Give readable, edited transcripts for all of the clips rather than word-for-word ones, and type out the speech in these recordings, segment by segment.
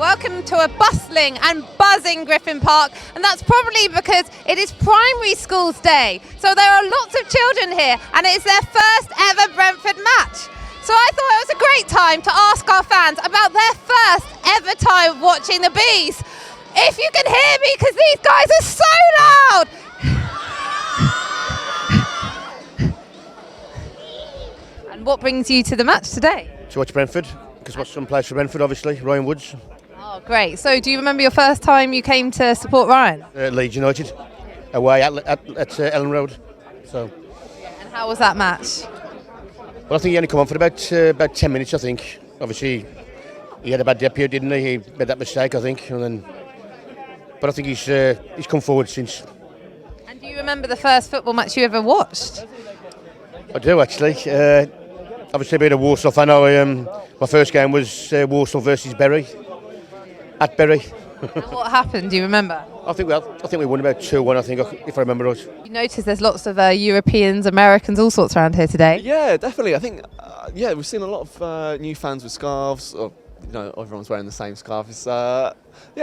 Welcome to a bustling and buzzing Griffin Park, and that's probably because it is primary school's day. So there are lots of children here, and it's their first ever Brentford match. So I thought it was a great time to ask our fans about their first ever time watching the Bees. If you can hear me, because these guys are so loud! And what brings you to the match today? To watch Brentford, because what's some place for Brentford, obviously, Ryan Woods. Oh, great. So do you remember your first time you came to support Ryan? Leeds United, away at Ellen Road. So. And how was that match? Well, I think he only come on for about 10 minutes, I think. Obviously, he had a bad debut, didn't he? He made that mistake, I think. But I think he's come forward since. And do you remember the first football match you ever watched? I do, actually. Obviously, being a Walsall fan, my first game was Walsall versus Bury, at Bury. And what happened? Do you remember? I think we won about 2-1. I think, if I remember right. You notice there's lots of Europeans, Americans, all sorts around here today. Yeah, definitely. I think we've seen a lot of new fans with scarves. Or, everyone's wearing the same scarf. It's, I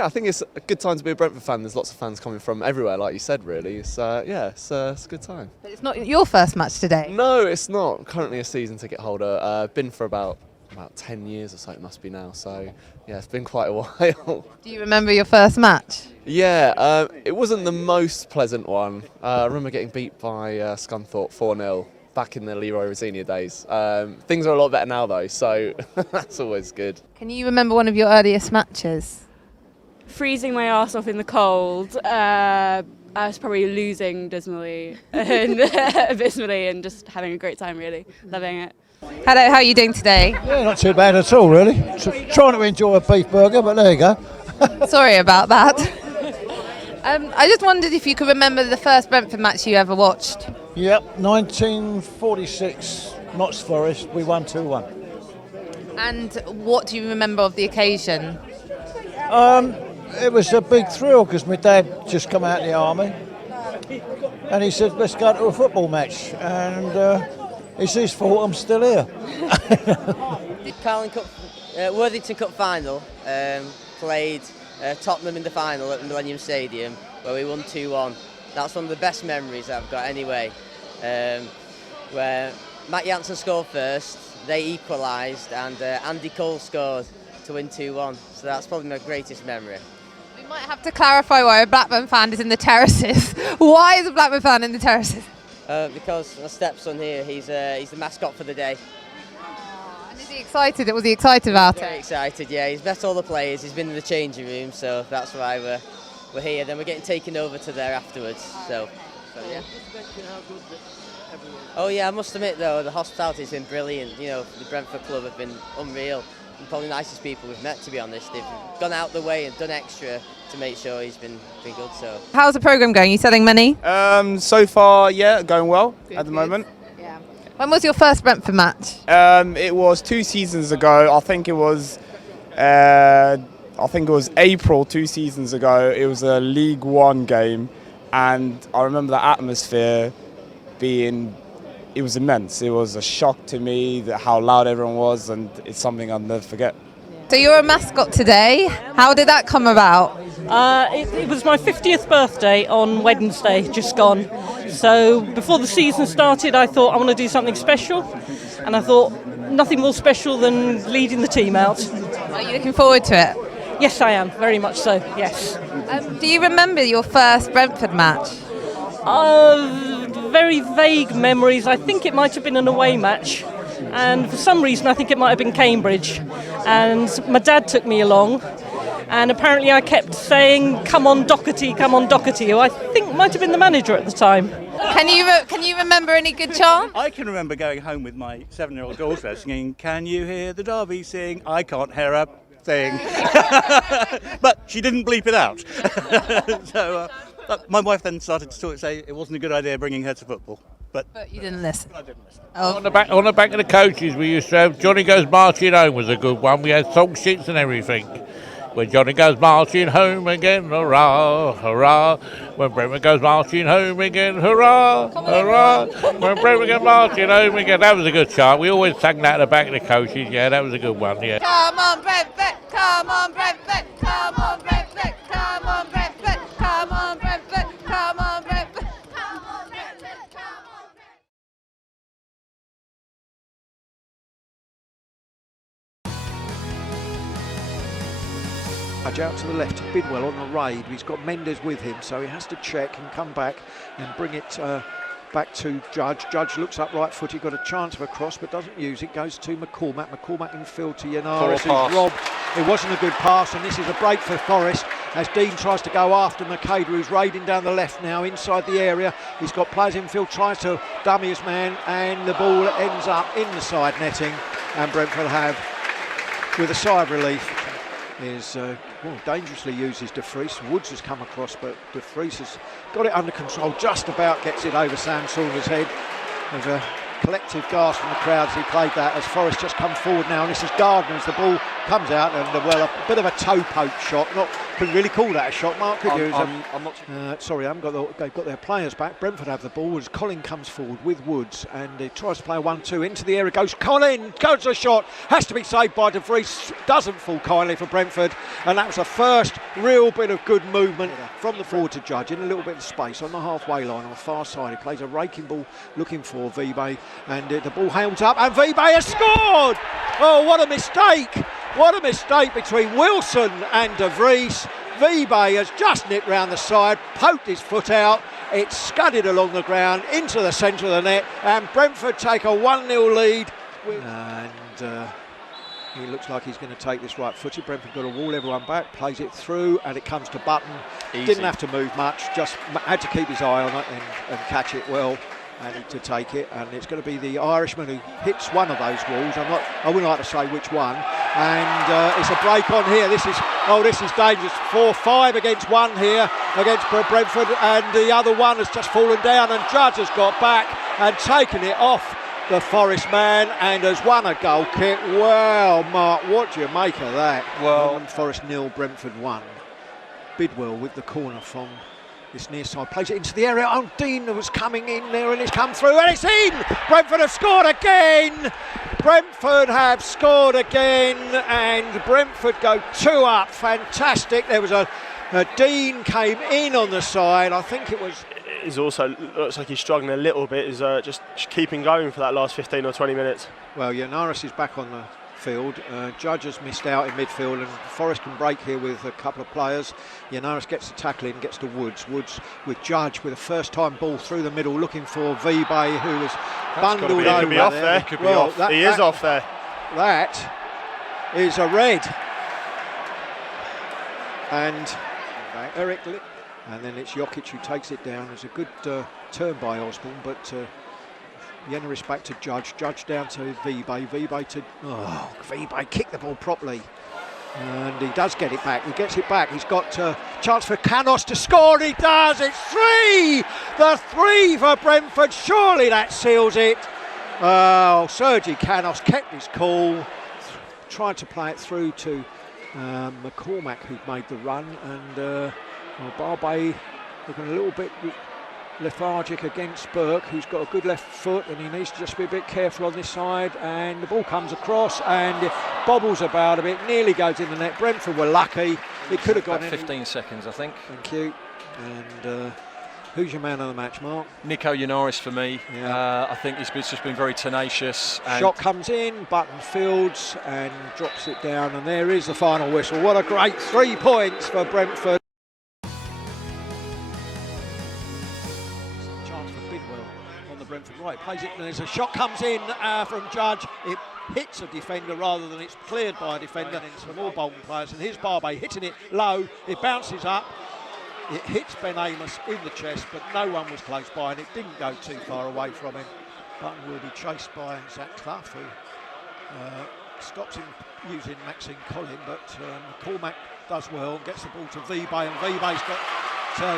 think it's a good time to be a Brentford fan. There's lots of fans coming from everywhere, like you said. Really, it's it's a good time. But it's not your first match today. No, it's not. I'm currently a season ticket holder. Been for about 10 years or so, it must be now. So yeah, it's been quite a while. Do you remember your first match? Yeah, it wasn't the most pleasant one. I remember getting beat by Scunthorpe 4-0 back in the Leroy Rosinia days. Things are a lot better now though, so that's always good. Can you remember one of your earliest matches? Freezing my arse off in the cold. I was probably losing dismally and just having a great time, really. Loving it. Hello, how are you doing today? Yeah, not too bad at all, really. Trying to enjoy a beef burger, but there you go. Sorry about that. I just wondered if you could remember the first Brentford match you ever watched. Yep, 1946, Notts Forest, we won 2-1. And what do you remember of the occasion? It was a big thrill because my dad just come out of the army and he said, let's go to a football match. And it's his fault I'm still here. Carling Cup, Worthington Cup final, played Tottenham in the final at the Millennium Stadium where we won 2-1. That's one of the best memories I've got anyway, where Matt Jansen scored first, they equalised and Andy Cole scored to win 2-1. So that's probably my greatest memory. We might have to clarify why a Blackburn fan is in the terraces. Why is a Blackburn fan in the terraces? Because my stepson here, he's the mascot for the day. And is he excited? Was he excited about Very it? excited, yeah. He's met all the players, he's been in the changing room, so that's why we're here. Then we're getting taken over to there afterwards. So yeah. Oh yeah, I must admit though, the hospitality's been brilliant. The Brentford club have been unreal. And probably the nicest people we've met, to be honest. They've gone out the way and done extra to make sure he's been good. So How's the programme going? You selling many? So far, yeah, going well at the moment. Yeah. When was your first Brentford match? It was 2 seasons ago. I think it was April 2 seasons ago. It was a League One game, and I remember the atmosphere it was immense. It was a shock to me how loud everyone was, and it's something I'll never forget. So you're a mascot today. How did that come about? It was my 50th birthday on Wednesday, just gone. So before the season started, I thought I want to do something special, and I thought nothing more special than leading the team out. Are you looking forward to it? Yes, I am, very much so, yes. Do you remember your first Brentford match? Very vague memories. I think it might have been an away match, and for some reason I think it might have been Cambridge, and my dad took me along, and apparently I kept saying, come on Doherty, who I think might have been the manager at the time. Can you remember any good chants? I can remember going home with my 7-year-old daughter singing, can you hear the Derby sing? I can't hear a thing. But she didn't bleep it out. So my wife then started to say it wasn't a good idea bringing her to football. But you didn't listen. I didn't listen. Oh. On the back of the coaches we used to have Johnny Goes Marching Home was a good one. We had song sheets and everything. When Johnny goes marching home again, hurrah, hurrah. When Brentford goes marching home again, hurrah, hurrah. When Brentford goes marching home again. That was a good chant. We always sang that at the back of the coaches. Yeah, that was a good one, yeah. Come on, Brentford, come on Brentford, come on Brentford, come on Brentford, come on Brentford, come on Brentford, come on Brentford, come on Brentford. Out to the left, Bidwell on the raid. He's got Mendes with him, so he has to check and come back and bring it back to Judge. Judge looks up right foot. He got a chance of a cross but doesn't use it. Goes to McCormack. McCormack in field to Yenaris, who's robbed. It wasn't a good pass, and this is a break for Forest as Dean tries to go after Makeda, who's raiding down the left now inside the area. He's got players in field, tries to dummy his man, and the ball ends up in the side netting, and Brentford have, with a sigh of relief, is dangerously uses De Vries. Woods has come across, but De Vries has got it under control, just about gets it over Sam Saunders' head. There's a collective gasp from the crowd as he played that, as Forest just come forward now, and this is Gardner as the ball comes out, and a bit of a toe poke shot. Couldn't really call that a shot, Mark, could you? I'm not. Sorry, I haven't got they've got their players back. Brentford have the ball as Colin comes forward with Woods, and he tries to play a 1-2 into the area. Goes Colin, goes to a shot, has to be saved by De Vries. Doesn't fall kindly for Brentford, and that was the first real bit of good movement from the forward to Judge in a little bit of space on the halfway line on the far side. He plays a raking ball looking for Vibe, and the ball hails up, and Vibe has scored. Oh, what a mistake! What a mistake between Wilson and De Vries. Vibe has just nipped round the side, poked his foot out, it scudded along the ground into the centre of the net, and Brentford take a 1-0 lead. And he looks like he's going to take this right-footed. Brentford got to wall everyone back, plays it through, and it comes to Button. Easy. Didn't have to move much, just had to keep his eye on it and catch it well. And to take it, and it's going to be the Irishman who hits one of those walls. I wouldn't like to say which one. And it's a break on here. This is dangerous. 4-5 against one here against Brentford, and the other one has just fallen down. And Judge has got back and taken it off the Forest man and has won a goal kick. Well, Mark, what do you make of that? Well, Forest 0, Brentford 1. Bidwell with the corner from this near side, plays it into the area. Oh, Dean was coming in there, and it's come through, and it's in! Brentford have scored again! Brentford have scored again, and Brentford go 2 up. Fantastic. There was a Dean came in on the side. I think it was. He's also looks like he's struggling a little bit. Is just keeping going for that last 15 or 20 minutes. Well, Yenaris is back on the field. Judge has missed out in midfield, and Forest can break here with a couple of players. Yenaris gets the tackle in, gets to Woods. Woods with Judge with a first-time ball through the middle, looking for Vibe, who was bundled over. He could be off there. He could be off. He is off there. That is a red. And Eric, and then it's Jokic who takes it down. It's a good turn by Osborne, but Yenaris back to Judge. Judge down to Vibe. Vibe to Vibe kick the ball properly, and he does get it back. He gets it back. He's got a chance for Canos to score. And he does. It's 3. The 3 for Brentford. Surely that seals it. Oh, Sergi Canos kept his cool. Tried to play it through to McCormack, who'd made the run, and Barbe looking a little bit lethargic against Burke, who's got a good left foot, and he needs to just be a bit careful on this side. And the ball comes across and it bobbles about a bit, nearly goes in the net. Brentford were lucky. It could have gone in. 15 seconds, I think. Thank you. And who's your man of the match, Mark? Nico Yenaris for me. Yeah. I think he's just been very tenacious. And shot comes in, Button fields and drops it down, and there is the final whistle. What a great 3 points for Brentford. Brentford right, plays it, and there's a shot comes in from Judge. It hits a defender rather than it's cleared by a defender. Some more Bolton players, and here's Barbe hitting it low. It bounces up. It hits Ben Amos in the chest, but no one was close by, and it didn't go too far away from him. Button will be chased by Zach Clough, who stops him using Maxine Collin, but McCormack does well and gets the ball to Vibe, and Vibe's got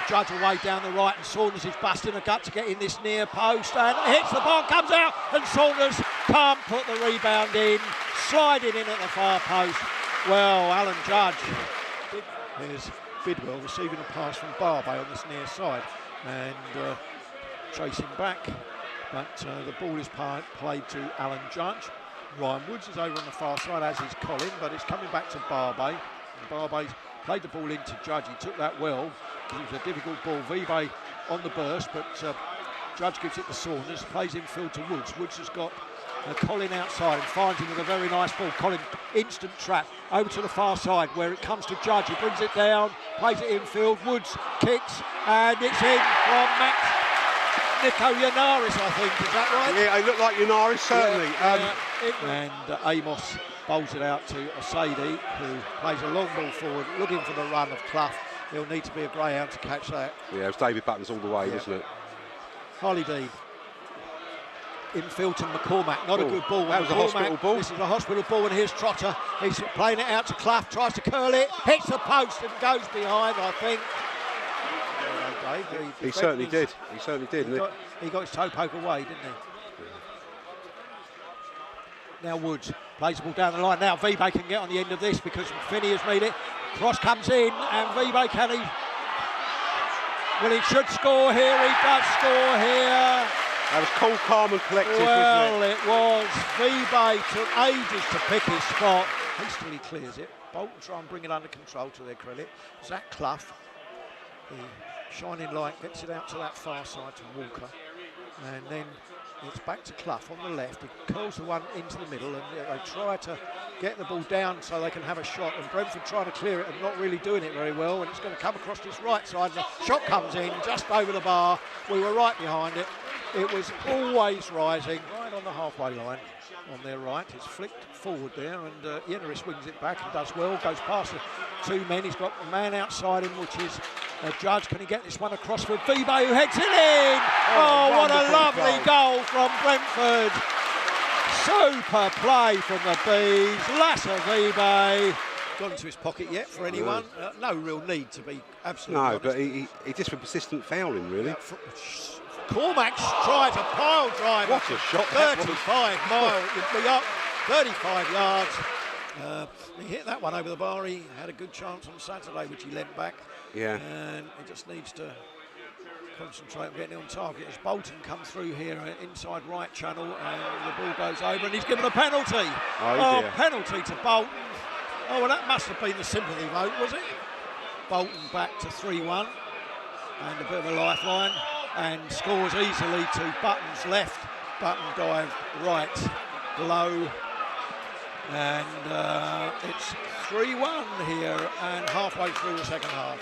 Judge away down the right, and Saunders is busting a gut to get in this near post, and hits the ball, comes out, and Saunders can't put the rebound in, sliding in at the far post. Well, Alan Judge, here's Bidwell receiving a pass from Barbe on this near side, and chasing back, but the ball is played to Alan Judge. Ryan Woods is over on the far side, as is Colin, but it's coming back to Barbet. Barbet played the ball into Judge. He took that well. It was a difficult ball. Vibe on the burst, but Judge gives it to Saunders, plays infield to Woods. Woods has got Colin outside and finds him with a very nice ball. Colin, instant trap, over to the far side where it comes to Judge. He brings it down, plays it infield. Woods kicks, and it's in from Max Nico Yanaris, I think. Is that right? Yeah, he looked like Yanaris, certainly. And Amos bowls it out to Osadi, who plays a long ball forward, looking for the run of Clough. He'll need to be a greyhound to catch that. Yeah, it was David Buttons all the way, wasn't it? Harley Dean. Infield to McCormack, not a good ball. That was a hospital ball. This is a hospital ball, and here's Trotter. He's playing it out to Clough, tries to curl it, hits the post and goes behind, I think. He certainly did. He certainly did. He got his toe poke away, didn't he? Now Woods plays the ball down the line. Now Vibe can get on the end of this because Finney has made it. Cross comes in, and Vibe can he? Well, he should score here. He does score here. That was cool, calm and collected, well, wasn't it? It was. Vibe took ages to pick his spot. Hastily clears it. Bolton try and bring it under control to their credit. Zach Clough, the shining light, gets it out to that far side to Walker. And then it's back to Clough on the left. He curls the one into the middle, and they try to get the ball down so they can have a shot. And Brentford trying to clear it and not really doing it very well. And it's going to come across this right side. The shot comes in just over the bar. We were right behind it. It was always rising, right on the halfway line on their right. It's flicked forward there, and Yennery swings it back and does well. Goes past the two men. He's got a man outside him, which is Judge. Can he get this one across for Vibe, who heads it in? Oh, what a lovely goal from Brentford. Super play from the Bees. Lasse Vibe. Got into his pocket yet for anyone? No real need to be absolutely honest. But he just for persistent fouling, really. Cormack's tried a pile drive. What a shot. 35 miles. You'd be up 35 yards. He hit that one over the bar. He had a good chance on Saturday, which he lent back. Yeah. And he just needs to concentrate on getting on target. As Bolton come through here inside right channel, and the ball goes over, and he's given a penalty. Oh dear. Penalty to Bolton. Oh, well, that must have been the sympathy vote, was it? Bolton back to 3-1, and a bit of a lifeline. And scores easily to Button's left. Button dive right, low, and it's 3-1 here, and halfway through the second half.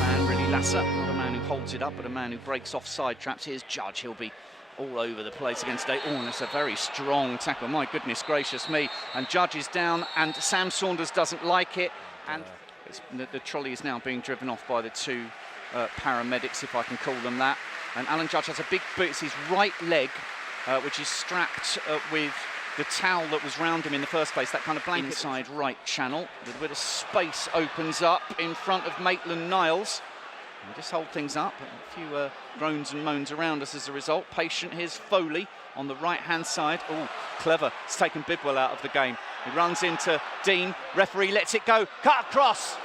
Man, really Lasse, not a man who holds it up, but a man who breaks off side traps. Here's Judge. He'll be all over the place against Day. Oh, and it's a very strong tackle. My goodness gracious me. And Judge is down, and Sam Saunders doesn't like it. And the trolley is now being driven off by the two paramedics, if I can call them that. And Alan Judge has a big boot. It's his right leg, which is strapped with the towel that was round him in the first place, that kind of blanket. Inside right channel. A little bit of space opens up in front of Maitland-Niles. And just hold things up. A few groans and moans around us as a result. Patient, here's Foley on the right-hand side. Oh, clever. It's taken Bidwell out of the game. He runs into Dean. Referee lets it go. Cut across.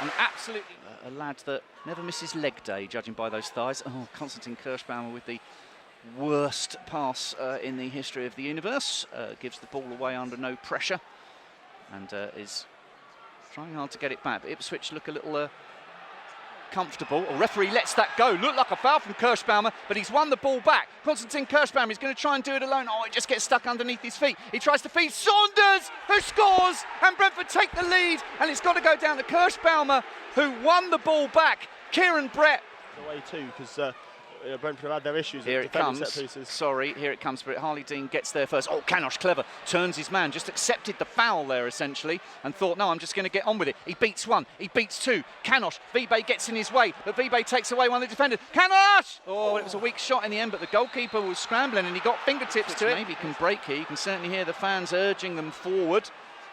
And absolutely a lad that never misses leg day, judging by those thighs. Oh, Konstantin Kirschbaumer with the worst pass in the history of the universe. Gives the ball away under no pressure. And is trying hard to get it back. But Ipswich look a little comfortable. A referee lets that go. Looked like a foul from Kirschbaumer, but he's won the ball back. Konstantin Kirschbaumer is going to try and do it alone. Oh, it just gets stuck underneath his feet. He tries to feed Saunders, who scores, and Brentford take the lead. And it's got to go down to Kirschbaumer, who won the ball back. Kieran Brett. Away too, because Brentford have had their issues. Here it comes. Sorry, here it comes. But Harley Dean gets there first. Oh, Canosh, clever. Turns his man. Just accepted the foul there, essentially, and thought, no, I'm just going to get on with it. He beats one. He beats two. Canosh. Vibe gets in his way, but Vibe takes away one of the defenders. Canosh! Oh, it was a weak shot in the end, but the goalkeeper was scrambling, and he got fingertips to it. Maybe can break here. You can certainly hear the fans urging them forward.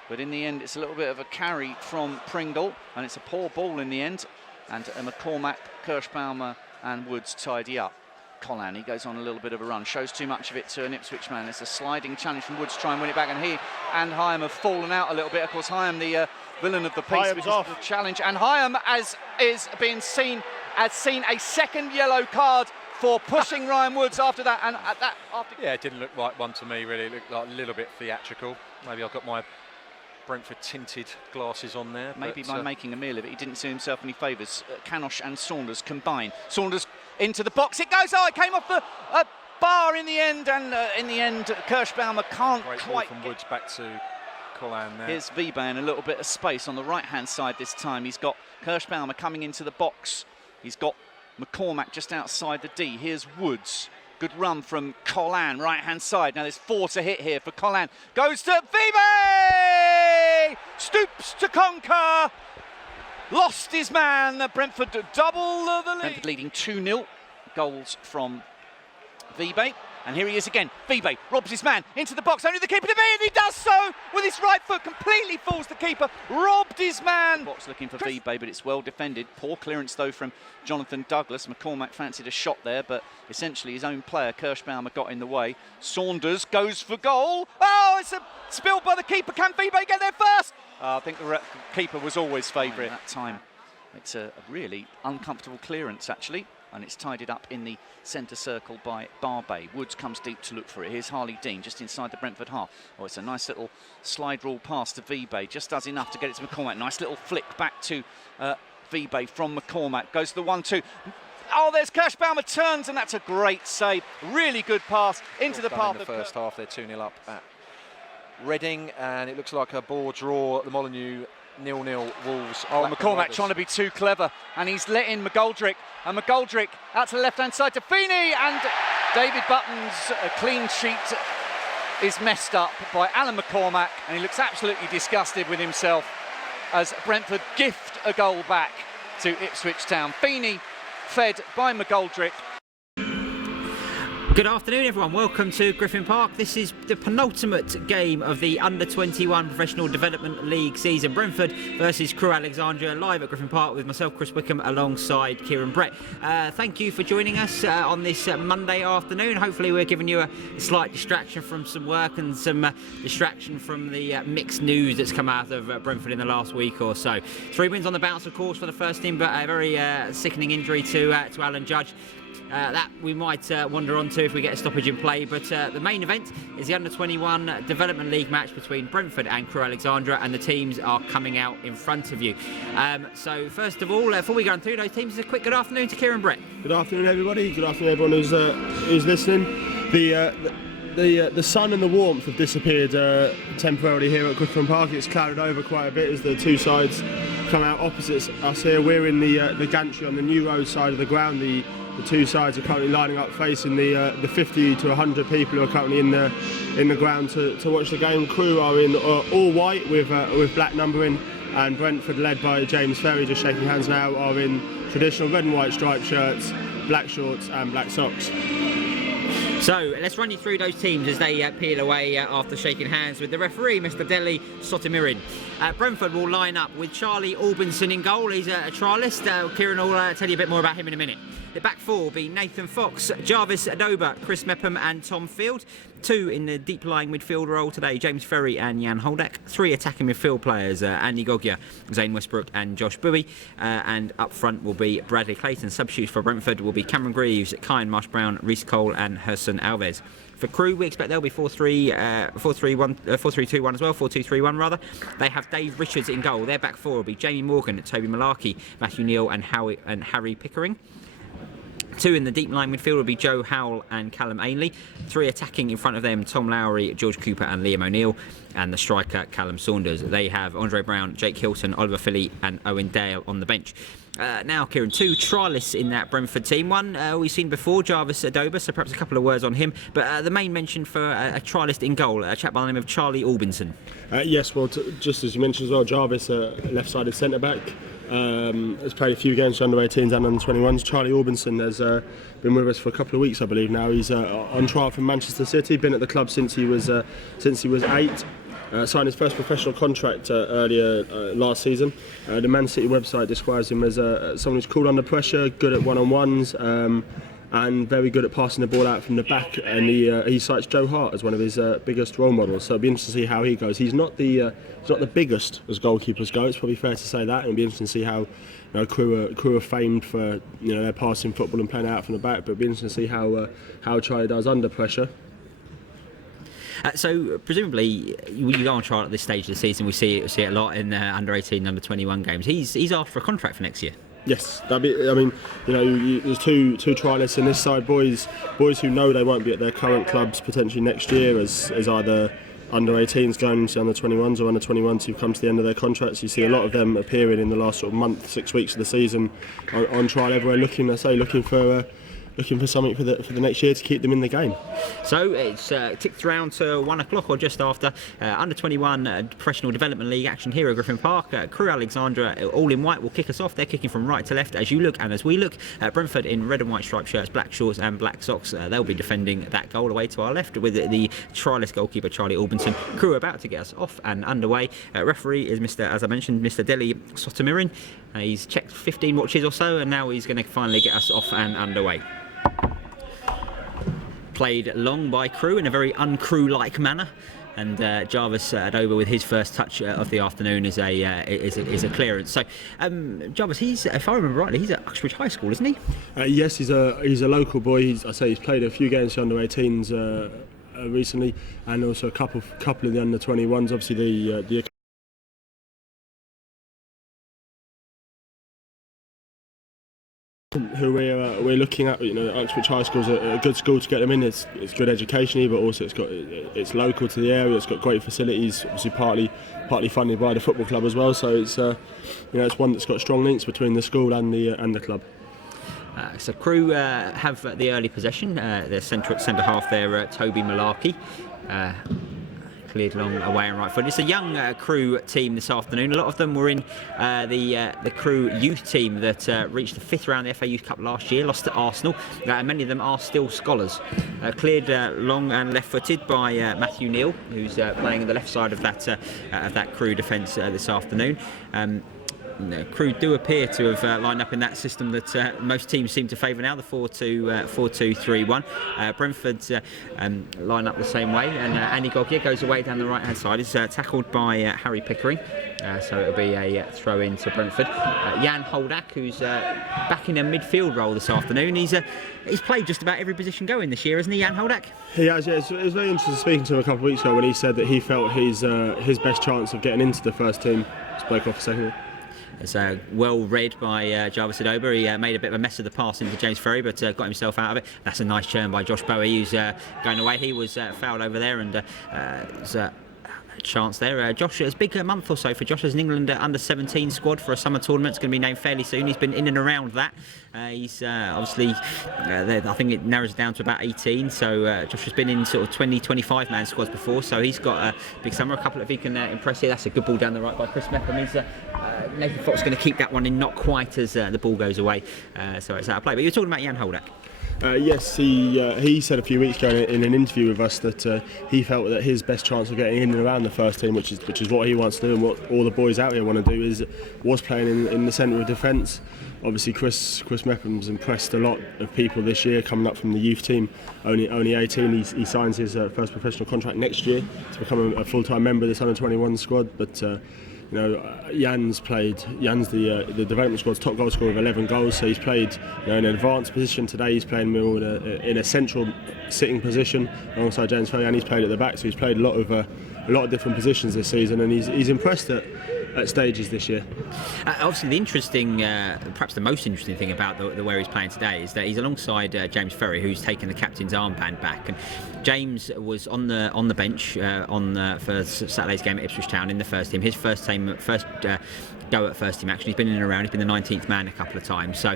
But in the end, it's a little bit of a carry from Pringle, and it's a poor ball in the end. And McCormack, Kirschbaumer, and Woods tidy up. Collan, he goes on a little bit of a run, shows too much of it to an Ipswich man. It's a sliding challenge from Woods to try and win it back, and he and Hyam have fallen out a little bit. Of course, Hyam, the villain of the piece, which is the challenge, and Hyam has seen a second yellow card before, pushing Ryan Woods after that, and at that after. Yeah, it didn't look like one to me really. It looked like a little bit theatrical. Maybe I've got my Brentford tinted glasses on there. Maybe by making a meal of it, he didn't do himself any favours. Canosh and Saunders combine. Saunders into the box. It goes. Oh, it came off the bar in the end, and in the end, Kirschbaumer can't Great quite. ball from Woods back to Collan there. Here's Vibe in a little bit of space on the right-hand side this time. He's got Kirschbaumer coming into the box. He's got McCormack just outside the D. Here's Woods. Good run from Collan, right-hand side. Now there's 4 to hit here for Collan. Goes to Vibe! Stoops to conquer. Lost his man. Brentford double the lead. Brentford leading 2-0. Goals from Vibe. And here he is again. Vibe robs his man into the box. Only the keeper to be, and he does so with his right foot. Completely fools the keeper. Robbed his man. Box looking for Vibe, but it's well defended. Poor clearance though from Jonathan Douglas. McCormack fancied a shot there, but essentially his own player Kirschbaumer got in the way. Saunders goes for goal. Oh, it's a spill by the keeper. Can Vibe get there first? I think the keeper was always favourite that time. It's a really uncomfortable clearance actually. And it's tidied up in the centre circle by Barbe. Woods comes deep to look for it. Here's Harley Dean just inside the Brentford half. Oh, it's a nice little slide rule pass to Vibe. Just does enough to get it to McCormack. Nice little flick back to Vibe from McCormack. Goes to the 1-2. Oh, there's Kirschbaumer, turns, and that's a great save. Really good pass into the path in the of first half. They're 2-0 up at Reading, and it looks like a ball draw at the Molineux. 0-0 Wolves. Oh, McCormack trying to be too clever, and he's let in McGoldrick, and McGoldrick out to the left-hand side to Feeney, and David Button's clean sheet is messed up by Alan McCormack, and he looks absolutely disgusted with himself as Brentford gift a goal back to Ipswich Town. Feeney fed by McGoldrick. Good afternoon everyone, welcome to Griffin Park. This is the penultimate game of the Under-21 Professional Development League season. Brentford versus Crewe Alexandra, live at Griffin Park with myself, Chris Wickham, alongside Kieran Brett. Thank you for joining us on this Monday afternoon. Hopefully we're giving you a slight distraction from some work and some distraction from the mixed news that's come out of Brentford in the last week or so. 3 wins on the bounce, of course, for the first team, but a very sickening injury to Alan Judge. That we might wander on to if we get a stoppage in play, but the main event is the Under-21 Development League match between Brentford and Crewe Alexandra, and the teams are coming out in front of you. So first of all, before we go on through those teams, a quick good afternoon to Kieran Brett. Good afternoon everybody, good afternoon everyone who's listening. The sun and the warmth have disappeared temporarily here at Griffin Park. It's clouded over quite a bit as the two sides come out opposite us here. We're in the gantry on the New Road side of the ground. The two sides are currently lining up facing the 50 to 100 people who are currently in the ground to watch the game. Crewe are in all white with black numbering, and Brentford, led by James Ferry, just shaking hands now, are in traditional red and white striped shirts, black shorts and black socks. So let's run you through those teams as they peel away after shaking hands with the referee, Mr. Deli Sotimirin. Brentford will line up with Charlie Albinson in goal. He's a trialist. Kieran will tell you a bit more about him in a minute. The back four will be Nathan Fox, Jarvis Adoba, Chris Mepham and Tom Field. 2 in the deep-lying midfield role today, James Ferry and Jan Holdak. 3 attacking midfield players, Andy Goggia, Zane Westbrook and Josh Bowie. And up front will be Bradley Clayton. Substitutes for Brentford will be Cameron Greaves, Kyan Marsh-Brown, Reece Cole and Herson Alves. For Crewe, we expect they'll be 4-3-2-1 as well, 4-2-3-1 rather. They have Dave Richards in goal. Their back four will be Jamie Morgan, Toby Malarkey, Matthew Neal and Harry Pickering. 2 in the deep line midfield will be Joe Howell and Callum Ainley. 3 attacking in front of them, Tom Lowry, George Cooper and Liam O'Neill. And the striker, Callum Saunders. They have Andre Brown, Jake Hilton, Oliver Philly and Owen Dale on the bench. Now, Kieran, 2 trialists in that Brentford team. One we've seen before, Jarvis Adoba, so perhaps a couple of words on him. But the main mention for a trialist in goal, a chap by the name of Charlie Albinson. Yes, well, just as you mentioned as well, Jarvis, left-sided centre-back. Has played a few games for under-18s and under-21s. Charlie Albinson has been with us for a couple of weeks, I believe now. He's on trial for Manchester City. Been at the club since he was 8. Signed his first professional contract earlier last season. The Man City website describes him as someone who's cool under pressure, good at one-on-ones, and very good at passing the ball out from the back, and he cites Joe Hart as one of his biggest role models. So it'll be interesting to see how he goes. He's not the biggest as goalkeepers go. It's probably fair to say that. It'll be interesting to see how Crewe are famed for their passing football and playing out from the back. But it'll be interesting to see how Charlie does under pressure. So presumably, you go on trial at this stage of the season. We see it a lot in under 18, under 21 games. He's after a contract for next year. Yes, there's two trialists in this side, boys who know they won't be at their current clubs potentially next year as either under 18s going into under 21s or under 21s who've come to the end of their contracts. You see a lot of them appearing in the last sort of month, 6 weeks of the season on trial everywhere, looking for something for the next year to keep them in the game. So it's ticked around to 1 o'clock or just after. Under 21 Professional Development League action here at Griffin Park. Crewe Alexandra, all in white, will kick us off. They're kicking from right to left as you look and as we look. Brentford in red and white striped shirts, black shorts and black socks. They'll be defending that goal away to our left with the trialist goalkeeper Charlie Albinson. Crewe about to get us off and underway. Referee is as I mentioned, Mr. Deli Sotomirin. He's checked 15 watches or so, and now he's going to finally get us off and underway. Played long by Crewe in a very un-Crewe-like manner, and Jarvis Adoba with his first touch of the afternoon is a clearance. So Jarvis, if I remember rightly, he's at Uxbridge High School, isn't he? Yes, he's a local boy. He's played a few games for under 18s recently, and also a couple of the under 21s. Obviously the who we're looking at, Uxbridge High School is a good school to get them in. It's good educationally, but also it's local to the area. It's got great facilities, obviously partly funded by the football club as well. So it's it's one that's got strong links between the school and the club. So Crewe have the early possession. Their centre half there, Toby Malarkey. Cleared long away and right foot. It's a young Crewe team this afternoon. A lot of them were in the Crewe youth team that reached the 5th round of the FA Youth Cup last year, lost to Arsenal. Many of them are still scholars. Cleared long and left-footed by Matthew Neal, who's playing on the left side of that Crewe defence this afternoon. Crewe do appear to have lined up in that system that most teams seem to favour now, the 4-2-3-1. Brentford line up the same way, and Andy Gogier goes away down the right hand side. He's tackled by Harry Pickering, so it'll be a throw in to Brentford. Jan Holdak, who's back in a midfield role this afternoon. He's played just about every position going this year, isn't he, Jan Holdak? He has, yeah. It was very interesting speaking to him a couple of weeks ago when he said that he felt his best chance of getting into the first team. Spoke off a second. It's well read by Jarvis Adoba. He made a bit of a mess of the pass into James Ferry, but got himself out of it. That's a nice churn by Josh Bowie, who's going away. He was fouled over there, and there's a chance there. Josh, it's a big month or so for Josh as an England under-17 squad for a summer tournament. It's going to be named fairly soon. He's been in and around that. He's obviously, I think it narrows it down to about 18. So Josh has been in sort of 20, 25 man squads before. So he's got a big summer. A couple if he can impress here. That's a good ball down the right by Chris Meckham. Nathan Fox going to keep that one in, not quite as the ball goes away. So it's out of play. But you're talking about Jan Holdak. Yes, he said a few weeks ago in an interview with us that he felt that his best chance of getting in and around the first team, which is what he wants to do and what all the boys out here want to do, was playing in the centre of defence. Obviously, Chris Meckham's impressed a lot of people this year, coming up from the youth team. Only 18. He signs his first professional contract next year to become a full-time member of this under-21 squad. But Jan's the development squad's top goal scorer with 11 goals. So he's played in an advanced position today. He's playing more in a central sitting position alongside James Ferry, and he's played at the back. So he's played a lot of different positions this season, and he's impressed at stages this year. Obviously, the interesting, perhaps the most interesting thing about the where he's playing today is that he's alongside James Ferry, who's taken the captain's armband back. And James was on the bench for Saturday's game at Ipswich Town in the first team. His first go at first team action. He's been in and around. He's been the 19th man a couple of times. So,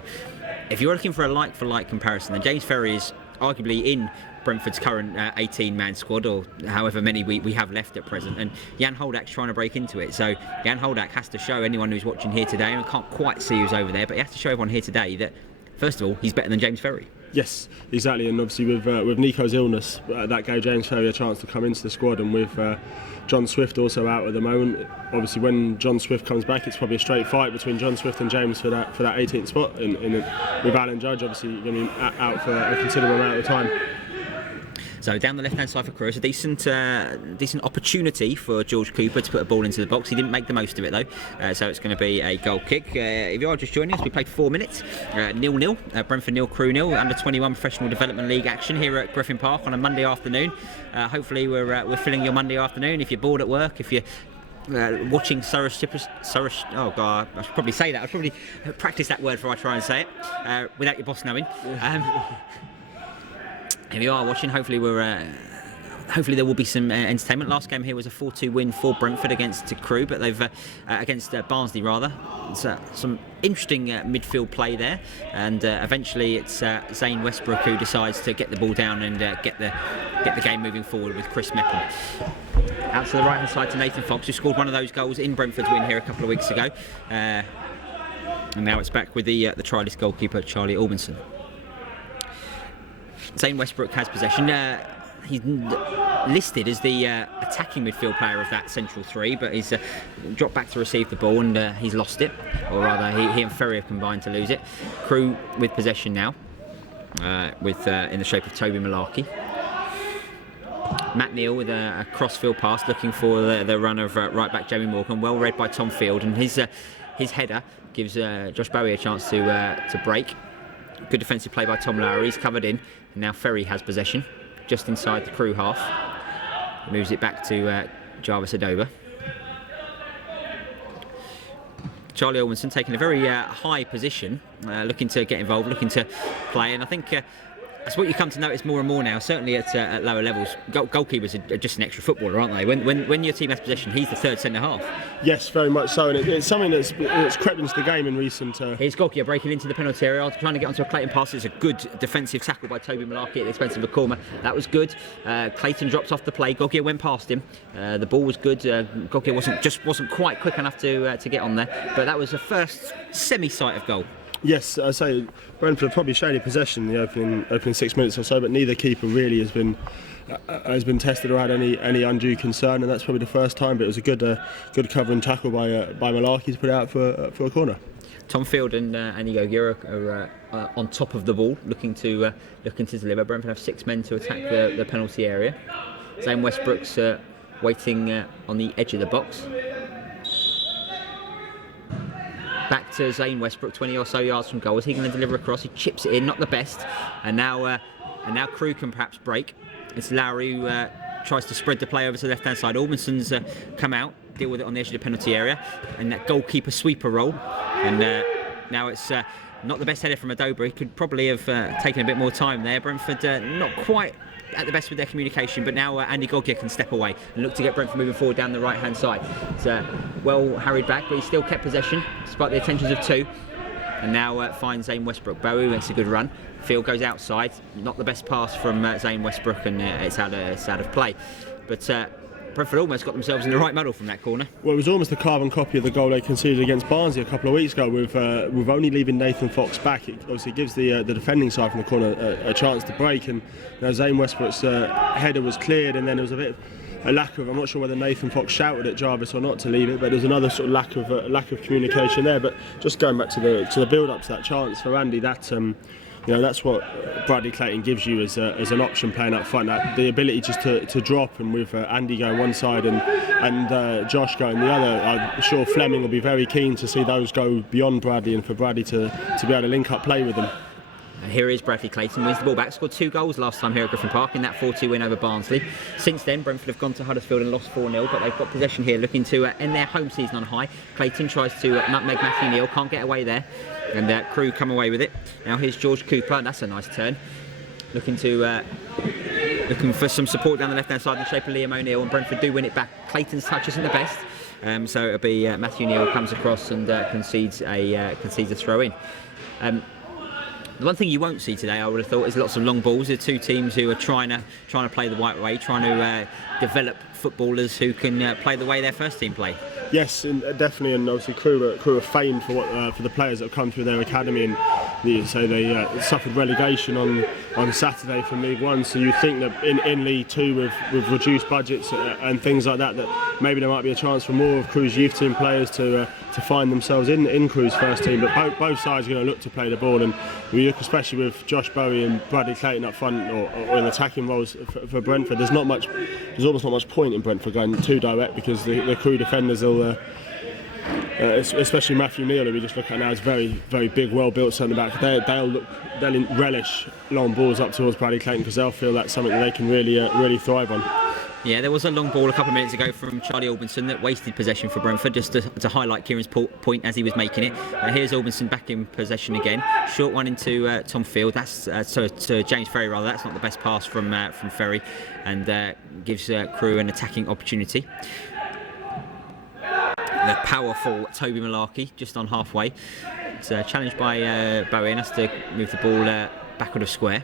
if you're looking for a like-for-like comparison, then James Ferry is arguably in Brentford's current 18-man squad, or however many we have left at present, and Jan Holdak's trying to break into it. So Jan Holdak has to show anyone who's watching here today, and I can't quite see who's over there, but he has to show everyone here today that, first of all, he's better than James Ferry. Yes, exactly, and obviously with Nico's illness, that gave James Ferry a chance to come into the squad, and with John Swift also out at the moment. Obviously, when John Swift comes back, it's probably a straight fight between John Swift and James for that 18th spot. With Alan Judge, obviously, going to be out for a considerable amount of time. So down the left-hand side for Crewe, it's a decent opportunity for George Cooper to put a ball into the box. He didn't make the most of it though, so it's going to be a goal kick. If you are just joining us, we played 4 minutes, 0-0. Brentford 0, Crewe 0. Under 21 Professional Development League action here at Griffin Park on a Monday afternoon. Hopefully we're filling your Monday afternoon. If you're bored at work, if you're watching Surrey, oh god, I should probably say that. I should probably practice that word before I try and say it without your boss knowing. If you are watching, hopefully there will be some entertainment. Last game here was a 4-2 win for Brentford against Crewe, but they've against Barnsley rather. It's some interesting midfield play there, and eventually it's Zane Westbrook who decides to get the ball down and get the game moving forward with Chris Meppen. Out to the right hand side to Nathan Fox, who scored one of those goals in Brentford's win here a couple of weeks ago, and now it's back with the trialist goalkeeper Charlie Albinson. Zane Westbrook has possession. He's listed as the attacking midfield player of that central three, but he's dropped back to receive the ball and he's lost it, or rather he and Ferry have combined to lose it. Crewe with possession now, with in the shape of Toby Malarkey. Matt Neal with a crossfield pass, looking for the run of right back Jamie Morgan, well read by Tom Field, and his header gives Josh Bowie a chance to break. Good defensive play by Tom Lowry. He's covered in, and now Ferry has possession just inside the Crewe half. He moves it back to Jarvis Adoba. Charlie Albinson taking a very high position, looking to get involved, looking to play, and I think that's what you come to notice more and more now, certainly at lower levels. Goalkeepers are just an extra footballer, aren't they? When your team has possession, he's the third centre half. Yes, very much so, and it's something that's crept into the game in recent... Here's Gogia breaking into the penalty area, trying to get onto a Clayton pass. It's a good defensive tackle by Toby Malarkey at the expense of a corner. That was good. Clayton dropped off the play. Gogia went past him. The ball was good. Gogia wasn't quite quick enough to get on there, but that was the first semi-sight of goal. Yes, I say Brentford probably showed possession in the opening 6 minutes or so, but neither keeper really has been tested or had any undue concern, and that's probably the first time. But it was a good covering tackle by Malarkey to put it out for a corner. Tom Field and Inigo Gira are on top of the ball, looking to deliver. Brentford have 6 men to attack the penalty area. Zane Westbrook's waiting on the edge of the box. Back to Zane Westbrook, 20 or so yards from goal. Is he going to deliver across? He chips it in, not the best. And now Crewe can perhaps break. It's Lowry who tries to spread the play over to the left-hand side. Albinson's come out, deal with it on the edge of the penalty area, and that goalkeeper sweeper roll. And now it's not the best header from Adobe. He could probably have taken a bit more time there. Brentford not quite at the best with their communication, but now Andy Gogia can step away and look to get Brentford moving forward down the right hand side. It's well harried back, but he still kept possession despite the attentions of two, and now finds Zane Westbrook. Bowie makes a good run. Field goes outside, not the best pass from Zane Westbrook, and it's out of play, but Brentford almost got themselves in the right muddle from that corner. Well, it was almost a carbon copy of the goal they conceded against Barnsley a couple of weeks ago, with only leaving Nathan Fox back. It obviously gives the defending side from the corner a chance to break, and Zane Westbrook's header was cleared, and then there was a bit of a lack of, I'm not sure whether Nathan Fox shouted at Jarvis or not to leave it, but there's another sort of lack of communication there. But just going back to the build up to that chance for Andy, that's what Bradley Clayton gives you as an option playing up front, that the ability just to drop, and with Andy going one side and Josh going the other. I'm sure Fleming will be very keen to see those go beyond Bradley, and for Bradley to be able to link up play with them. And here is Bradley Clayton, wins the ball back, scored 2 goals last time here at Griffin Park in that 4-2 win over Barnsley. Since then, Brentford have gone to Huddersfield and lost 4-0, but they've got possession here, looking to end their home season on high. Clayton tries to nutmeg Matthew Neal, can't get away there, and Crewe come away with it. Now here's George Cooper, that's a nice turn, looking for some support down the left-hand side in the shape of Liam O'Neill, and Brentford do win it back. Clayton's touch isn't the best, so it'll be Matthew Neal comes across and concedes a throw-in. The one thing you won't see today, I would have thought, is lots of long balls. There are two teams who are trying to play the right way, trying to develop footballers who can play the way their first team play. Yes, and definitely, and obviously Crewe are famed for the players that have come through their academy, and So they suffered relegation on Saturday from League One. So you think that in League Two with reduced budgets and things like that maybe there might be a chance for more of Crewe's youth team players to find themselves in Crewe's first team. But both sides are going to look to play the ball, and we look especially with Josh Bowie and Bradley Clayton up front or in attacking roles for Brentford. There's almost not much point in Brentford going too direct, because the Crewe defenders will. Especially Matthew Neal, who we just look at now, is very, very big, well-built centre back. They'll relish long balls up towards Bradley Clayton, because they'll feel that's something that they can really thrive on. Yeah, there was a long ball a couple of minutes ago from Charlie Albinson that wasted possession for Brentford, just to highlight Kieran's point as he was making it. Here's Albinson back in possession again. Short one into Tom Field. That's to James Ferry rather. That's not the best pass from Ferry, and gives Crewe an attacking opportunity. The powerful Toby Malarkey just on halfway. It's challenged by Bowie and has to move the ball backward of square.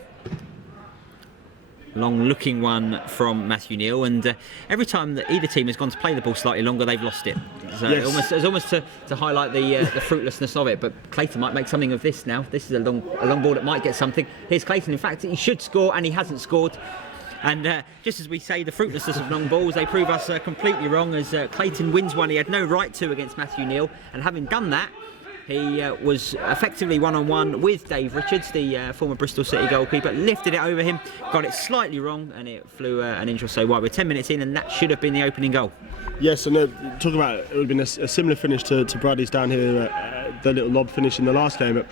Long looking one from Matthew Neal, and every time that either team has gone to play the ball slightly longer, they've lost it. So yes. It's almost to highlight the fruitlessness of it. But Clayton might make something of this now. This is a long ball that might get something. Here's Clayton. In fact, he should score, and he hasn't scored. And just as we say, the fruitlessness of long balls, they prove us completely wrong, as Clayton wins one he had no right to against Matthew Neal. And having done that, he was effectively one-on-one with Dave Richards, the former Bristol City goalkeeper, lifted it over him, got it slightly wrong, and it flew an inch or so wide. We're 10 minutes in, and that should have been the opening goal. Yes, and talking about it would have been a similar finish to Bradley's down here, the little lob finish in the last game. But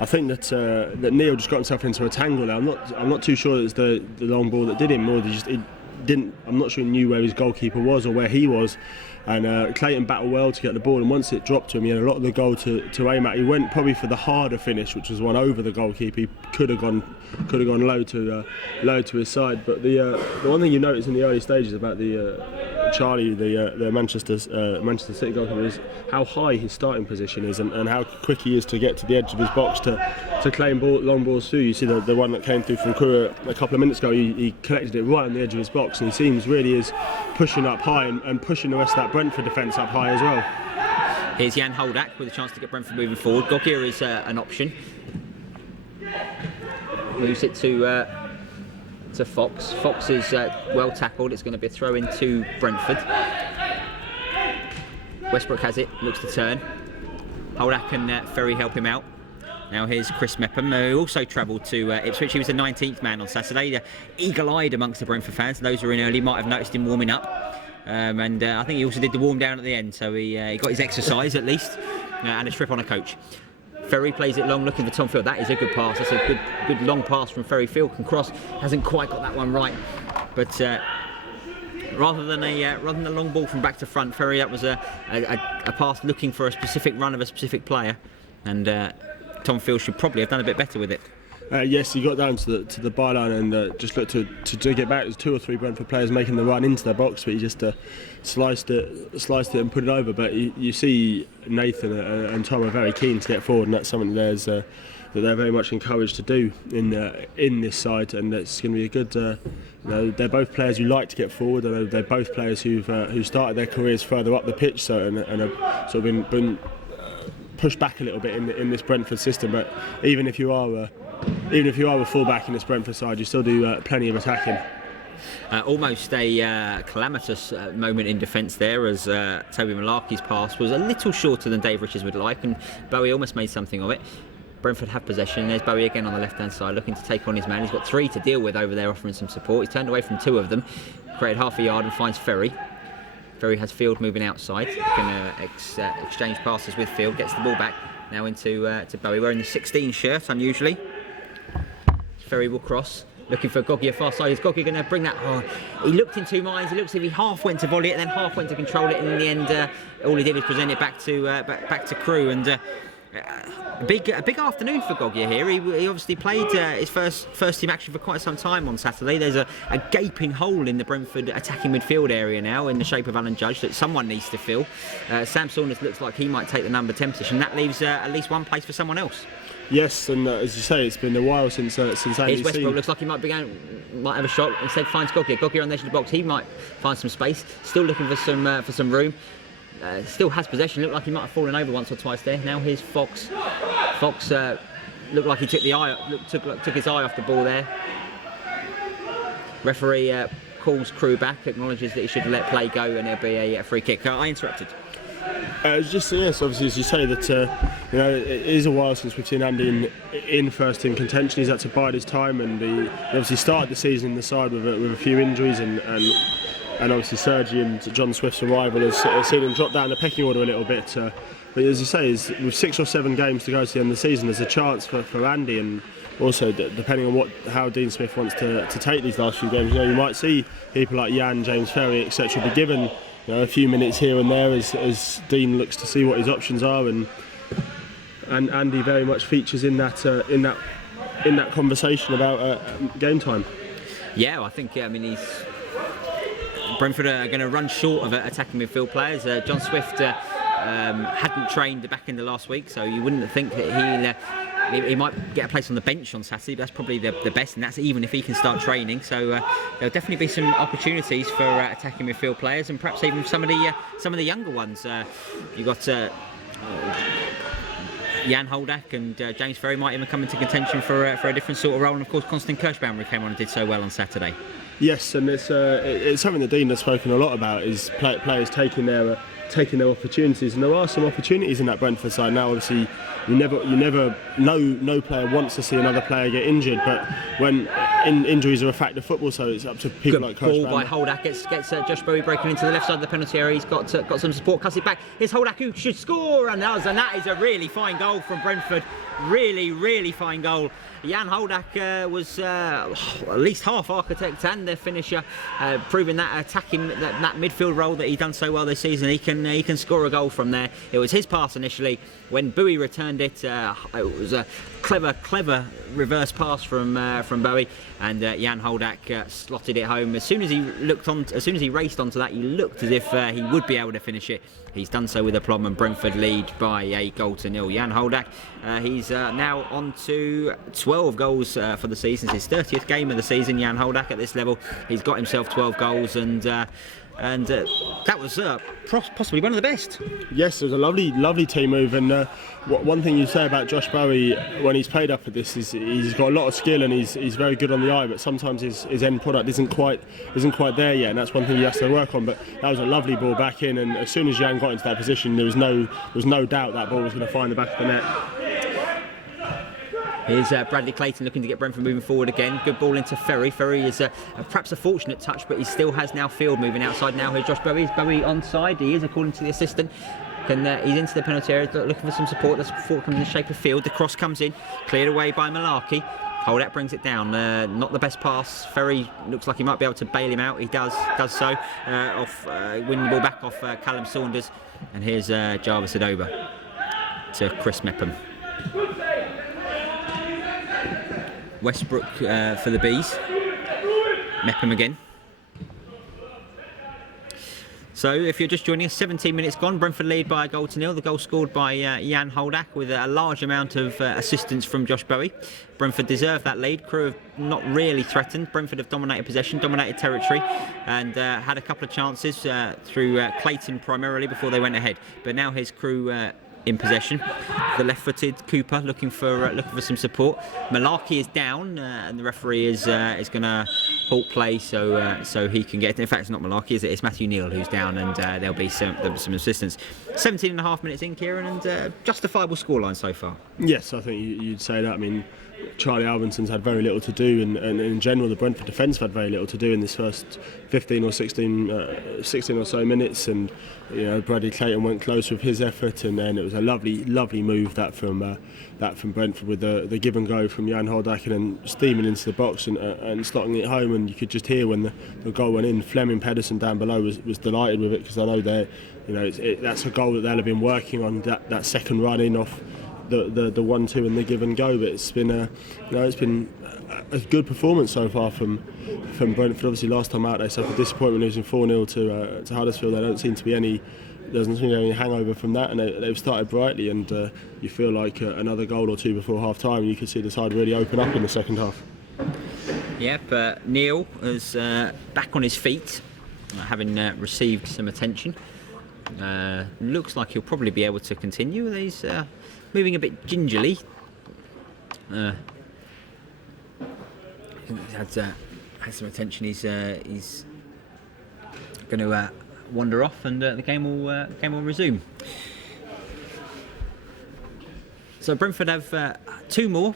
I think that Neil just got himself into a tangle there. I'm not too sure it was the long ball that did him, or I'm not sure he knew where his goalkeeper was or where he was. And Clayton battled well to get the ball, and once it dropped to him, he had a lot of the goal to aim at. He went probably for the harder finish, which was one over the goalkeeper. He could have gone low to his side. But the one thing you notice in the early stages about Charlie, the Manchester City goalkeeper, is how high his starting position is, and how quick he is to get to the edge of his box to claim long balls through. You see the one that came through from Crewe a couple of minutes ago, he collected it right on the edge of his box, and he seems really is pushing up high and pushing the rest of that Brentford defence up high as well. Here's Jan Holdak with a chance to get Brentford moving forward. Gogia is an option. Moves it to Fox. Fox is well tackled. It's going to be a throw in to Brentford. Westbrook has it, looks to turn. Holdak and Ferry help him out. Now here's Chris Mepham, who also travelled to Ipswich. He was the 19th man on Saturday. Eagle-eyed amongst the Brentford fans. Those who were in early might have noticed him warming up. And I think he also did the warm down at the end, so he got his exercise at least, and a trip on a coach. Ferry plays it long, looking for Tom Field. That is a good pass. That's a good long pass from Ferry. Field can cross. Hasn't quite got that one right, but rather than a long ball from back to front, Ferry, that was a pass looking for a specific run of a specific player, and Tom Field should probably have done a bit better with it. Yes, he got down to the byline and just looked to get back. There's 2 or 3 Brentford players making the run into their box, but he just sliced it and put it over. But you see Nathan and Tom are very keen to get forward, and that's something that they're very much encouraged to do in this side, and it's going to be a good. They're both players who like to get forward, and they're both players who started their careers further up the pitch, so and have sort of been pushed back a little bit in this Brentford system. But even if you are a full-back in this Brentford side, you still do plenty of attacking. Almost a calamitous moment in defence there, as Toby Malarkey's pass was a little shorter than Dave Richards would like, and Bowie almost made something of it. Brentford have possession. There's Bowie again on the left-hand side, looking to take on his man. He's got 3 to deal with over there, offering some support. He's turned away from 2 of them, created half a yard, and finds Ferry. Ferry has Field moving outside. Can exchange passes with Field, gets the ball back now into to Bowie, wearing the 16 shirt, unusually. Ferry will cross, looking for Gogia far side. Is Gogia going to bring that? Oh, he looked in 2 minds. It looks as if he half went to volley it and then half went to control it, and in the end all he did was present it back to Crewe. And a big afternoon for Gogia here. He obviously played his first team action for quite some time on Saturday. There's a gaping hole in the Brentford attacking midfield area now in the shape of Alan Judge that someone needs to fill. Sam Saunders looks like he might take the number 10 position. That leaves at least one place for someone else. Yes, and as you say, it's been a while since Andy's Westbrook looks like he might have a shot. Instead finds Gogia. Gogia on the edge of the box. He might find some space. Still looking for some room. Still has possession. Looked like he might have fallen over once or twice there. Now here's Fox. Fox looked like he took his eye off the ball there. Referee calls Crewe back, acknowledges that he should let play go, and it'll be a free kick. I interrupted. It's just, yes, obviously, as you say, that it is a while since we've seen Andy in first team contention. He's had to bide his time, and he obviously started the season in the side with a few injuries, and obviously Sergi and John Swift's arrival has seen him drop down the pecking order a little bit. But as you say, with 6 or 7 games to go to the end of the season, there's a chance for Andy, and also depending on how Dean Smith wants to take these last few games, you might see people like Jan, James Ferry, etc. be given a few minutes here and there as Dean looks to see what his options are, and Andy very much features in that conversation about game time. Yeah, I think Brentford are going to run short of attacking midfield players. John Swift hadn't trained back in the last week, so you wouldn't think that he might get a place on the bench on Saturday, but that's probably the best, and that's even if he can start training. So there'll definitely be some opportunities for attacking midfield players, and perhaps even some of the younger ones. You've got Jan Holdak and James Ferry might even come into contention for a different sort of role, and of course Constant Kirschbaum came on and did so well on Saturday. Yes, and it's something that Dean has spoken a lot about, is players taking their opportunities, and there are some opportunities in that Brentford side now. Obviously, no player wants to see another player get injured, but when injuries are a fact of football, so it's up to people like Coach ball by Holdak gets Josh Bowie breaking into the left side of the penalty area. He's got some support, cuts it back. Here's Holdak who should score, and that is a really fine goal from Brentford. Really fine goal. Jan Holdak was at least half architect and the finisher, proving that attacking that midfield role that he's done so well this season. He can score a goal from there. It was his pass initially. When Bowie returned it, it was a clever reverse pass from Bowie, and Jan Holdak slotted it home. As soon as he raced onto that, he looked as if he would be able to finish it. He's done so with aplomb, and Brentford lead by 1-0. Jan Holdak, he's now on to 12 goals for the season. It's his 30th game of the season, Jan Holdak, at this level. He's got himself 12 goals, and that was possibly one of the best. Yes, it was a lovely team move, and one thing you say about Josh Bowie when he's played up at this is he's got a lot of skill, and he's very good on the eye, but sometimes his end product isn't quite there yet, and that's one thing he has to work on. But that was a lovely ball back in, and as soon as Jan got into that position, there was no doubt that ball was going to find the back of the net. Here's Bradley Clayton looking to get Brentford moving forward again. Good ball into Ferry. Ferry is perhaps a fortunate touch, but he still has now field moving outside now. Here's Josh Bowie. Is Bowie onside? He is, according to the assistant. He's into the penalty area looking for some support. The support comes in the shape of Field. The cross comes in, cleared away by Malarkey. Holdak brings it down. Not the best pass. Ferry looks like he might be able to bail him out. He does so. Winning the ball back off Callum Saunders. And here's Jarvis Adoba to Chris Mepham. Westbrook for the Bees. Mepham again. So if you're just joining us, 17 minutes gone, Brentford lead by 1-0. The goal scored by Jan Holdak with a large amount of assistance from Josh Bowie. Brentford deserved that lead. Crewe have not really threatened. Brentford have dominated possession, dominated territory, and had a couple of chances through Clayton primarily before they went ahead. But now here's Crewe in possession. The left-footed Cooper looking for some support. Malarkey is down, and the referee is going to halt play so he can get. In fact, it's not Malarkey, is it? It's Matthew Neal who's down, and there'll be some assistance. 17.5 minutes in, Kieran, and justifiable scoreline so far. Yes, I think you'd say that. I mean, Charlie Albinson's had very little to do, and in general the Brentford defence have had very little to do in this first 15 or 16 or so minutes, and Bradley Clayton went close with his effort, and then it was a lovely move that from Brentford with the give and go from Jan Holdak, and then steaming into the box and slotting it home, and you could just hear when the goal went in. Fleming Pedersen down below was delighted with it, because I know that's a goal that they'll have been working on, that second run in off the 1-2 and the give and go, but it's been a good performance so far from Brentford. Obviously last time out they suffered disappointment losing 4-0 to Huddersfield. There doesn't seem to be any hangover from that, and they've started brightly, and you feel like another goal or two before half time and you could see the side really open up in the second half. Yep, Neil is back on his feet, having received some attention. Looks like he'll probably be able to continue. He's moving a bit gingerly. Had some attention. He's going to wander off, and the game will resume. So Brentford have 2 more,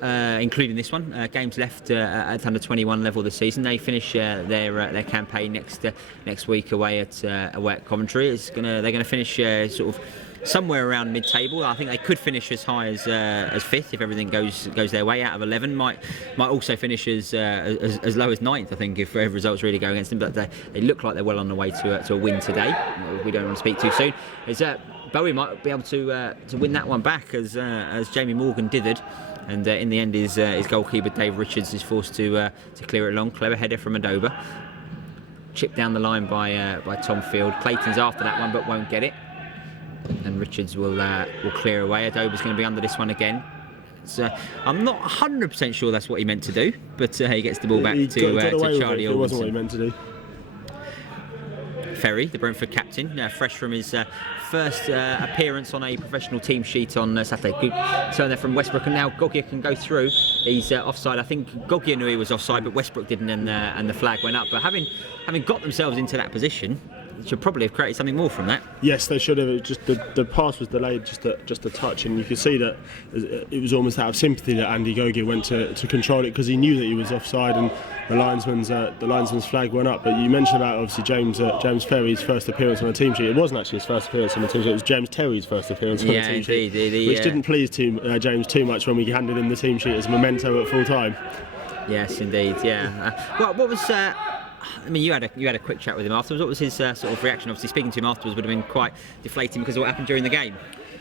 including this one, games left at under 21 level this season. They finish their campaign next week away at Coventry. They're going to finish sort of somewhere around mid-table. I think they could finish as high as 5th if everything goes their way. Out of 11, might also finish as low as 9th. I think if results really go against them. But they look like they're well on the way to a win today. We don't want to speak too soon. Bowie might be able to win that one back as Jamie Morgan dithered. And in the end, his goalkeeper Dave Richards is forced to clear it long. Clever header from Adoba. Chipped down the line by Tom Field. Clayton's after that one, but won't get it. And Richards will clear away. Adoba's going to be under this one again. I'm not 100% sure that's what he meant to do, but he gets the ball back to Charlie Albenson. It wasn't what he meant to do. Ferry, the Brentford captain, fresh from his first appearance on a professional team sheet on Saturday. Good turn there from Westbrook, and now Gogia can go through. He's offside. I think Gogia knew he was offside, but Westbrook didn't, and the flag went up. But having got themselves into that position, should probably have created something more from that. Yes, they should have. It just the pass was delayed just a touch, and you could see that it was almost out of sympathy that Andy Gogia went to control it, because he knew that he was offside, and the linesman's flag went up. But you mentioned about obviously James Ferry's first appearance on a team sheet. It wasn't actually his first appearance on the team sheet. It was James Terry's first appearance on the team sheet, which didn't please James too much when we handed him the team sheet as a memento at full time. Yes, indeed. Yeah. What was? I mean, you had a quick chat with him afterwards. What was his sort of reaction? Obviously, speaking to him afterwards would have been quite deflating because of what happened during the game.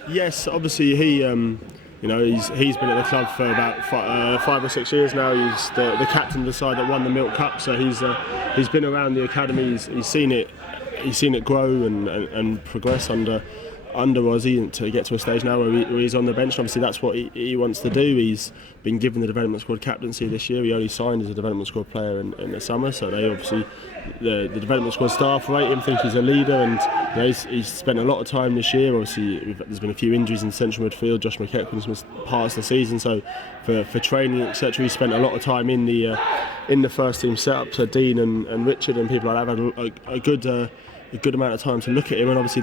Yes, obviously he's been at the club for about 5 or 6 years now. He's the captain of the side that won the Milk Cup, so he's been around the academy. He's seen it grow and progress under Ozzy to get to a stage now where he's on the bench. Obviously, that's what he wants to do. He's been given the development squad captaincy this year. He only signed as a development squad player in the summer, so they obviously the development squad staff rate him, think he's a leader, and he's spent a lot of time this year. Obviously, there's been a few injuries in central midfield. Josh McEachran's missed parts of the season, so for training, etc., he spent a lot of time in the first team setup. So Dean and Richard and people like that have had a good amount of time to look at him, and obviously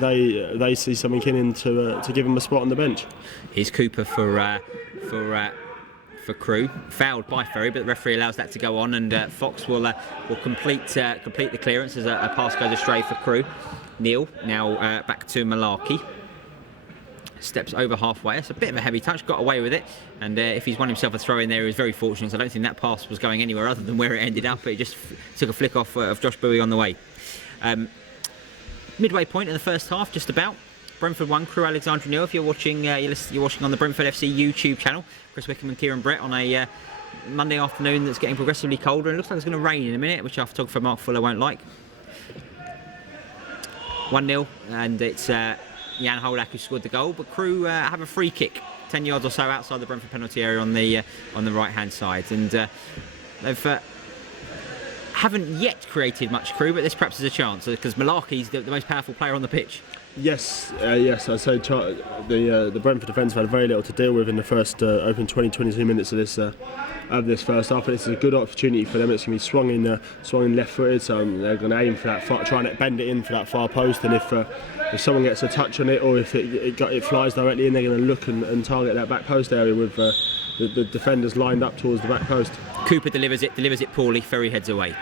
they see something in him to give him a spot on the bench. Here's Cooper for Crewe, fouled by Ferry, but the referee allows that to go on, and Fox will complete the clearance as a pass goes astray for Crewe. Neil now back to Malarkey. Steps over halfway. It's a bit of a heavy touch, got away with it, and if he's won himself a throw in there, he was very fortunate. So I don't think that pass was going anywhere other than where it ended up. It just took a flick off of Josh Bowie on the way. Midway point in the first half, just about. Brentford 1, Crewe Alexandra 0. If you're watching, you're watching on the Brentford FC YouTube channel. Chris Wickham and Kieran Brett on a Monday afternoon that's getting progressively colder, and it looks like it's going to rain in a minute, which our photographer Mark Fuller won't like. 1-0, and it's Jan Holak who scored the goal, but Crewe have a free kick 10 yards or so outside the Brentford penalty area on the right hand side, and they've haven't yet created much, Crewe, but this perhaps is a chance, because Malarkey's the most powerful player on the pitch. Yes. I'd say the Brentford defence have had very little to deal with in the first open 20-22 minutes of this first half, and it's a good opportunity for them. It's going to be swung left-footed, so they're going to aim for that far, trying to bend it in for that far post, and if someone gets a touch on it, or if it flies directly in, they're going to look and target that back post area with the defenders lined up towards the back post. Cooper delivers it poorly. Ferry heads away.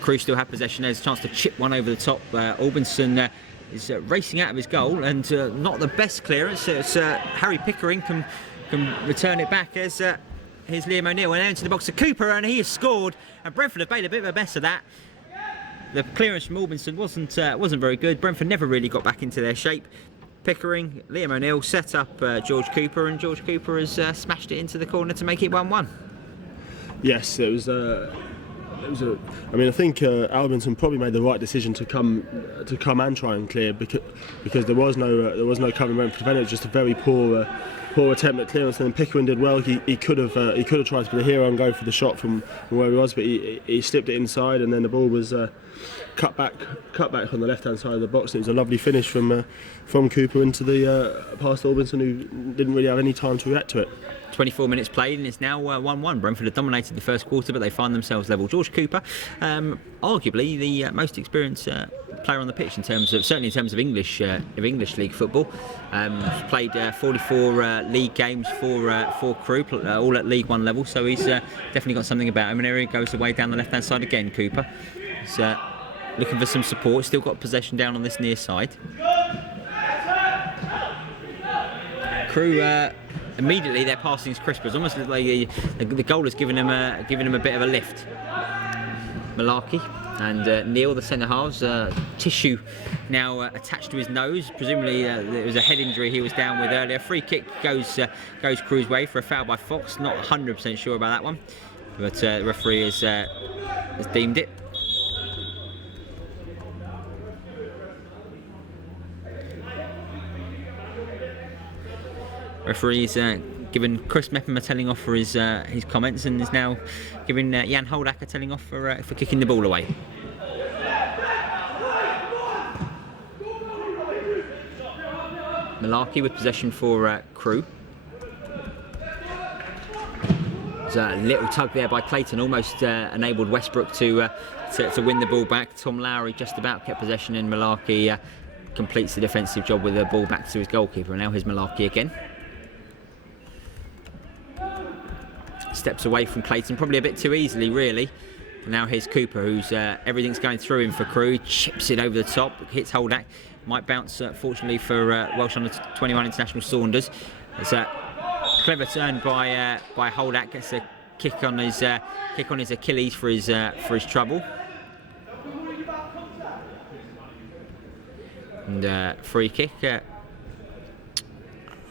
Crewe still have possession. There's a chance to chip one over the top. Albenson is racing out of his goal, and not the best clearance. It's Harry Pickering can return it back as here's Liam O'Neill, and into the box to Cooper, and he has scored. And Brentford have made a bit of a mess of that. The clearance from Albenson wasn't very good. Brentford never really got back into their shape. Pickering, Liam O'Neill set up George Cooper, and George Cooper has smashed it into the corner to make it 1-1. Yes, it was. I think Albinson probably made the right decision to come and try and clear because there was no covering Brentford defender. It was just a very poor attempt at clearance, and then Pickering did well. He could have tried to be the hero and go for the shot from where he was, but he slipped it inside, and then the ball was cut back on the left hand side of the box. It was a lovely finish from Cooper into the past Albinson, who didn't really have any time to react to it. 24 minutes played and it's now 1-1. Brentford have dominated the first quarter, but they find themselves level. George Cooper, arguably the most experienced player on the pitch certainly in terms of English league football. Played 44 league games for Crewe, all at League One level. So he's definitely got something about him. And here he goes away down the left hand side again. Cooper. He's looking for some support. Still got possession down on this near side. Crewe. Immediately their passing's crisp. It's almost like the goal has given him a bit of a lift. Malarkey and Neil, the centre halves, tissue now attached to his nose. Presumably there was a head injury he was down with earlier. Free kick goes Crewe's way for a foul by Fox. Not 100% sure about that one, but the referee has deemed it. Referee's given Chris Mepham a telling off for his comments, and is now giving Jan Holdak a telling off for kicking the ball away. Malarkey with possession for Crewe. There's a little tug there by Clayton, almost enabled Westbrook to win the ball back. Tom Lowry just about kept possession, and Malarkey completes the defensive job with the ball back to his goalkeeper. And now here's Malarkey again. Steps away from Clayton, probably a bit too easily, really. And now here's Cooper, who's everything's going through him for Crewe. Chips it over the top, hits Holdak. Might bounce, fortunately for Welsh under-21 international Saunders. It's a clever turn by Holdak. Gets a kick on his Achilles for his trouble. And free kick.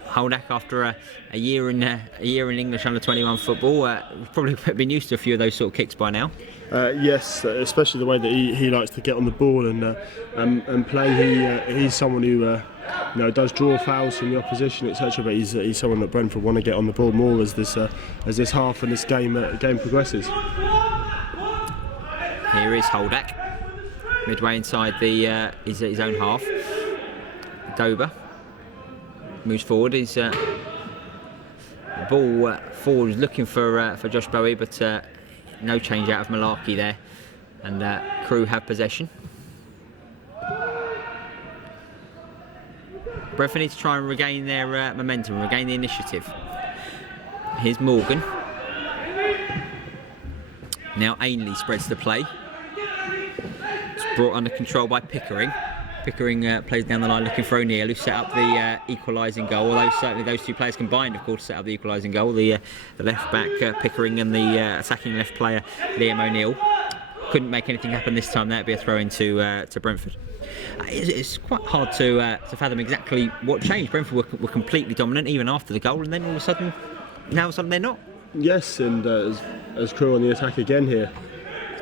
Holdak, after a year in English under-21 football, probably been used to a few of those sort of kicks by now. Yes, especially the way that he likes to get on the ball and play. He's someone who does draw fouls from the opposition, etc. But he's someone that Brentford want to get on the ball more as this half and this game progresses. Here is Holdak, midway inside his own half. Dober moves forward. He's the ball forward, looking for Josh Bowie, but no change out of Malarkey there, and Crewe have possession. Brentford need to try and regain their momentum, regain the initiative. Here's Morgan. Now Ainley spreads the play. It's brought under control by Pickering. Pickering plays down the line looking for O'Neill, who set up the equalising goal. Although certainly those two players combined, of course, set up the equalising goal. The left back Pickering and the attacking left player Liam O'Neill couldn't make anything happen this time. That'd be a throw into Brentford. It's quite hard to fathom exactly what changed. Brentford were completely dominant even after the goal, and then all of a sudden they're not. Yes, and as Crewe on the attack again here.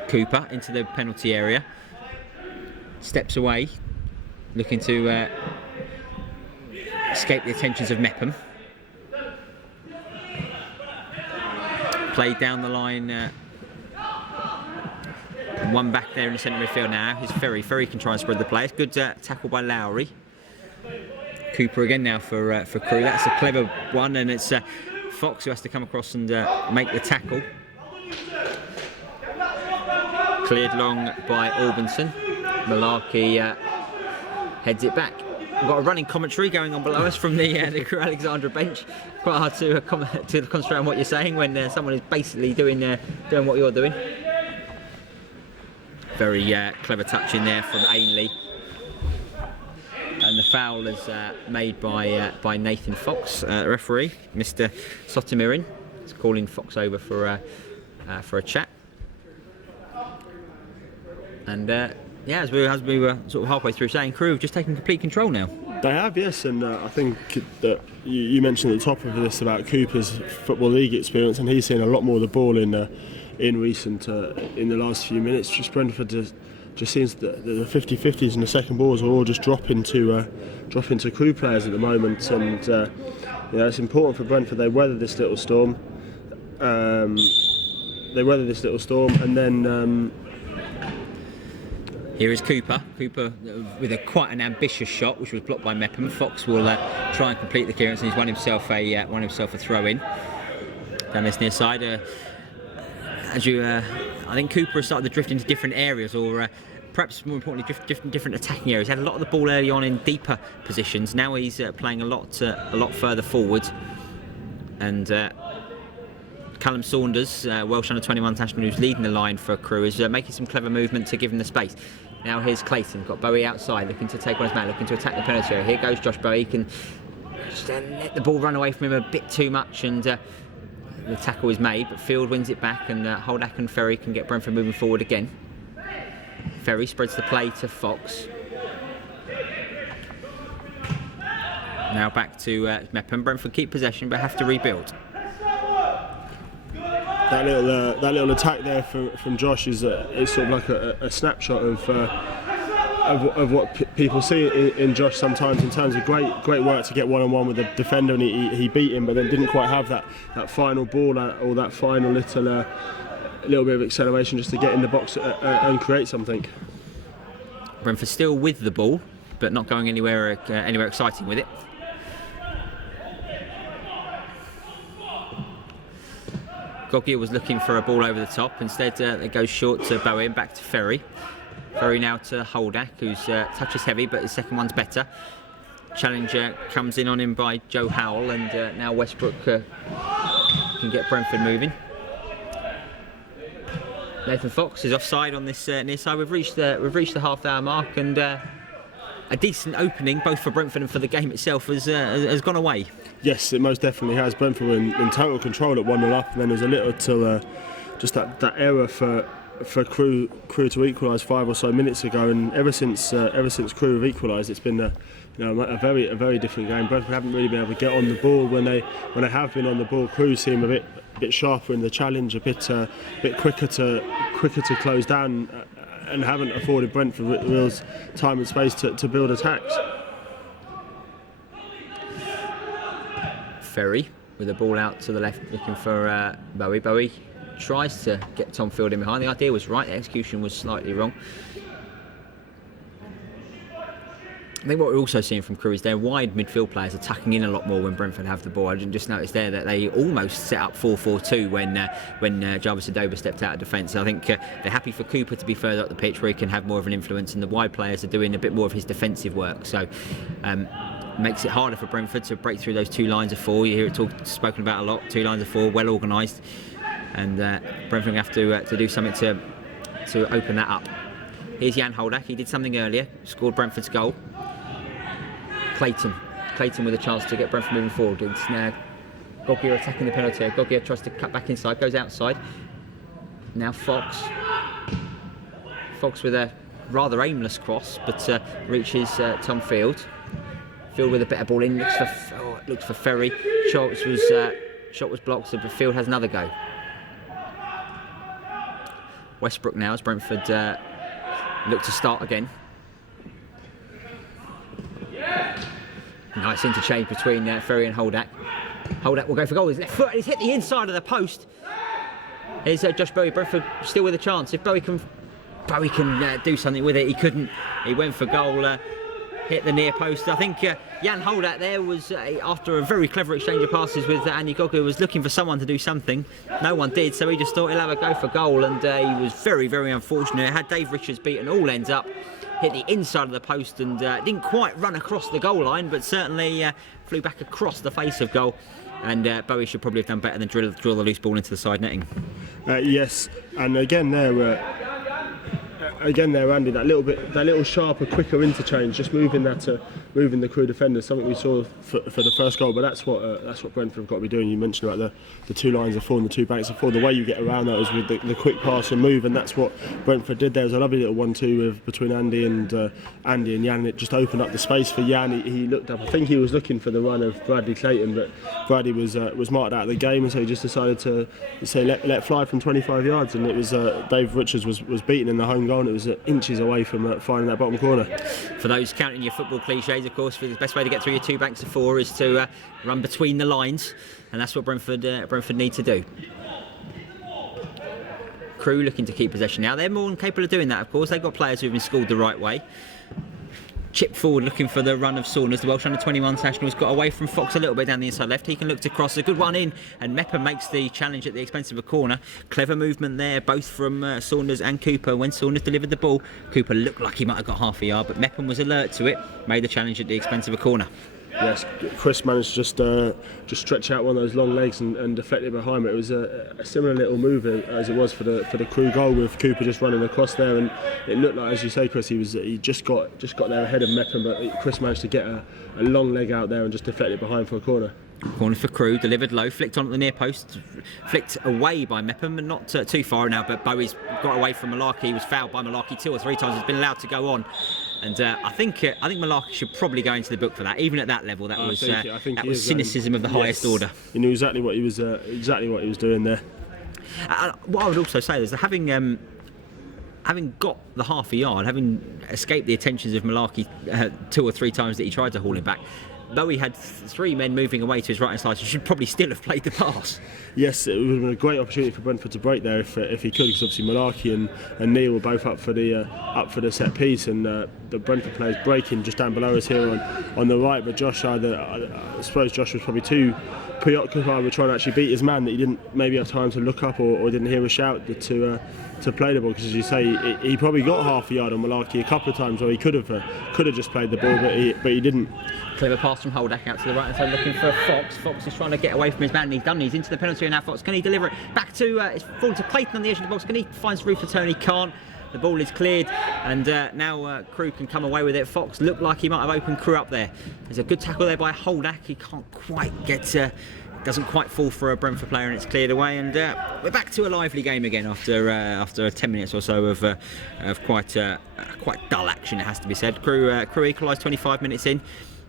Cooper into the penalty area, steps away, looking to escape the attentions of Mepham. Played down the line. One back there in the centre midfield now. He's Ferry can try and spread the play. It's good tackle by Lowry. Cooper again now for Crewe. That's a clever one, and it's Fox who has to come across and make the tackle. Cleared long by Albinson. Malarkey heads it back. We've got a running commentary going on below us from the Crewe Alexandra bench. Quite hard to concentrate on what you're saying when someone is basically doing what you're doing. Very clever touch in there from Ainley. And the foul is made by Nathan Fox, referee, Mr. Sotimirin. He's calling Fox over for a chat. And as we were sort of halfway through saying, Crewe have just taken complete control now. They have, yes, and I think that you mentioned at the top of this about Cooper's Football League experience, and he's seen a lot more of the ball in in the last few minutes. Just Brentford just seems that the 50-50s and the second balls are all just dropping to Crewe players at the moment, and it's important for Brentford. They weather this little storm. And then. Here is Cooper. Cooper with quite an ambitious shot, which was blocked by Mepham. Fox will try and complete the clearance, and he's won himself a throw in down this near side. I think Cooper has started to drift into different areas, or perhaps more importantly, different attacking areas. He had a lot of the ball early on in deeper positions. Now he's playing a lot further forward, and. Callum Saunders, Welsh under-21 international, who's leading the line for Crewe, is making some clever movement to give him the space. Now here's Clayton, got Bowie outside, looking to take on his man, looking to attack the penalty area. Here goes Josh Bowie, he can just let the ball run away from him a bit too much, and the tackle is made, but Field wins it back, and Holdak and Ferry can get Brentford moving forward again. Ferry spreads the play to Fox. Now back to Mepham. Brentford keep possession but have to rebuild. That little attack there from Josh is sort of like a snapshot of what people see in Josh sometimes, in terms of great work to get one-on-one with the defender, and he beat him, but then didn't quite have that final ball or that final little bit of acceleration just to get in the box and create something. Brentford still with the ball, but not going anywhere exciting with it. Gogier was looking for a ball over the top. Instead, it goes short to Bowie and back to Ferry. Ferry now to Holdak, whose touch is heavy, but his second one's better. Challenger comes in on him by Joe Howell, and now Westbrook can get Brentford moving. Nathan Fox is offside on this near side. We've reached the half-hour mark, and a decent opening both for Brentford and for the game itself has gone away. Yes, it most definitely has. Brentford were in total control at 1-0 up, and then there's a little till just that error for Crewe to equalise 5 or so minutes ago, and ever since Crewe have equalised, it's been a very different game. Brentford haven't really been able to get on the ball. When they have been on the ball, Crewe seem a bit sharper in the challenge, a bit quicker to close down, and haven't afforded Brentford real time and space to build attacks. Ferry with a ball out to the left, looking for Bowie. Bowie tries to get Tom Field in behind. The idea was right, the execution was slightly wrong. I think what we're also seeing from Crewe is their wide midfield players attacking in a lot more when Brentford have the ball. I just noticed there that they almost set up 4-4-2 when Jarvis Adoba stepped out of defence. So I think they're happy for Cooper to be further up the pitch where he can have more of an influence, and the wide players are doing a bit more of his defensive work. So makes it harder for Brentford to break through those two lines of four. You hear it spoken about a lot. 2 lines of 4, well organised, and Brentford have to do something to open that up. Here's Jan Holdak. He did something earlier, scored Brentford's goal. Clayton with a chance to get Brentford moving forward. It's now Gogier attacking the penalty area. Gogier tries to cut back inside, goes outside. Now Fox with a rather aimless cross, but reaches Tom Field. Field with a better ball in, looks for Ferry. Shot was blocked, so Field has another go. Westbrook now as Brentford look to start again. Nice interchange between Ferry and Holdak. Holdak will go for goal. His left foot, he's hit the inside of the post. Here's Josh Bowie. Brentford still with a chance. If Bowie can do something with it, he couldn't. He went for goal. Hit the near post. I think Jan Holdak there was, after a very clever exchange of passes with Andy Gogier, was looking for someone to do something. No one did, so he just thought he'll have a go for goal, and he was very, very unfortunate. Had Dave Richards beaten all ends up, hit the inside of the post, and didn't quite run across the goal line, but certainly flew back across the face of goal. And Bowie should probably have done better than drill the loose ball into the side netting. Yes, and again there again there, Andy, that little sharper, quicker interchange, just moving the Crewe defenders, something we saw for the first goal. But that's what Brentford have got to be doing. You mentioned about the two lines of four and the two banks of four. The way you get around those with the quick pass and move, and that's what Brentford did. There was a lovely little 1-2 between Andy and Jan, and it just opened up the space for Jan. He looked up. I think he was looking for the run of Bradley Clayton, but Bradley was marked out of the game, and so he just decided to say let fly from 25 yards, and it was Dave Richards was beaten in the home goal, and it was inches away from finding that bottom corner. For those counting your football cliches, of course, the best way to get through your two banks of four is to run between the lines, and that's what Brentford need to do. Crewe looking to keep possession now. They're more than capable of doing that, of course. They've got players who've been schooled the right way. Chip forward looking for the run of Saunders. The Welsh under-21 international's got away from Fox a little bit down the inside left. He can look to cross. A good one in, and Mepper makes the challenge at the expense of a corner. Clever movement there, both from Saunders and Cooper. When Saunders delivered the ball, Cooper looked like he might have got half a yard, but Mepham was alert to it, made the challenge at the expense of a corner. Yes, Chris managed to just stretch out one of those long legs and deflect it behind him. It was a similar little move as it was for the Crewe goal, with Cooper just running across there, and it looked like, as you say, Chris, he just got there ahead of Mepham, but Chris managed to get a long leg out there and just deflect it behind for a corner. Corner for Crewe, delivered low, flicked on at the near post, flicked away by Mepham, and not too far now, but Bowie's got away from Malarkey. He was fouled by Malarkey 2 or 3 times. He's been allowed to go on, and I think Malarkey should probably go into the book for that. Even at that level, that was cynicism of the highest order. He knew exactly what he was doing there. What I would also say is that having got the half a yard, having escaped the attentions of Malarkey 2 or 3 times that he tried to haul him back, Bowie had 3 men moving away to his right hand side, so he should probably still have played the pass. Yes, it would have been a great opportunity for Brentford to break there if he could, because obviously Malarkey and Neil were both up for the set piece, and the Brentford players breaking just down below us here on the right. But Josh I suppose Josh was probably too preoccupied with trying to actually beat his man that he didn't maybe have time to look up or didn't hear a shout to play the ball, because as you say, he probably got half a yard on Malarkey a couple of times, or he could have just played the ball, but he didn't. Clever pass from Holdak out to the right hand side, looking for Fox. Fox is trying to get away from his man, and he's done. He's into the penalty area now. Fox, can he deliver it back to? It's fallen to Clayton on the edge of the box. Can he find room for turn? He can't. The ball is cleared, and now Crewe can come away with it. Fox looked like he might have opened Crewe up there. There's a good tackle there by Holdak. He can't quite get. Doesn't quite fall for a Brentford player, and it's cleared away, and we're back to a lively game again after 10 minutes or so of quite dull action, it has to be said. Crewe equalised 25 minutes in,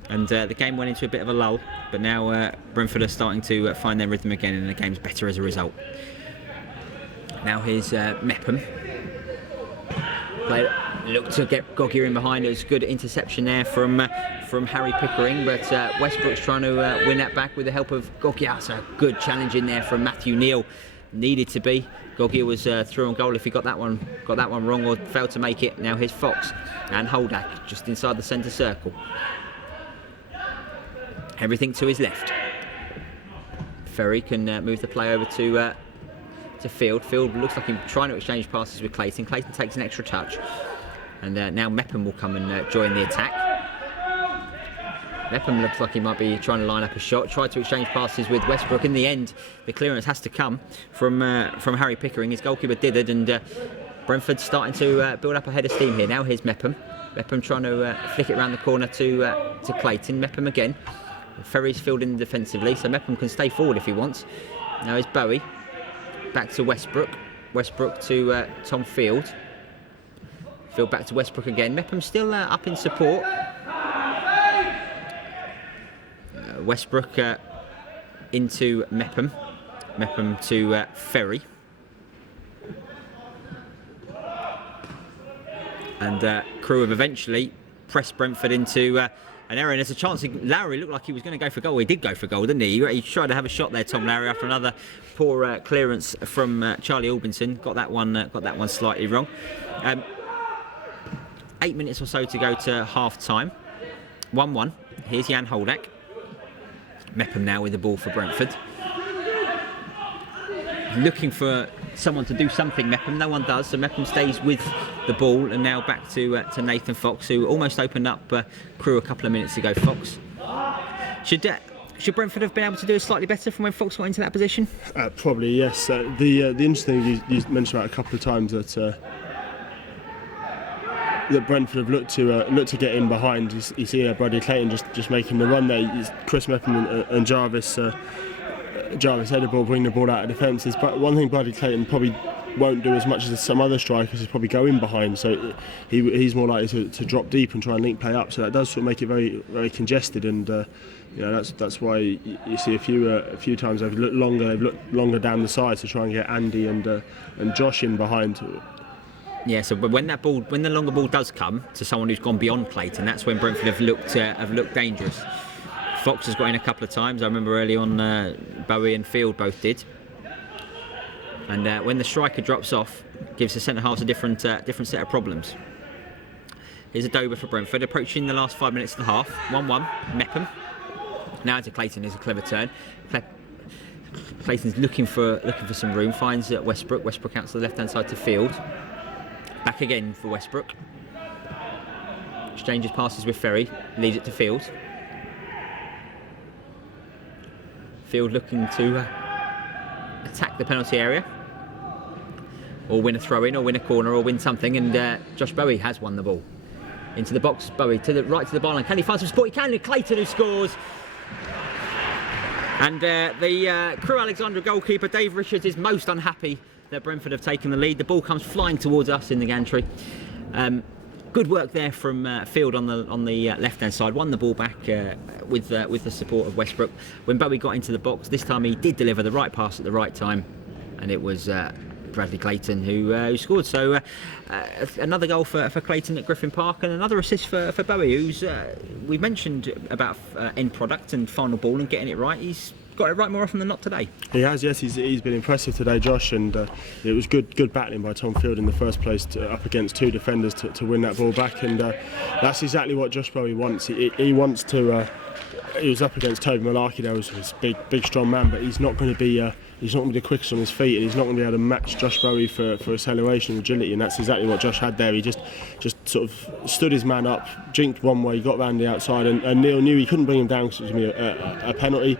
and the game went into a bit of a lull, but now Brentford are starting to find their rhythm again, and the game's better as a result. Now here's Mepham. Looked to get Gogier in behind. It was a good interception there from Harry Pickering, but Westbrook's trying to win that back with the help of Gogier. So good challenge in there from Matthew Neal. Needed to be. Gogier was through on goal if he got that one wrong or failed to make it. Now here's Fox and Holdak just inside the centre circle. Everything to his left. Ferry can move the play over to Field. Field looks like he's trying to exchange passes with Clayton. Clayton takes an extra touch, and now Mepham will come and join the attack. Mepham looks like he might be trying to line up a shot. Tried to exchange passes with Westbrook. In the end, the clearance has to come from Harry Pickering. His goalkeeper did it, and Brentford starting to build up a head of steam here. Now here's Mepham. Mepham trying to flick it around the corner to Clayton. Mepham again. Ferry's fielding defensively, so Mepham can stay forward if he wants. Now here's Bowie. Back to Westbrook. Westbrook to Tom Field. Field back to Westbrook again. Mepham still up in support. Westbrook into Mepham. Mepham to Ferry. And Crewe have eventually pressed Brentford into an error, and there's a chance. Lowry looked like he was going to go for goal. He did go for goal, didn't he? He tried to have a shot there, Tom Lowry, after another poor clearance from Charlie Albinson. Got that one slightly wrong. 8 minutes or so to go to half time. 1-1. Here's Jan Holdak. Mepham now with the ball for Brentford. Looking for someone to do something, Mepham. No one does, so Mepham stays with the ball, and now back to Nathan Fox, who almost opened up Crewe a couple of minutes ago. Fox. Should Brentford have been able to do it slightly better from when Fox got into that position? Probably, yes. The interesting thing you mentioned about a couple of times that Brentford have looked to get in behind. You see Bradley Clayton just making the run there. Chris Mepham and Jarvis had the ball, bring the ball out of defences. But one thing Bradley Clayton probably won't do as much as some other strikers is probably go in behind. So he's more likely to drop deep and try and link play up. So that does sort of make it very, very congested. And that's why you see a few times they've looked longer down the side to try and get Andy and Josh in behind. Yeah, so but when the longer ball does come to someone who's gone beyond Clayton, that's when Brentford have looked dangerous. Fox has got in a couple of times. I remember early on, Bowie and Field both did. And when the striker drops off, gives the centre halves a different set of problems. Here's a Dober for Brentford, approaching the last 5 minutes of the half. 1-1, Mepham. Now to Clayton, is a clever turn. Clayton's looking for some room, finds Westbrook. Westbrook out to the left-hand side to Field. Back again for Westbrook. Exchanges passes with Ferry, leaves it to Field. Field looking to attack the penalty area, or win a throw-in, or win a corner, or win something. And Josh Bowie has won the ball into the box. Bowie to the right to the byline. Can he find some support? He can. Clayton who scores. And the Crewe Alexandra goalkeeper Dave Richards is most unhappy that Brentford have taken the lead. The ball comes flying towards us in the gantry. Good work there from Field on the left-hand side. Won the ball back with the support of Westbrook. When Bowie got into the box, this time he did deliver the right pass at the right time, and it was Bradley Clayton who scored. So another goal for Clayton at Griffin Park, and another assist for Bowie, who's we mentioned about end product and final ball and getting it right. He's got it right more often than not today. He has, yes. He's been impressive today, Josh, and it was good battling by Tom Field in the first place up against two defenders to win that ball back, and that's exactly what Josh Bowie wants. He wants to. He was up against Toby Malarkey. There was this big strong man, but he's not going to be. He's not going to be the quickest on his feet, and he's not going to be able to match Josh Bowie for acceleration and agility, and that's exactly what Josh had there. He just sort of stood his man up, jinked one way, got round the outside, and Neil knew he couldn't bring him down because it was going to be a penalty.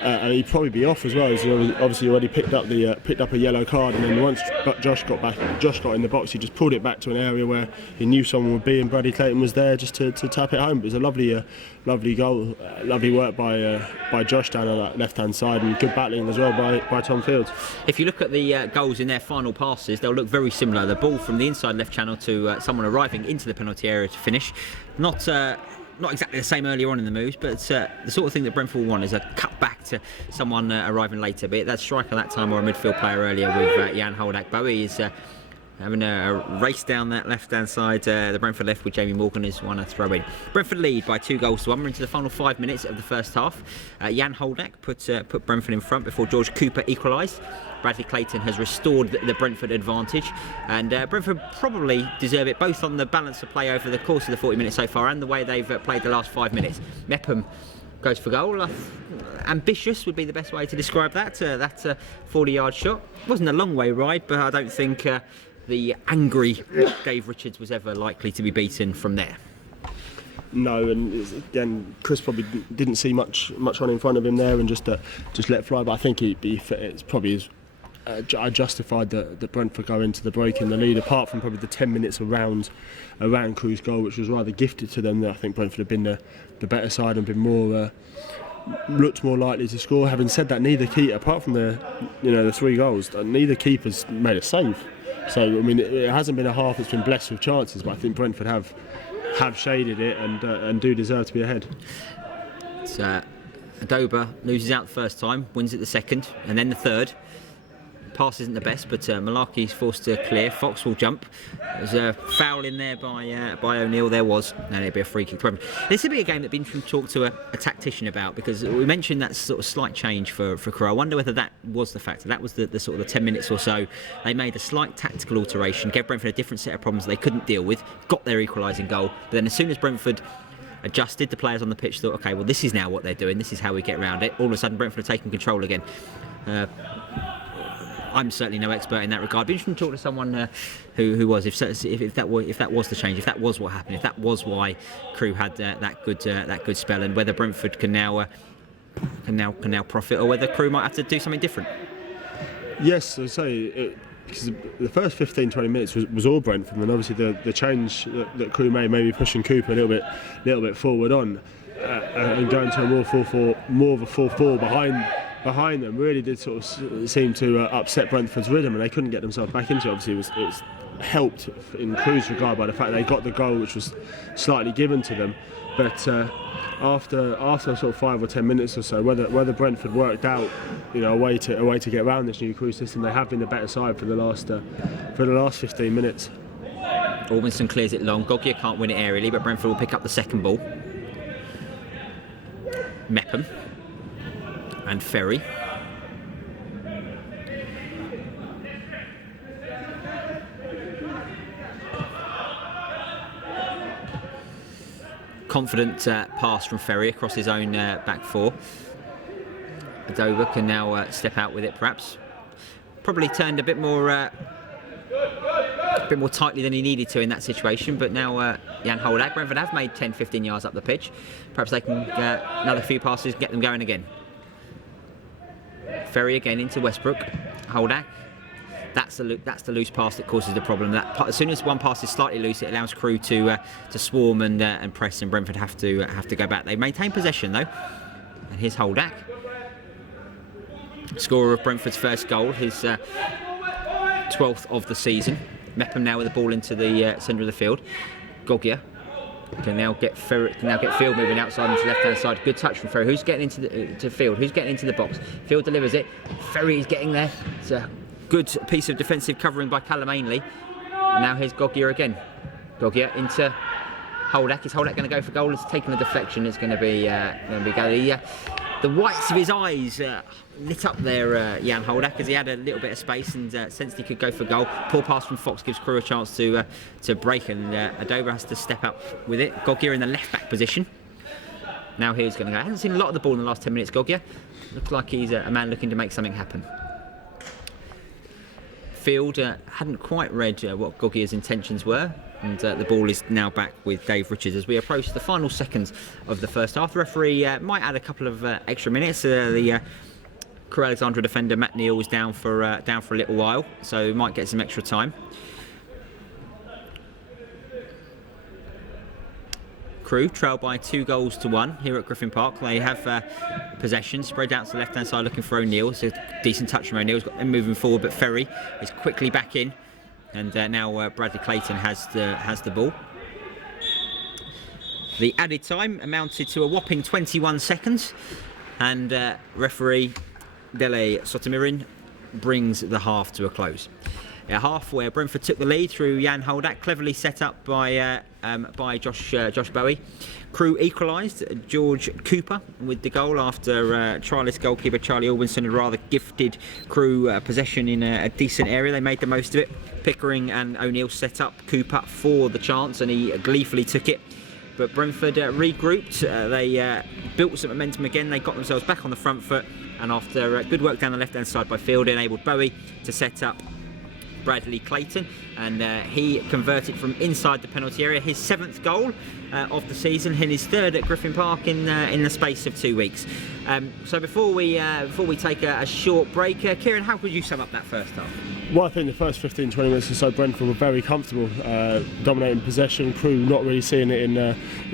And he'd probably be off as well. He's obviously already picked up a yellow card, and then once Josh got in the box, he just pulled it back to an area where he knew someone would be, and Bradley Clayton was there just to tap it home. But it was a lovely goal, lovely work by Josh down on that left-hand side, and good battling as well by Tom Fields. If you look at the goals in their final passes, they'll look very similar. The ball from the inside left channel to someone arriving into the penalty area to finish. Not exactly the same earlier on in the moves, but the sort of thing that Brentford want is a cut back to someone arriving later, be it that striker that time or a midfield player earlier with Jan Holdak. Bowie is having a race down that left-hand side. The Brentford left with Jamie Morgan has won a throw-in. Brentford lead by 2-1. We're into the final 5 minutes of the first half. Jan Holdak put Brentford in front before George Cooper equalised. Bradley Clayton has restored the Brentford advantage, and Brentford probably deserve it both on the balance of play over the course of the 40 minutes so far and the way they've played the last 5 minutes. Mepham goes for goal. Ambitious would be the best way to describe that. That's a 40-yard shot. It wasn't a long way ride, but I don't think the angry Dave Richards was ever likely to be beaten from there. No, and again, Chris probably didn't see much on in front of him there, and just let fly. But I think it's probably I justified that Brentford go into the break in the lead, apart from probably the 10 minutes around Crewe's goal, which was rather gifted to them. I think Brentford have been the better side and been more looked more likely to score. Having said that, neither keeper, apart from the 3 goals, neither keeper's made a save. So I mean, it hasn't been a half that's been blessed with chances, but I think Brentford have shaded it and do deserve to be ahead. It's Adoba loses out the first time, wins it the second, and then the third. Pass isn't the best, but Malarkey's forced to clear. Fox will jump. There's a foul in there by O'Neill. There was, and it'd be a free kick. This would be a game that'd be interesting to talk to a tactician about, because we mentioned that sort of slight change for Crewe. I wonder whether that was the factor. That was the sort of the 10 minutes or so. They made a slight tactical alteration, gave Brentford a different set of problems they couldn't deal with, got their equalising goal. But then as soon as Brentford adjusted, the players on the pitch thought, okay, well, this is now what they're doing. This is how we get around it. All of a sudden, Brentford have taken control again. I'm certainly no expert in that regard. But interesting to talk to someone who was, if that was the change, if that was what happened, if that was why Crewe had that good spell, and whether Brentford can now profit, or whether Crewe might have to do something different. Yes, I say because the first 15-20 minutes was all Brentford, and obviously the change that Crewe made, maybe pushing Cooper a little bit forward on, and going to a more of a 4-4 behind them, really did sort of seem to upset Brentford's rhythm, and they couldn't get themselves back into it. Obviously, it was helped in Crewe's regard by the fact they got the goal, which was slightly given to them. But after sort of 5 or 10 minutes or so, whether Brentford worked out, a way to get around this new Crewe system, they have been the better side for the last 15 minutes. Albinson clears it long. Gogia can't win it aerially, but Brentford will pick up the second ball. Mepham and Ferry. Confident pass from Ferry across his own back four. Adoba can now step out with it, perhaps. Probably turned a bit more tightly than he needed to in that situation, but now Jan Holdak, Brentford have made 10-15 yards up the pitch. Perhaps they can another few passes, get them going again. Ferry again into Westbrook. Holdak. That's the loose pass that causes the problem. As soon as one pass is slightly loose, it allows Crewe to swarm and press, and Brentford have to go back. They maintain possession though, and here's Holdak, scorer of Brentford's first goal, his 12th of the season. Mepham now with the ball into the centre of the field. Gogia can now get Field moving outside into the left-hand side. Good touch from Ferry. Who's getting into Field? Who's getting into the box? Field delivers it. Ferry is getting there. It's a good piece of defensive covering by Callum Ainley. Now here's Gogia again. Gogia into Holdak. Is Holdak going to go for goal? It's taken a deflection. It's going to be go. The whites of his eyes lit up there, Jan Holdak, as he had a little bit of space and sensed he could go for goal. Poor pass from Fox gives Crewe a chance to break, and Adoba has to step up with it. Gogia in the left back position. Now here's going to go. I haven't seen a lot of the ball in the last 10 minutes, Gogia. Looks like he's a man looking to make something happen. Field hadn't quite read what Gogia's intentions were, and the ball is now back with Dave Richards as we approach the final seconds of the first half. The referee might add a couple of extra minutes. The Crewe Alexandra defender Matt Neal was down for a little while, so we might get some extra time. Crewe trail by 2-1 here at Griffin Park. They have possession, spread out to the left-hand side looking for O'Neill. It's a decent touch from O'Neill. He's got them moving forward, but Ferry is quickly back in, and now Bradley Clayton has the ball. The added time amounted to a whopping 21 seconds, and referee Dele Sotamirin brings the half to a close. A half where Brentford took the lead through Jan Holdak, cleverly set up by Josh Bowie. Crewe equalised. George Cooper with the goal after trialist goalkeeper Charlie Albinson had rather gifted Crewe possession in a decent area. They made the most of it. Pickering and O'Neill set up Cooper for the chance, and he gleefully took it. But Brentford regrouped. They built some momentum again. They got themselves back on the front foot, and after good work down the left-hand side by Field, enabled Bowie to set up Bradley Clayton, and he converted from inside the penalty area, his 7th goal of the season, and his 3rd at Griffin Park in the space of 2 weeks. So before we take a short break, Kieran, how could you sum up that first half? Well, I think the first 15-20 minutes or so, Brentford were very comfortable, dominating possession. Crewe not really seeing it in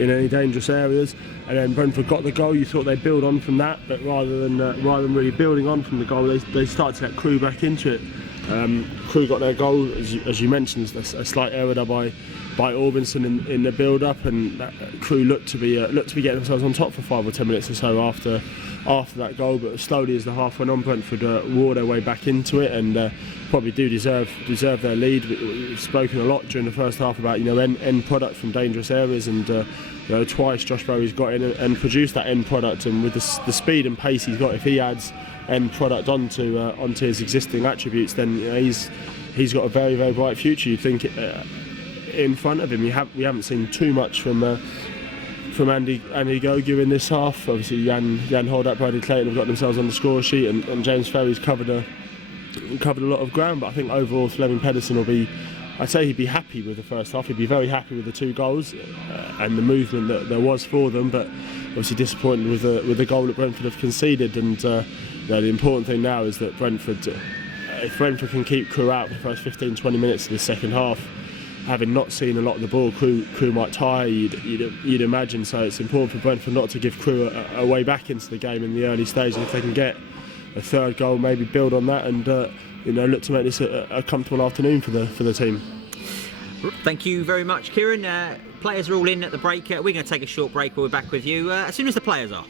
any dangerous areas, and then Brentford got the goal. You thought they'd build on from that, but rather than really building on from the goal, they started to let Crewe back into it. Crewe got their goal, as you mentioned, a slight error there by Albinson in the build-up, and Crewe looked to be getting themselves on top for 5 or 10 minutes or so after that goal. But slowly, as the half went on, Brentford wore their way back into it, and probably do deserve their lead. We've spoken a lot during the first half about end product from dangerous areas, and twice Josh Bowie's got in and produced that end product, and with the speed and pace he's got, if he adds end product onto his existing attributes, then he's got a very, very bright future. You think in front of him. We haven't seen too much from Andy Gogia in this half. Obviously Jan Holdak, Bradley Clayton have got themselves on the score sheet, and James Ferry's covered a lot of ground. But I think overall Fleming Pedersen will be, I'd say he'd be happy with the first half. He'd be very happy with the 2 goals and the movement that there was for them, but obviously disappointed with the goal that Brentford have conceded. And the important thing now is that Brentford, if Brentford can keep Crewe out for the first 15-20 minutes of the second half, having not seen a lot of the ball, Crewe might tire, you'd imagine. So it's important for Brentford not to give Crewe a way back into the game in the early stages. If they can get a third goal, maybe build on that and look to make this a comfortable afternoon for the team. Thank you very much, Kieran. Players are all in at the break. We're going to take a short break. We'll be back with you as soon as the players are.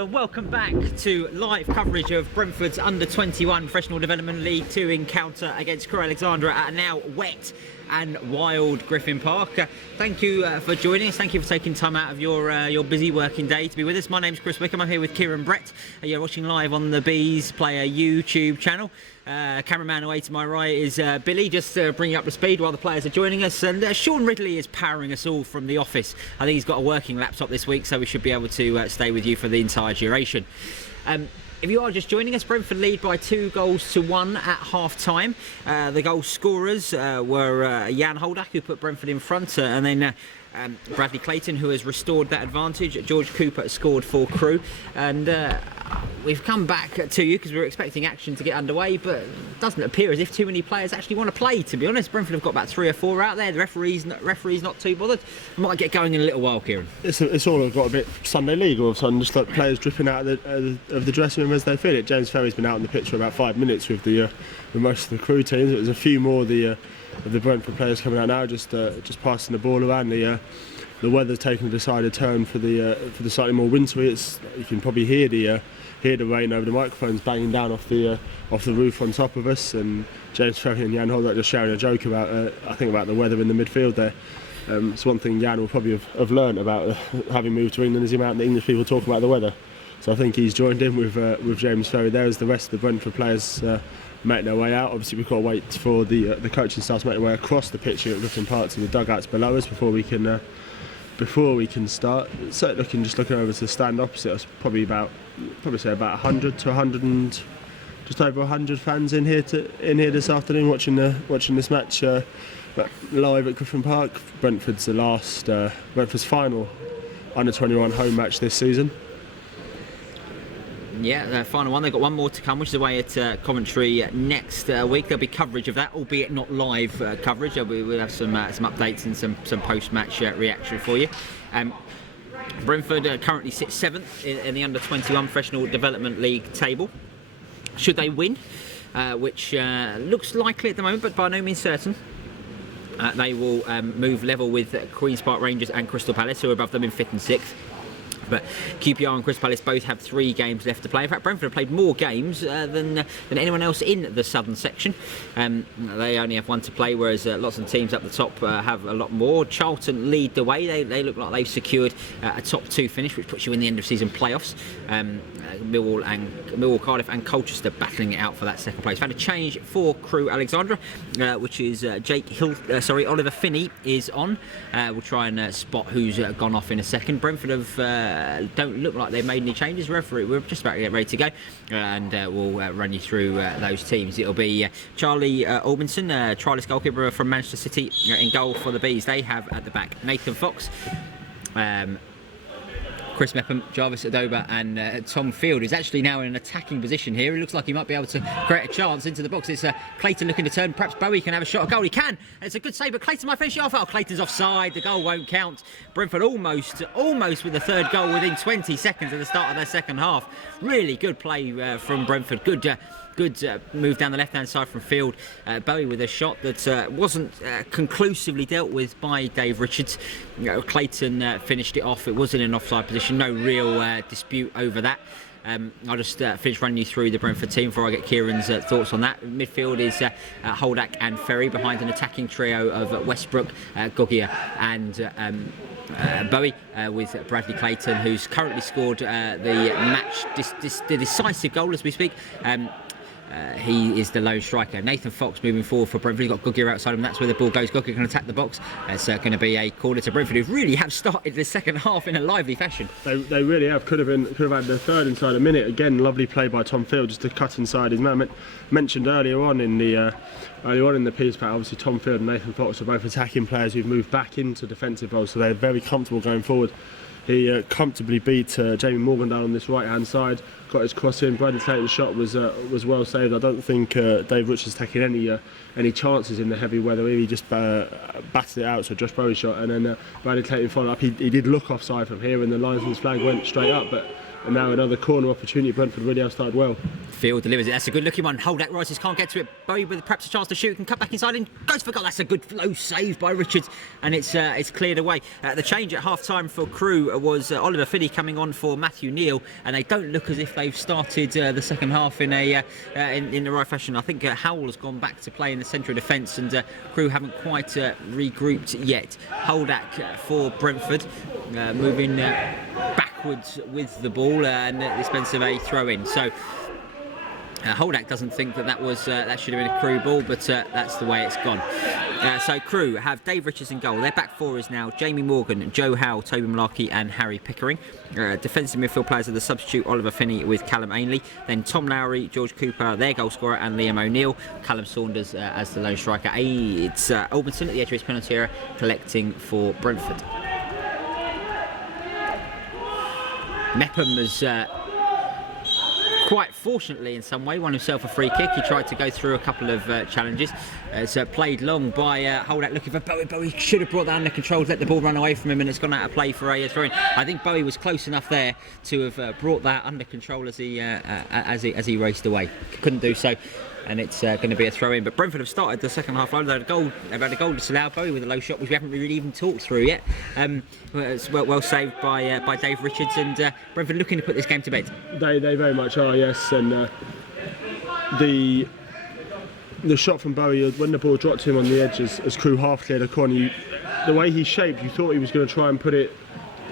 Hello and welcome back to live coverage of Brentford's Under-21 Professional Development League 2 encounter against Crewe Alexandra at a now wet and wild Griffin Park. Thank you for joining us. Thank you for taking time out of your busy working day to be with us. My name's Chris Wickham. I'm here with Kieran Brett. You're watching live on the Bees Player YouTube channel. Cameraman away to my right is Billy, just bringing up to speed while the players are joining us. And Sean Ridley is powering us all from the office. I think he's got a working laptop this week, so we should be able to stay with you for the entire duration. If you are just joining us, Brentford lead by 2-1 at half-time. The goal scorers were Jan Holdak, who put Brentford in front, and then Bradley Clayton, who has restored that advantage. George Cooper scored for Crewe. And we've come back to you because we were expecting action to get underway, but it doesn't appear as if too many players actually want to play, to be honest. Brentford have got about 3 or 4 out there. The referee's not too bothered. Might get going in a little while, Kieran. It's all got a bit Sunday League all of a sudden, just like players dripping out of the dressing room as they feel it. James Ferry's been out on the pitch for about 5 minutes with most of the Crewe teams. There's a few more of the Brentford players coming out now, just passing the ball around. The weather's taken a decided turn for the slightly more wintry. You can probably hear the rain over the microphones banging down off the roof on top of us. And James Ferry and Jan Holdak just sharing a joke about the weather in the midfield there. It's one thing Jan will probably have learned about having moved to England is the amount that English people talk about the weather. So I think he's joined in with James Ferry there as the rest of the Brentford players make their way out. Obviously we've got to wait for the coaching staff to make their way across the pitch here at Griffin Park to the dugouts below us before we can start. So looking over to the stand opposite us, probably say about 100 to 100 and just over 100 fans in here this afternoon watching this match live at Griffin Park. Brentford's final Under-21 home match this season. Yeah, the final one. They've got one more to come, which is away at Coventry next week. There'll be coverage of that, albeit not live coverage. We'll have some updates and some post-match reaction for you. Brentford currently sit 7th in the Under-21 Professional Development League table. Should they win, which looks likely at the moment, but by no means certain, they will move level with Queen's Park Rangers and Crystal Palace, who are above them in 5th and 6th. But QPR and Crystal Palace both have 3 games left to play. In fact, Brentford have played more games than anyone else in the southern section. They only have 1 to play, whereas lots of teams up the top have a lot more. Charlton lead the way. They look like they've secured a top 2 finish, which puts you in the end of season playoffs. Millwall, Cardiff and Colchester battling it out for that second place. We've had a change for Crewe Alexandra, which is Oliver Finney is on. We'll try and spot who's gone off in a second. Brentford don't look like they've made any changes. We're just about to get ready to go, and we'll run you through those teams. It'll be Charlie Albinson, trialist goalkeeper from Manchester City, in goal for the Bees. They have at the back Nathan Fox, Chris Mepham, Jarvis Adoba and Tom Field, who's actually now in an attacking position here. He looks like he might be able to create a chance into the box. It's Clayton looking to turn. Perhaps Bowie can have a shot at goal. He can. It's a good save, but Clayton might finish it off. Oh, Clayton's offside. The goal won't count. Brentford almost with the 3rd goal within 20 seconds of the start of their second half. Really good play from Brentford. Good move down the left-hand side from Field. Bowie with a shot that wasn't conclusively dealt with by Dave Richards. Clayton finished it off. It was in an offside position. No real dispute over that. I'll just finish running you through the Brentford team before I get Kieran's thoughts on that. Midfield is Holdak and Ferry behind an attacking trio of Westbrook, Gogia and Bowie, with Bradley Clayton, who's currently scored the decisive goal as we speak. He is the lone striker. Nathan Fox moving forward for Brentford. He's got Gogia outside him. That's where the ball goes. Gogia can attack the box. It's going to be a corner to Brentford, who really have started the second half in a lively fashion. They really have. Could have had the 3rd inside a minute. Again, lovely play by Tom Field just to cut inside his man. Mentioned earlier on in the piece, but obviously Tom Field and Nathan Fox are both attacking players who've moved back into defensive roles, so they're very comfortable going forward. He comfortably beat Jamie Morgan down on this right-hand side, got his cross in. Bradley Clayton's shot was well saved. I don't think Dave Richards taking any chances in the heavy weather. He just batted it out, so Josh Bowie's shot, and then Bradley Clayton followed up. He did look offside from here, and the linesman's flag went straight up, but now another corner opportunity. Brentford really have started well. Field delivers it. That's a good looking one. Holdak rises, can't get to it. Bowie with perhaps a chance to shoot, can cut back inside and goes for goal. That's a good low save by Richards, and it's cleared away. The change at half time for Crewe was Oliver Finney coming on for Matthew Neal, and they don't look as if they've started the second half in the right fashion. I think Howell has gone back to play in the centre of defence, and Crewe haven't quite regrouped yet. Holdak for Brentford, moving backwards with the ball, and at the expense of a throw in. So Holdak doesn't think that was that should have been a Crewe ball, but that's the way it's gone. So Crewe have Dave Richards in goal. Their back four is now Jamie Morgan, Joe Howe, Toby Malarkey and Harry Pickering. Defensive midfield players are the substitute Oliver Finney with Callum Ainley. Then Tom Lowry, George Cooper, their goal scorer, and Liam O'Neill. Callum Saunders as the lone striker. It's Albinson at the edge of his penalty area collecting for Brentford. Mepham has quite fortunately in some way won himself a free kick. He tried to go through a couple of challenges. It's played long by Holdak looking for Bowie. Bowie should have brought that under control, let the ball run away from him, and it's gone out of play for a throw-in. I think Bowie was close enough there to have brought that under control as he raced away. Couldn't do so, and it's going to be a throw-in. But Brentford have started the second half. They've had a goal disallowed. Bowie with a low shot, which we haven't really even talked through yet. It's well saved by Dave Richards, and Brentford looking to put this game to bed. They very much are, yes. And the shot from Bowie, when the ball dropped to him on the edge as Crewe half cleared a corner, the way he's shaped, you thought he was going to try and put it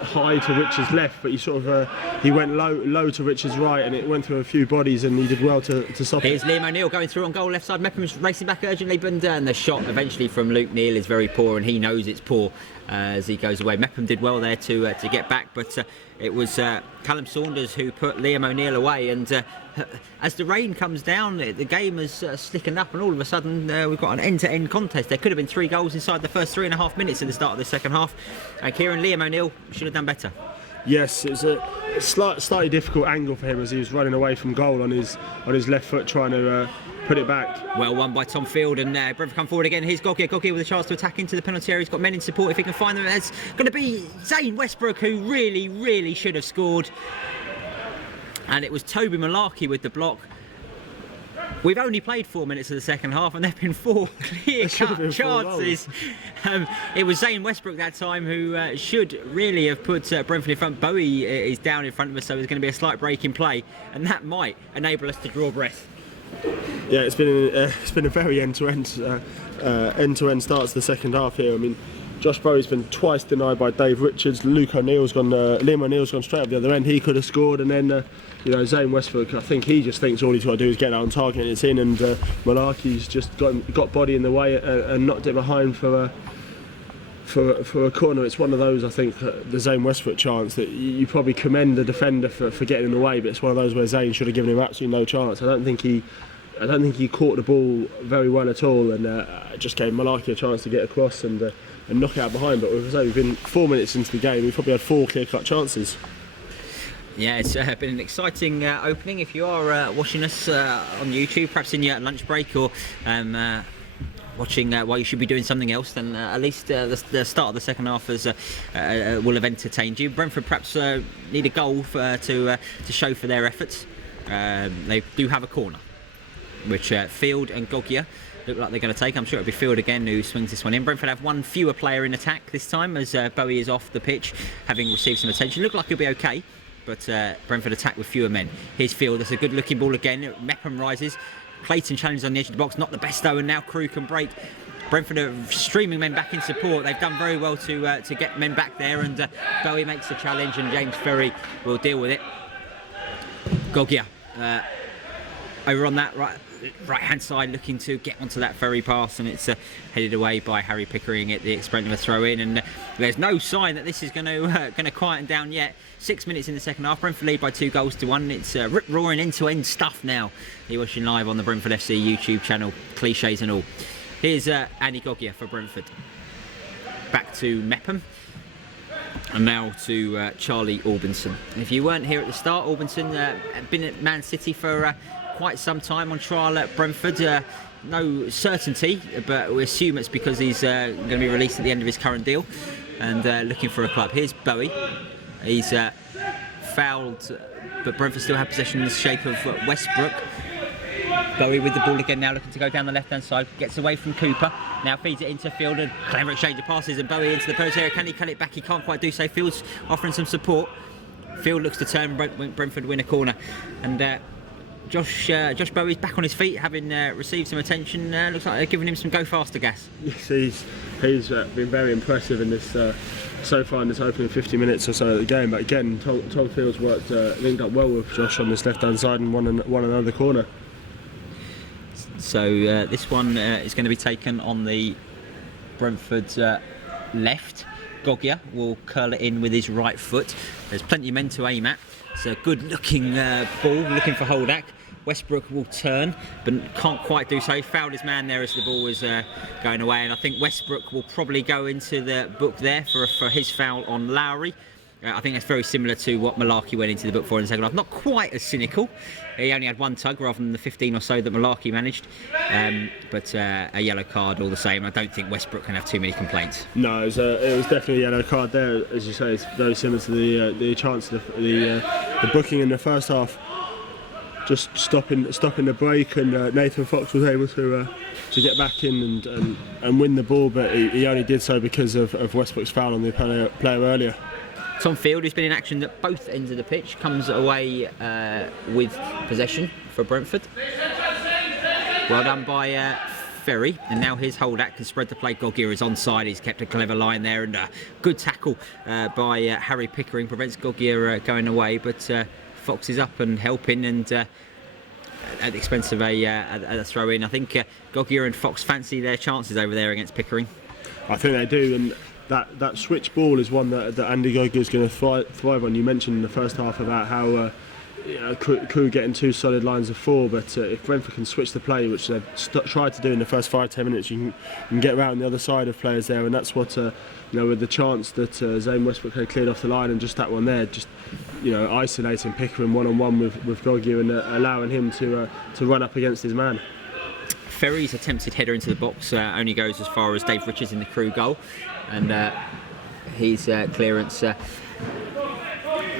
high to Richards' left, but he went low to Richards' right, and it went through a few bodies, and he did well to stop it. Here's Liam O'Neill going through on goal left side. Mepham's racing back urgently, but the shot eventually from Luke Neal is very poor, and he knows it's poor as he goes away. Mepham did well there to get back, but it was Callum Saunders who put Liam O'Neill away, and as the rain comes down, the game has slickened up, and all of a sudden we've got an end-to-end contest. There could have been 3 goals inside the first 3.5 minutes at the start of the second half. Kieran, Liam O'Neill should have done better. Yes, it was a slightly difficult angle for him as he was running away from goal on his left foot, trying to put it back. Well won by Tom Field, and Brentford come forward again. Here's Gogia with a chance to attack into the penalty area. He's got men in support if he can find them. It's going to be Zane Westbrook, who really should have scored. And it was Toby Malarkey with the block. We've only played 4 minutes of the second half, and there have been 4 clear-cut chances. It was Zane Westbrook that time who should really have put Brentford in front. Bowie is down in front of us, so there's going to be a slight break in play, and that might enable us to draw breath. Yeah, it's been a very end-to-end start to the second half here. I mean, Josh Bowie's been twice denied by Dave Richards. Liam O'Neill's gone straight up the other end. He could have scored, and then Zane Westbrook, I think he just thinks all he's got to do is get out on target and it's in. And Malarkey's just got body in the way and knocked it behind for a corner. It's one of those, I think, the Zane Westbrook chance that you probably commend the defender for getting in the way, but it's one of those where Zane should have given him absolutely no chance. I don't think he caught the ball very well at all, and just gave Malarkey a chance to get across and knock it out behind. But we've been 4 minutes into the game. We've probably had 4 clear-cut chances. Yeah, it's been an exciting opening. If you are watching us on YouTube, perhaps in your lunch break, or watching while you should be doing something else, then at least the start of the second half will have entertained you. Brentford perhaps need a goal to show for their efforts. They do have a corner, which Field and Gogia look like they're going to take. I'm sure it'll be Field again who swings this one in. Brentford have one fewer player in attack this time, as Bowie is off the pitch, having received some attention. Look like he'll be okay, but Brentford attack with fewer men. Here's Field. That's a good looking ball again. Mepham rises. Clayton challenges on the edge of the box. Not the best though, and now Crewe can break. Brentford are streaming men back in support. They've done very well to get men back there, and Bowie makes the challenge, and James Ferry will deal with it. Gogia over on that right hand side, looking to get onto that Ferry pass, and it's headed away by Harry Pickering at the expense of a throw in, and there's no sign that this is going to quieten down yet. 6 minutes in the second half, Brentford lead by 2-1. It's rip-roaring end-to-end stuff now. You're watching live on the Brentford FC YouTube channel, cliches and all. Here's Andy Gogia for Brentford. Back to Mepham. And now to Charlie Albinson. If you weren't here at the start, Albinson had been at Man City for quite some time on trial at Brentford. No certainty, but we assume it's because he's going to be released at the end of his current deal and looking for a club. Here's Bowie. He's fouled, but Brentford still have possession in the shape of Westbrook. Bowie with the ball again now, looking to go down the left-hand side, gets away from Cooper, now feeds it into Field, and clever exchange of passes, and Bowie into the penalty area. Can he cut it back? He can't quite do so. Field's offering some support. Field looks to turn, Brentford win a corner, and Josh Bowie's back on his feet, having received some attention. Looks like they're giving him some go faster gas. Yes, he's been very impressive in this so far in this opening 50 minutes or so of the game. But again, Tom Field's worked linked up well with Josh on this left-hand side and won another corner. So this one is going to be taken on the Brentford left. Gogia will curl it in with his right foot. There's plenty of men to aim at. It's a good-looking ball, looking for Holdak. Westbrook will turn, but can't quite do so. He fouled his man there as the ball was going away, and I think Westbrook will probably go into the book there for his foul on Lowry. I think that's very similar to what Malarkey went into the book for in the second half. Not quite as cynical. He only had one tug rather than the 15 or so that Malarkey managed. But a yellow card all the same. I don't think Westbrook can have too many complaints. No, it was definitely a yellow card there. As you say, it's very similar to the chance of the booking in the first half. Just stopping the break, and Nathan Fox was able to get back in and win the ball, but he only did so because of Westbrook's foul on the player earlier. Tom Field, who's been in action at both ends of the pitch, comes away with possession for Brentford. Well done by Ferry, and now his Holdak can spread the play. Gogia is onside, he's kept a clever line there, and a good tackle by Harry Pickering prevents Gogia going away, but Fox is up and helping, and at the expense of a throw in. I think Gogia and Fox fancy their chances over there against Pickering. I think they do, and that switch ball is one that Andy Gogia is going to thrive on. You mentioned in the first half about how Crewe getting two solid lines of four, but if Brentford can switch the play, which they've tried to do in the first 5-10 minutes, you can get around the other side of players there, and that's what with the chance that Zane Westbrook had cleared off the line, and just that one there, just isolating Pickering one-on-one with Gogia and allowing him to run up against his man. Ferry's attempted header into the box only goes as far as Dave Richards in the Crewe goal, and his clearance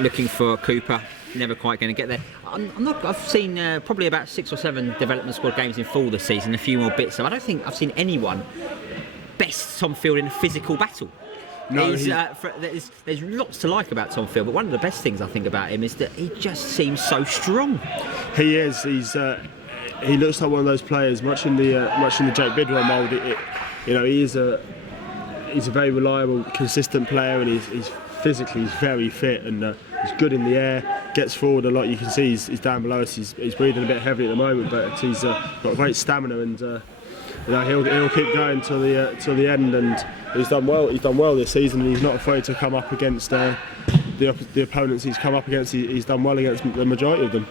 looking for Cooper, never quite going to get there. I've seen probably about 6 or 7 development squad games in full this season, a few more bits, so I don't think I've seen anyone best Tom Field in a physical battle. No, there's lots to like about Tom Field, but one of the best things I think about him is that he just seems so strong. He is. He looks like one of those players, much in the Jake Bidwell mould. He's a very reliable, consistent player, and he's physically very fit, and he's good in the air. Gets forward a lot. You can see he's down below us. He's breathing a bit heavy at the moment, but he's got great stamina, and he'll keep going till the end. And he's done well. He's done well this season, and he's not afraid to come up against the opponents he's come up against. He's done well against the majority of them.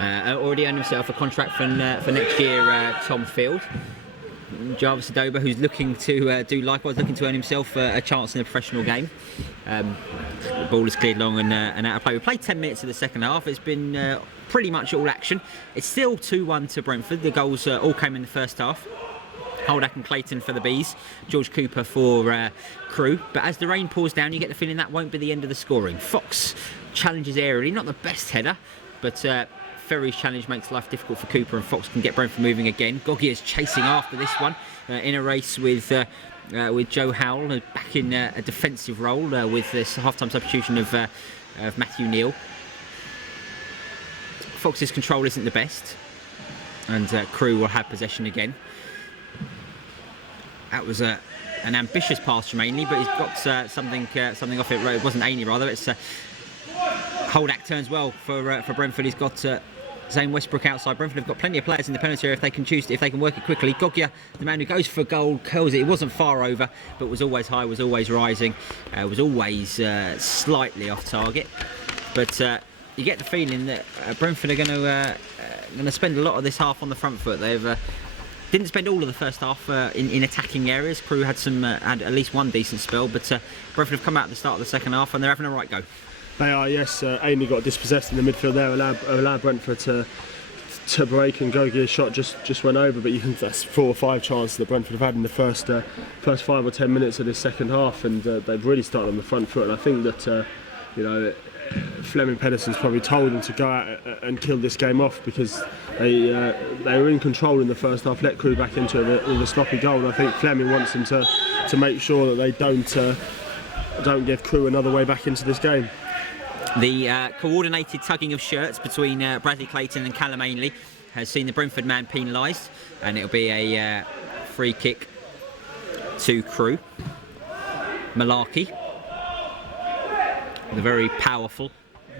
Already earned himself a contract for next year, Tom Field. Jarvis Adoba, who's looking to do likewise, looking to earn himself a chance in a professional game. The ball is cleared long and out of play. We played 10 minutes of the second half. It's been pretty much all action. It's still 2-1 to Brentford. The goals all came in the first half. Holdak and Clayton for the Bees, George Cooper for Crewe. But as the rain pours down, you get the feeling that won't be the end of the scoring. Fox challenges aerially, not the best header, but Ferry's challenge makes life difficult for Cooper, and Fox can get Brentford moving again. Gogia is chasing after this one in a race with Joe Howell back in a defensive role with this half-time substitution of Matthew Neal. Fox's control isn't the best, and Crewe will have possession again. That was an ambitious pass from Ainley, but he's got something off it. It wasn't Ainley, rather. It's Holdak turns well for Brentford. He's got Zane Westbrook outside. Brentford have got plenty of players in the penalty area if they can choose, if they can work it quickly. Gogia, the man who goes for goal, curls it. It wasn't far over, but was always high, was always rising, was always slightly off target. But you get the feeling that Brentford are going to spend a lot of this half on the front foot. They've didn't spend all of the first half in attacking areas. Crewe had at least one decent spell, but Brentford have come out at the start of the second half and they're having a right go. They are, yes. Ainley got dispossessed in the midfield there, allowed Brentford to break, and Gogia's shot just went over. But that's 4 or 5 chances that Brentford have had in the first 5 or 10 minutes of this second half, and they've really started on the front foot. And I think that Fleming Pedersen's probably told them to go out and kill this game off, because they were in control in the first half, let Crewe back into it with a sloppy goal, and I think Fleming wants them to make sure that they don't give Crewe another way back into this game. The coordinated tugging of shirts between Bradley Clayton and Callum Ainley has seen the Brentford man penalised, and it'll be a free kick to Crewe. Malarkey, the very powerful,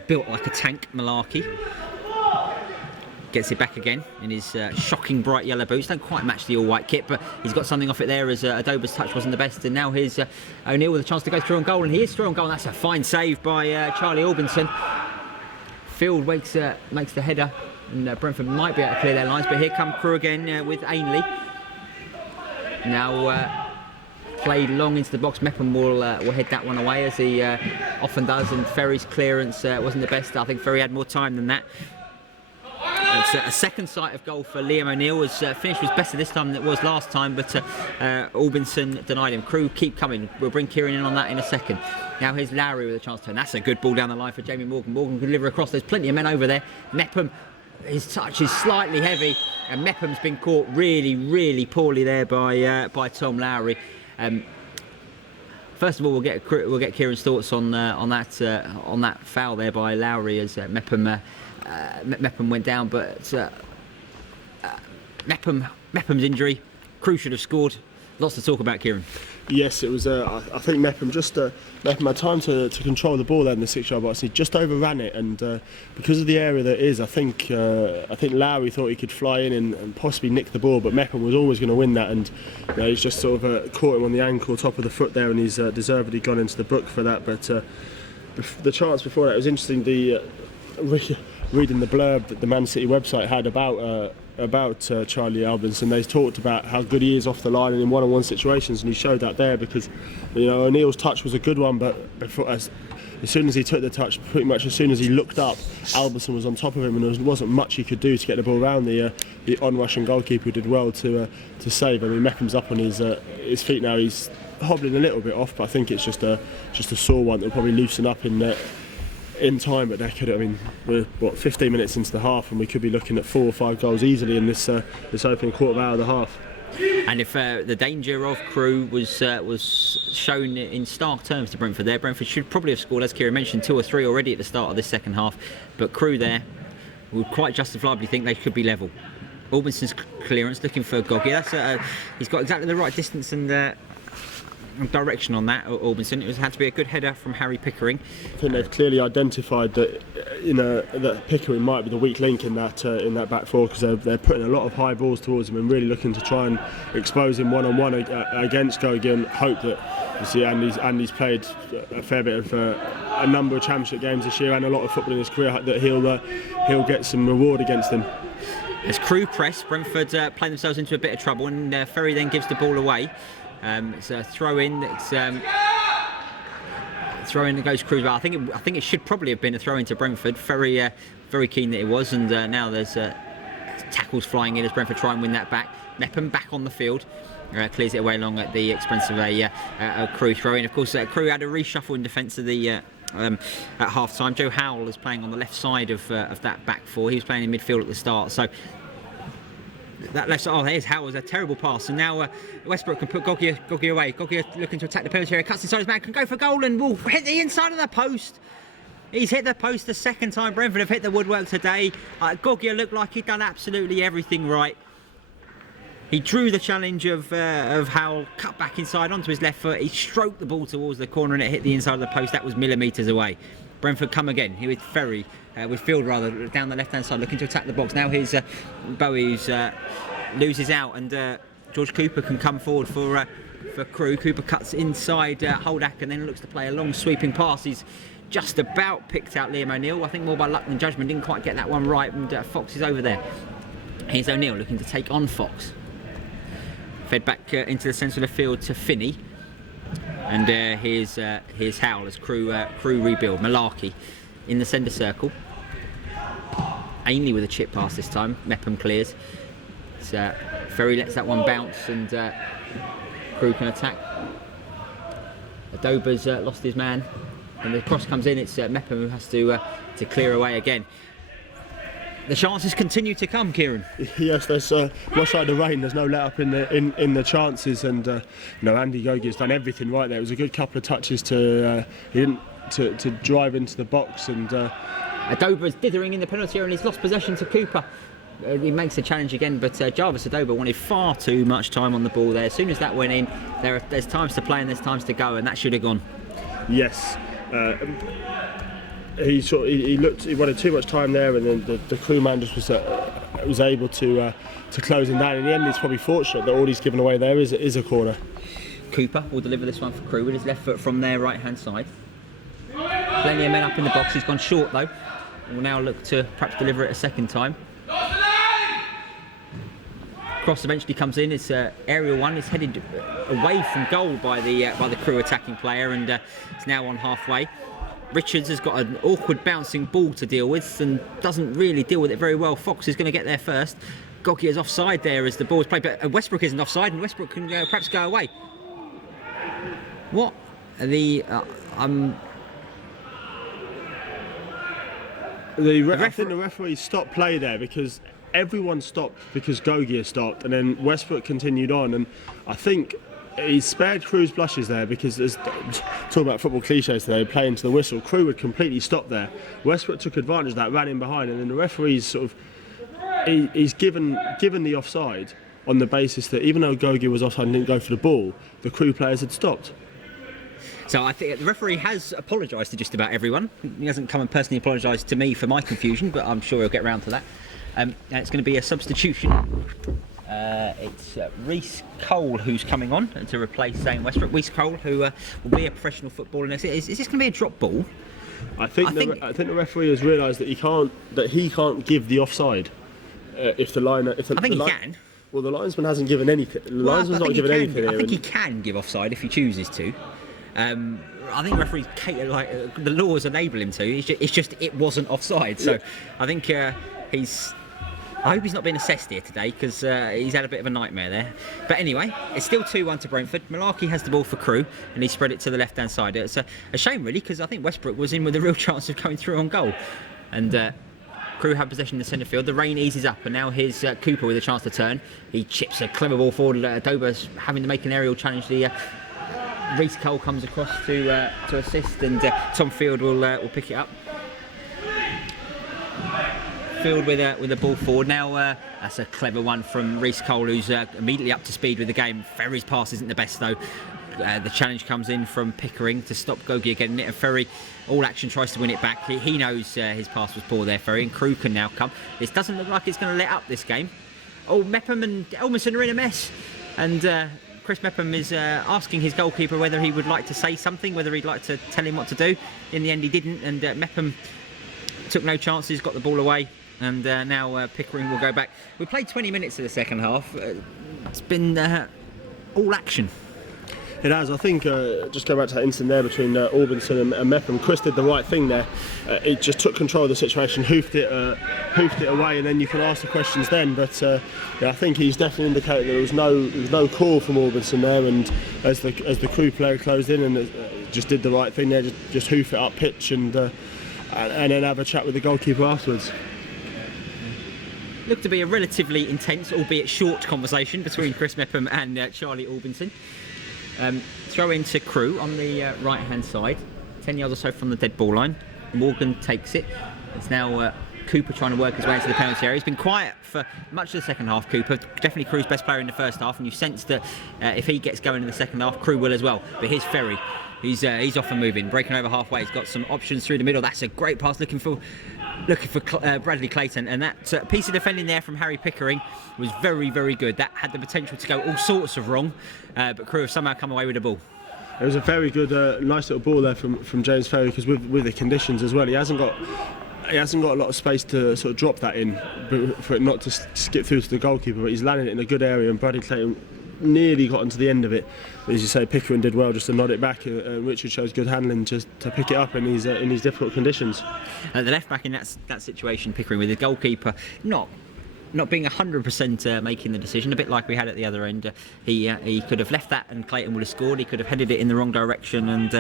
built like a tank Malarkey, gets it back again in his shocking bright yellow boots. Don't quite match the all-white kit, but he's got something off it there, as Adoba's touch wasn't the best. And now here's O'Neill with a chance to go through on goal, and he is through on goal. And that's a fine save by Charlie Albinson. Field makes the header, and Brentford might be able to clear their lines, but here come Crewe again with Ainley. Now played long into the box. Mepham will head that one away, as he often does, and Ferry's clearance wasn't the best. I think Ferry had more time than that. It's a second sight of goal for Liam O'Neill. His finish was better this time than it was last time, but Albinson denied him. Crewe keep coming. We'll bring Kieran in on that in a second. Now here's Lowry with a chance to turn. That's a good ball down the line for Jamie Morgan. Morgan can deliver across. There's plenty of men over there. Mepham, his touch is slightly heavy, and Mepham's been caught really, really poorly there by Tom Lowry. First of all, we'll get Kieran's thoughts on that foul there by Lowry, as Mepham went down, but Mepham's injury. Crewe should have scored. Lots to talk about, Kieran. Yes, it was. I think Mepham had time to control the ball there in the 6-yard box. He just overran it, and because of the area that it is, I think Lowry thought he could fly in and possibly nick the ball, but Mepham was always going to win that, and he's just sort of caught him on the ankle, top of the foot there, and he's deservedly gone into the book for that. But the chance before that, it was interesting. Reading the blurb that the Man City website had about Charlie Albinson, they talked about how good he is off the line and in one-on-one situations, and he showed that there, because O'Neill's touch was a good one, but as soon as he took the touch, pretty much as soon as he looked up, Albinson was on top of him, and there wasn't much he could do to get the ball around the on-rushing goalkeeper, who did well to save. I mean, Meckham's up on his feet now. He's hobbling a little bit off, but I think it's just a sore one that'll probably loosen up in time. But we're 15 minutes into the half, and we could be looking at 4 or 5 goals easily in this opening quarter hour of the half. And if the danger of Crewe was shown in stark terms to Brentford there, Brentford should probably have scored, as Kieran mentioned, 2 or 3 already at the start of this second half. But Crewe there would quite justifiably think they could be level. Albinson's clearance, looking for Gogia. He's got exactly the right distance and direction on that, Albinson. It had to be a good header from Harry Pickering. I think they've clearly identified that that Pickering might be the weak link in that back four, because they're putting a lot of high balls towards him and really looking to try and expose him one-on-one against Gogia, and hope that, you see, Andy's played a fair bit of a number of championship games this year and a lot of football in his career, that he'll get some reward against him. As Crewe press, Brentford play themselves into a bit of trouble, and Ferry then gives the ball away. It's a throw-in. It's throw-in that goes Crewe. I think it should probably have been a throw-in to Brentford. Very keen that it was, and now there's tackles flying in as Brentford try and win that back. Mepham back on the field, clears it away along at the expense of a Crewe throw-in. Of course, Crewe had a reshuffle in defence of the at half-time. Joe Howell is playing on the left side of that back four. He was playing in midfield at the start, so. That left side, there's Howell's a terrible pass, and now Westbrook can put Gogia away. Gogia looking to attack the penalty area, cuts inside his man, can go for goal, and will hit the inside of the post. He's hit the post the second time Brentford have hit the woodwork today. Gogia looked like he'd done absolutely everything right. He drew the challenge of Howell, cut back inside onto his left foot. He stroked the ball towards the corner and it hit the inside of the post. That was millimetres away. Brentford come again here with Ferry, with Field rather, down the left-hand side, looking to attack the box. Now here's Bowie, loses out, and George Cooper can come forward for Crewe. Cooper cuts inside Holdak and then looks to play a long sweeping pass. He's just about picked out Liam O'Neill. I think more by luck than judgment. Didn't quite get that one right, and Fox is over there. Here's O'Neill looking to take on Fox. Fed back into the centre of the field to Finney. And here's Howell as Crewe rebuild. Malarkey in the centre circle. Ainley with a chip pass this time. Mepham clears. Ferry lets that one bounce, and Crewe can attack. Adoba's lost his man. and the cross comes in. It's Mepham who has to clear away again. The chances continue to come, Kieran. Yes, there's much like the rain. There's no let up in the chances, and Andy Gogi has done everything right there. It was a good couple of touches to drive into the box, and Adoba's dithering in the penalty area, and he's lost possession to Cooper. He makes the challenge again, but Jarvis Adoba wanted far too much time on the ball there. As soon as that went in, there's times to play and there's times to go, and that should have gone. Yes. He wanted too much time there, and then the Crewe man just was able to close him down. In the end, he's probably fortunate that all he's given away there is a corner. Cooper will deliver this one for Crewe with his left foot from their right hand side. Plenty of men up in the box. He's gone short though. We'll now look to perhaps deliver it a second time. Cross eventually comes in. It's aerial one. It's headed away from goal by the Crewe attacking player, and it's now on halfway. Richards has got an awkward bouncing ball to deal with and doesn't really deal with it very well. Fox is going to get there first. Gogi is offside there as the ball is played, but Westbrook isn't offside, and Westbrook can perhaps go away. What the I think the referee stopped play there because everyone stopped because Gogi stopped, and then Westbrook continued on, and I think he spared Crewe's blushes there because there's talking about football cliches today, playing to the whistle. Crewe had completely stopped there. Westbrook took advantage of that, ran in behind, and then the referee's sort of he's given the offside on the basis that even though Gogi was offside and didn't go for the ball, the Crewe players had stopped. So I think the referee has apologised to just about everyone. He hasn't come and personally apologised to me for my confusion, but I'm sure he'll get round to that. It's going to be a substitution. It's Reece Cole who's coming on to replace Zane Westbrook. Reece Cole, who will be a professional footballer. Is this going to be a drop ball? I think the referee has realised that he can't give the offside if the line. I think he can. Well, the linesman hasn't given anything. The linesman's not given anything here. I think he can give offside if he chooses to. I think referees the laws enable him to. It's just it wasn't offside. So I think I hope he's not being assessed here today because he's had a bit of a nightmare there. But anyway, it's still 2-1 to Brentford. Malarkey has the ball for Crewe and he spread it to the left-hand side. It's a shame really because I think Westbrook was in with a real chance of going through on goal. And Crewe have possession in the centre field. The rain eases up and now here's Cooper with a chance to turn. He chips a clever ball forward. Dober's having to make an aerial challenge. Reece Cole comes across to assist, and Tom Field will pick it up. Field with a ball forward now. That's a clever one from Reece Cole, who's immediately up to speed with the game. Ferry's pass isn't the best though. The challenge comes in from Pickering to stop Gogi getting it, and Ferry, all action, tries to win it back. He knows his pass was poor there, Ferry, and Crewe can now come. This doesn't look like it's going to let up this game. Oh, Mepham and Elmerson are in a mess, and Chris Mepham is asking his goalkeeper whether he would like to say something, whether he'd like to tell him what to do. In the end he didn't, and Mepham took no chances, got the ball away, and now Pickering will go back. We played 20 minutes of the second half. It's been all action. It has. I think, just go back to that incident there between Albinson and Mepham, Chris did the right thing there. It just took control of the situation, hoofed it away, and then you can ask the questions then. But I think he's definitely indicated that there was no call from Albinson there, and as the Crewe player closed in and just did the right thing there, just hoof it up pitch and then have a chat with the goalkeeper afterwards. Looked to be a relatively intense, albeit short, conversation between Chris Mepham and Charlie Albinson. Throw into Crewe on the right hand side, 10 yards or so from the dead ball line. Morgan takes it. It's now Cooper trying to work his way into the penalty area. He's been quiet for much of the second half, Cooper. Definitely Crewe's best player in the first half, and you sense that if he gets going in the second half, Crewe will as well. But here's Ferry. He's off and moving, breaking over halfway. He's got some options through the middle. That's a great pass, looking for Bradley Clayton, and that piece of defending there from Harry Pickering was very, very good. That had the potential to go all sorts of wrong, but Crewe have somehow come away with the ball. It was a very good, nice little ball there from James Ferry, because with the conditions as well, he hasn't got a lot of space to sort of drop that in for it not to skip through to the goalkeeper, but he's landed it in a good area, and Bradley Clayton nearly got onto the end of it. But as you say, Pickering did well just to nod it back. Richard shows good handling just to pick it up in these difficult conditions. The left back in that situation, Pickering, with the goalkeeper not not being 100% making the decision, a bit like we had at the other end. He could have left that and Clayton would have scored. He could have headed it in the wrong direction and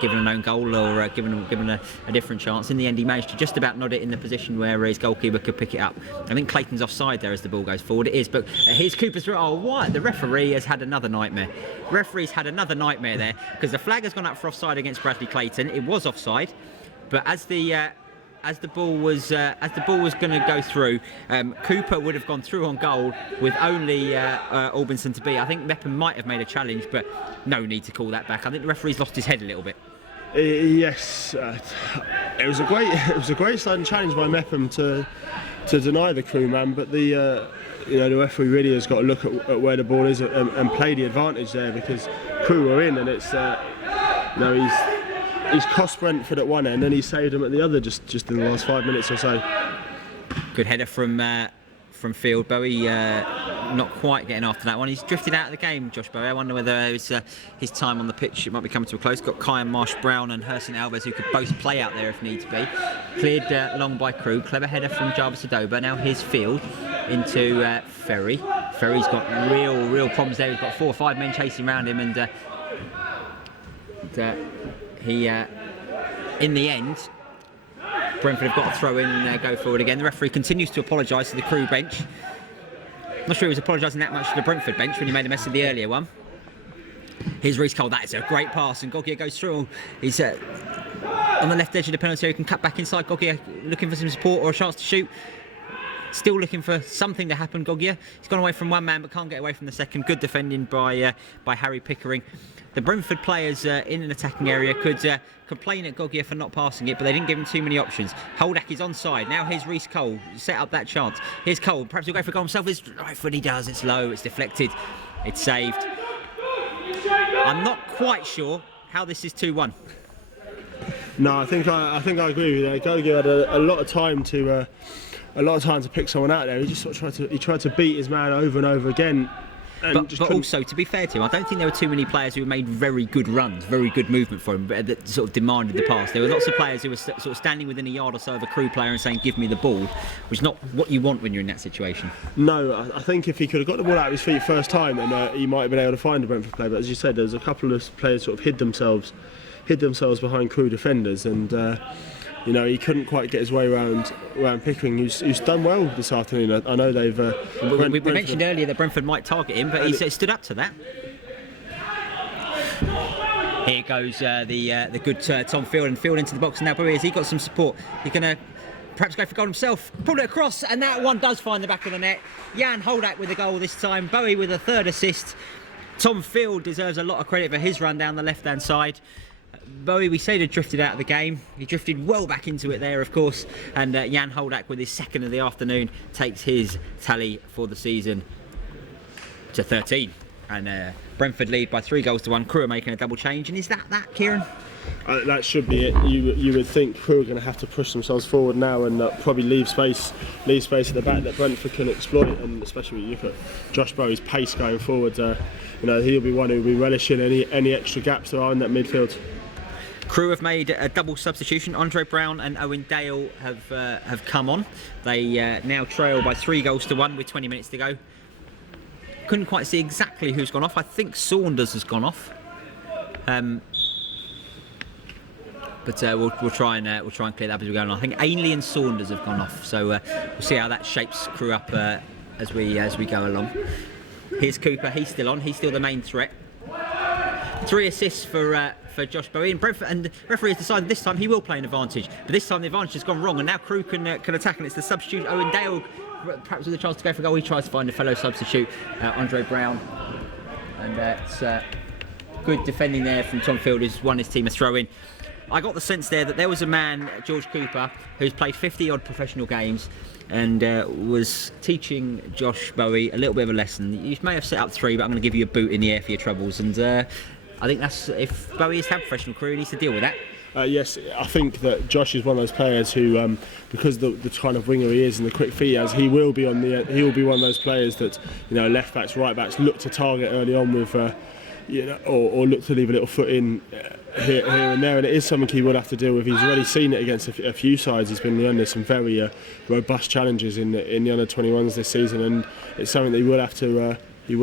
given an own goal or given a different chance. In the end, he managed to just about nod it in the position where his goalkeeper could pick it up. I think Clayton's offside there as the ball goes forward. It is, but here's Cooper's through. Oh, what? The referee has had another nightmare. Referee's had another nightmare there because the flag has gone up for offside against Bradley Clayton. It was offside, but as the ball was going to go through, Cooper would have gone through on goal with only Albinson to beat. I think Mepham might have made a challenge, but no need to call that back. I think the referee's lost his head a little bit. Yes, it was a great sudden challenge by Mepham to deny the Crewe man, but the referee really has got to look at where the ball is and play the advantage there, because Crewe were in, and it's he's cost Brentford at one end and he saved them at the other just in the last 5 minutes or so. Good header from field. Bowie not quite getting after that one. He's drifted out of the game, Josh Bowie. I wonder whether it's his time on the pitch, it might be coming to a close. Got Kyan Marsh-Brown and Hurson Alves who could both play out there if needs be. Cleared long by Crewe. Clever header from Jarvis Adoba. Now his field into Ferry. Ferry's got real problems there. He's got 4 or 5 men chasing around him, and he in the end, Brentford have got to throw in and go forward again. The referee continues to apologise to the Crewe bench. I'm not sure he was apologising that much to the Brentford bench when he made a mess of the earlier one. Here's Reece Cole. That is a great pass, and Gogia goes through. He's on the left edge of the penalty area. He can cut back inside. Gogia looking for some support or a chance to shoot. Still looking for something to happen, Gogia. He's gone away from one man but can't get away from the second. Good defending by Harry Pickering. The Brentford players in an attacking area could complain at Gogia for not passing it, but they didn't give him too many options. Holdak is onside. Now here's Reece Cole. Set up that chance. Here's Cole. Perhaps he'll go for a goal himself. It's right foot he does. It's low. It's deflected. It's saved. I'm not quite sure how this is 2-1. No, I think I agree with you. Gogia had a lot of time to pick someone out there. He just sort of tried to beat his man over and over again. But also, to be fair to him, I don't think there were too many players who made very good runs, very good movement for him, that sort of demanded the pass. There were lots of players who were sort of standing within a yard or so of a Crewe player and saying, give me the ball, which is not what you want when you're in that situation. No, I think if he could have got the ball out of his feet first time, then he might have been able to find a Brentford player. But as you said, there's a couple of players sort of hid themselves behind Crewe defenders, and he couldn't quite get his way around Pickering, who's done well this afternoon. I know they've. We mentioned earlier that Brentford might target him, but he stood up to that. Here goes the good Tom Field, and Field into the box. And now Bowie, has he got some support? He's going to perhaps go for goal himself. Pull it across, and that one does find the back of the net. Jan Holdak with a goal this time. Bowie with a third assist. Tom Field deserves a lot of credit for his run down the left-hand side. Bowie, we said, had drifted out of the game. He drifted well back into it there, of course, and Jan Holdak with his second of the afternoon takes his tally for the season to 13, and Brentford lead by 3-1. Crewe are making a double change, and is that Kieran? That should be it. You would think Crewe are going to have to push themselves forward now and probably leave space at the back that Brentford can exploit, and especially when you look at Josh Bowie's pace going forward. He'll be one who will be relishing any extra gaps there are in that midfield. Crewe have made a double substitution. Andre Brown and Owen Dale have come on. They now trail by 3-1 with 20 minutes to go. Couldn't quite see exactly who's gone off. I think Saunders has gone off. But we'll try and clear that as we go along. I think Ainley and Saunders have gone off. So we'll see how that shapes Crewe up as we go along. Here's Cooper. He's still on. He's still the main threat. 3 assists for Josh Bowie, and Brentford, and the referee has decided this time he will play an advantage, but this time the advantage has gone wrong, and now Crewe can attack, and it's the substitute Owen Dale, perhaps with a chance to go for a goal. He tries to find a fellow substitute, Andre Brown, and it's good defending there from Tom Field, who's won his team a throw-in. I got the sense there that there was a man, George Cooper, who's played 50-odd professional games and was teaching Josh Bowie a little bit of a lesson. You may have set up 3, but I'm going to give you a boot in the air for your troubles, and I think that's, if Bowie is to have a professional career, he needs to deal with that. Yes, I think that Josh is one of those players who, because the kind of winger he is and the quick feet he has, he will be one of those players that left backs, right backs look to target early on with or look to leave a little foot in here and there, and it is something he will have to deal with. He's already seen it against a few sides. He's been under some very robust challenges in the under-21s this season, and it's something that he will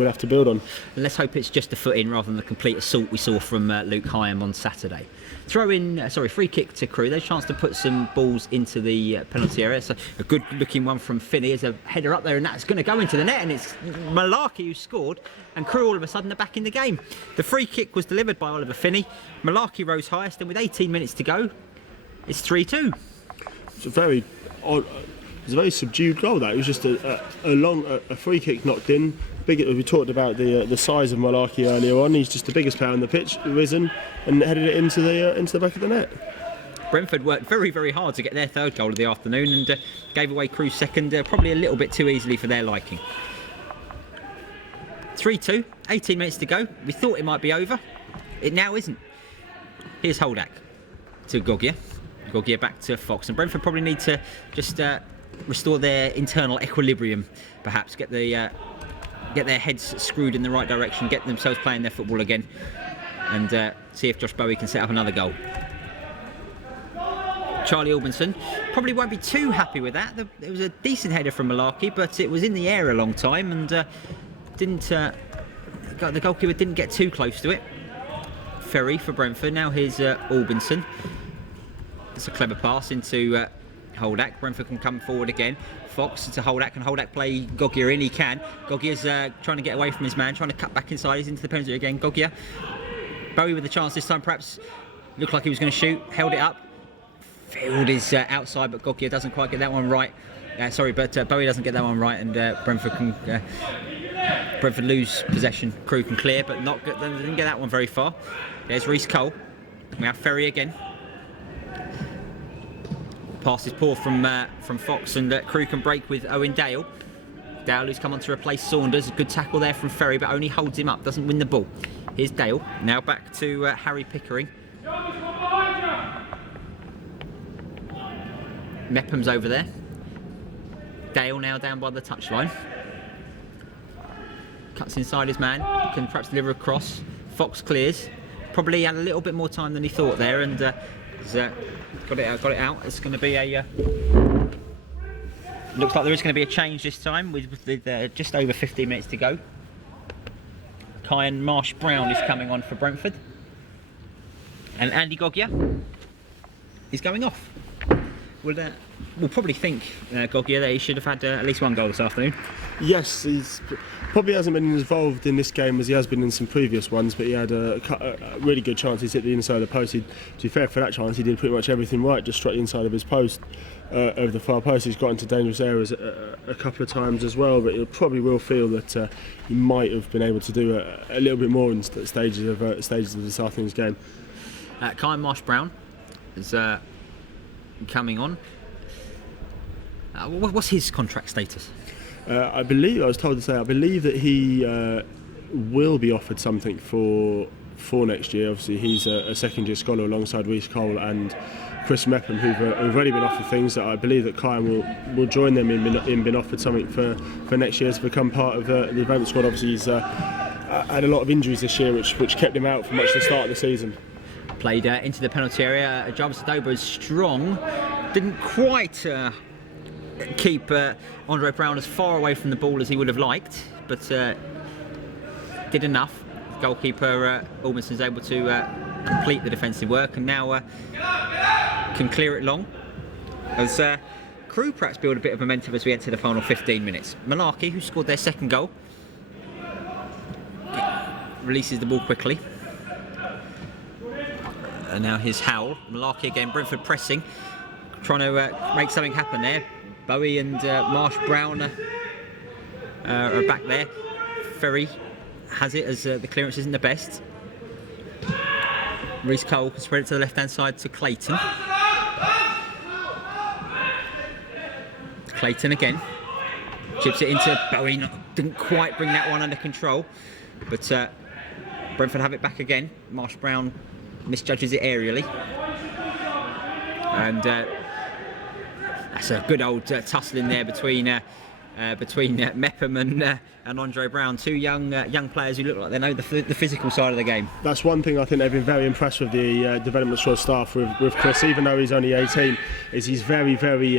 have to build on. Let's hope it's just a foot in rather than the complete assault we saw from Luke Hyam on Saturday. Free kick to Crewe. There's a chance to put some balls into the penalty area. So a good looking one from Finney. There's a header up there, and that's going to go into the net, and it's Malarkey who scored, and Crewe all of a sudden are back in the game. The free kick was delivered by Oliver Finney. Malarkey rose highest, and with 18 minutes to go, it's 3-2. It's a very odd, it's a very subdued goal. That it was just a free kick knocked in. We talked about the size of Malarkey earlier on. He's just the biggest player on the pitch, risen and headed it into the back of the net. Brentford worked very, very hard to get their third goal of the afternoon and gave away Crewe's second, probably a little bit too easily for their liking. 3-2, 18 minutes to go. We thought it might be over. It now isn't. Here's Holdak to Gogia. Gogia back to Fox, and Brentford probably need to just restore their internal equilibrium, perhaps get their heads screwed in the right direction, get themselves playing their football again, and see if Josh Bowie can set up another goal. Charlie Albinson probably won't be too happy with that. It was a decent header from Malarkey, but it was in the air a long time, and the goalkeeper didn't get too close to it. Ferry for Brentford. Now here's Albinson. It's a clever pass into Holdak. Brentford can come forward again. Fox to Holdak. Can Holdak play Gogia in? He can. Gogia's trying to get away from his man, trying to cut back inside. He's into the penalty again. Gogia. Bowie with a chance this time, perhaps. Looked like he was going to shoot. Held it up. Field is outside, but Gogia doesn't quite get that one right. Bowie doesn't get that one right, and Brentford lose possession. Crewe can clear, but didn't get that one very far. There's Reece Cole. We have Ferry again. Pass is poor from Fox, and Crewe can break with Owen Dale. Dale, who's come on to replace Saunders. A good tackle there from Ferry, but only holds him up, doesn't win the ball. Here's Dale. Now back to Harry Pickering. Mepham's over there. Dale now down by the touchline. Cuts inside his man. Can perhaps deliver a cross. Fox clears. Probably had a little bit more time than he thought there, and got it out. It's going to be a. Looks like there is going to be a change this time with just over 15 minutes to go. Kyan Marsh-Brown is coming on for Brentford, and Andy Gogia is going off. We'll probably think Gogia that he should have had at least one goal this afternoon. Yes, he's probably hasn't been as involved in this game as he has been in some previous ones, but he had a really good chance. He's hit the inside of the post. To be fair, for that chance, he did pretty much everything right, just straight inside of his post, over the far post. He's got into dangerous areas a couple of times as well, but he probably will feel that he might have been able to do a little bit more in stages of this afternoon's game. Kyan Marsh-Brown is coming on. What's his contract status? I was told to say, I believe that he will be offered something for next year. Obviously, he's a second-year scholar alongside Reece Cole and Chris Mepham, who've already been offered things. That I believe that Kyan will join them in being offered something for next year to become part of the development squad. Obviously, he's had a lot of injuries this year, which kept him out for much of the start of the season. Played into the penalty area. Jarvis Adoba is strong. Didn't quite keep Andre Brown as far away from the ball as he would have liked, but did enough. Goalkeeper Albison's able to complete the defensive work, and now can clear it long. As Crewe perhaps build a bit of momentum as we enter the final 15 minutes. Malarkey, who scored their second goal, releases the ball quickly. And now here's Howell. Malarkey again, Brentford pressing, trying to make something happen there. Bowie and Marsh-Brown are back there. Ferry has it as the clearance isn't the best. Reece Cole can spread it to the left-hand side to Clayton. Clayton again. Chips it into Bowie. Didn't quite bring that one under control. But Brentford have it back again. Marsh-Brown misjudges it aerially. And that's a good old tussle in there between between Mepham and Andre Brown, two young players who look like they know the physical side of the game. That's one thing I think they've been very impressed with the development squad staff with Chris, even though he's only 18, is he's very, very,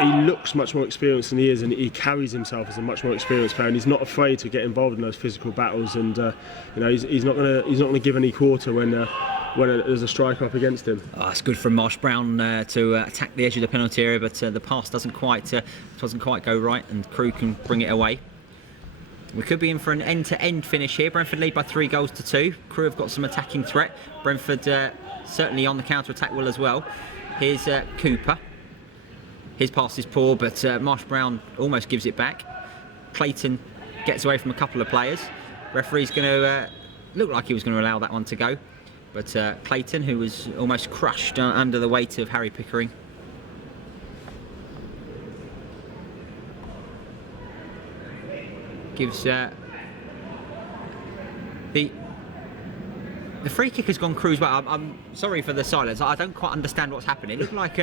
he looks much more experienced than he is, and he carries himself as a much more experienced player, and he's not afraid to get involved in those physical battles, and he's not going to give any quarter when there's a striker up against him. Oh, it's good from Marsh Brown to attack the edge of the penalty area, but the pass doesn't quite go right, and Crewe can bring it away. We could be in for an end-to-end finish here. Brentford lead by 3 goals to 2. Crewe have got some attacking threat. Brentford certainly on the counter-attack will as well. Here's Cooper. His pass is poor, but Marsh Brown almost gives it back. Clayton gets away from a couple of players. Referee's going to look like he was going to allow that one to go, but Clayton, who was almost crushed under the weight of Harry Pickering, gives the free kick has gone Crewe's way. I'm sorry for the silence. I don't quite understand what's happening. It looked like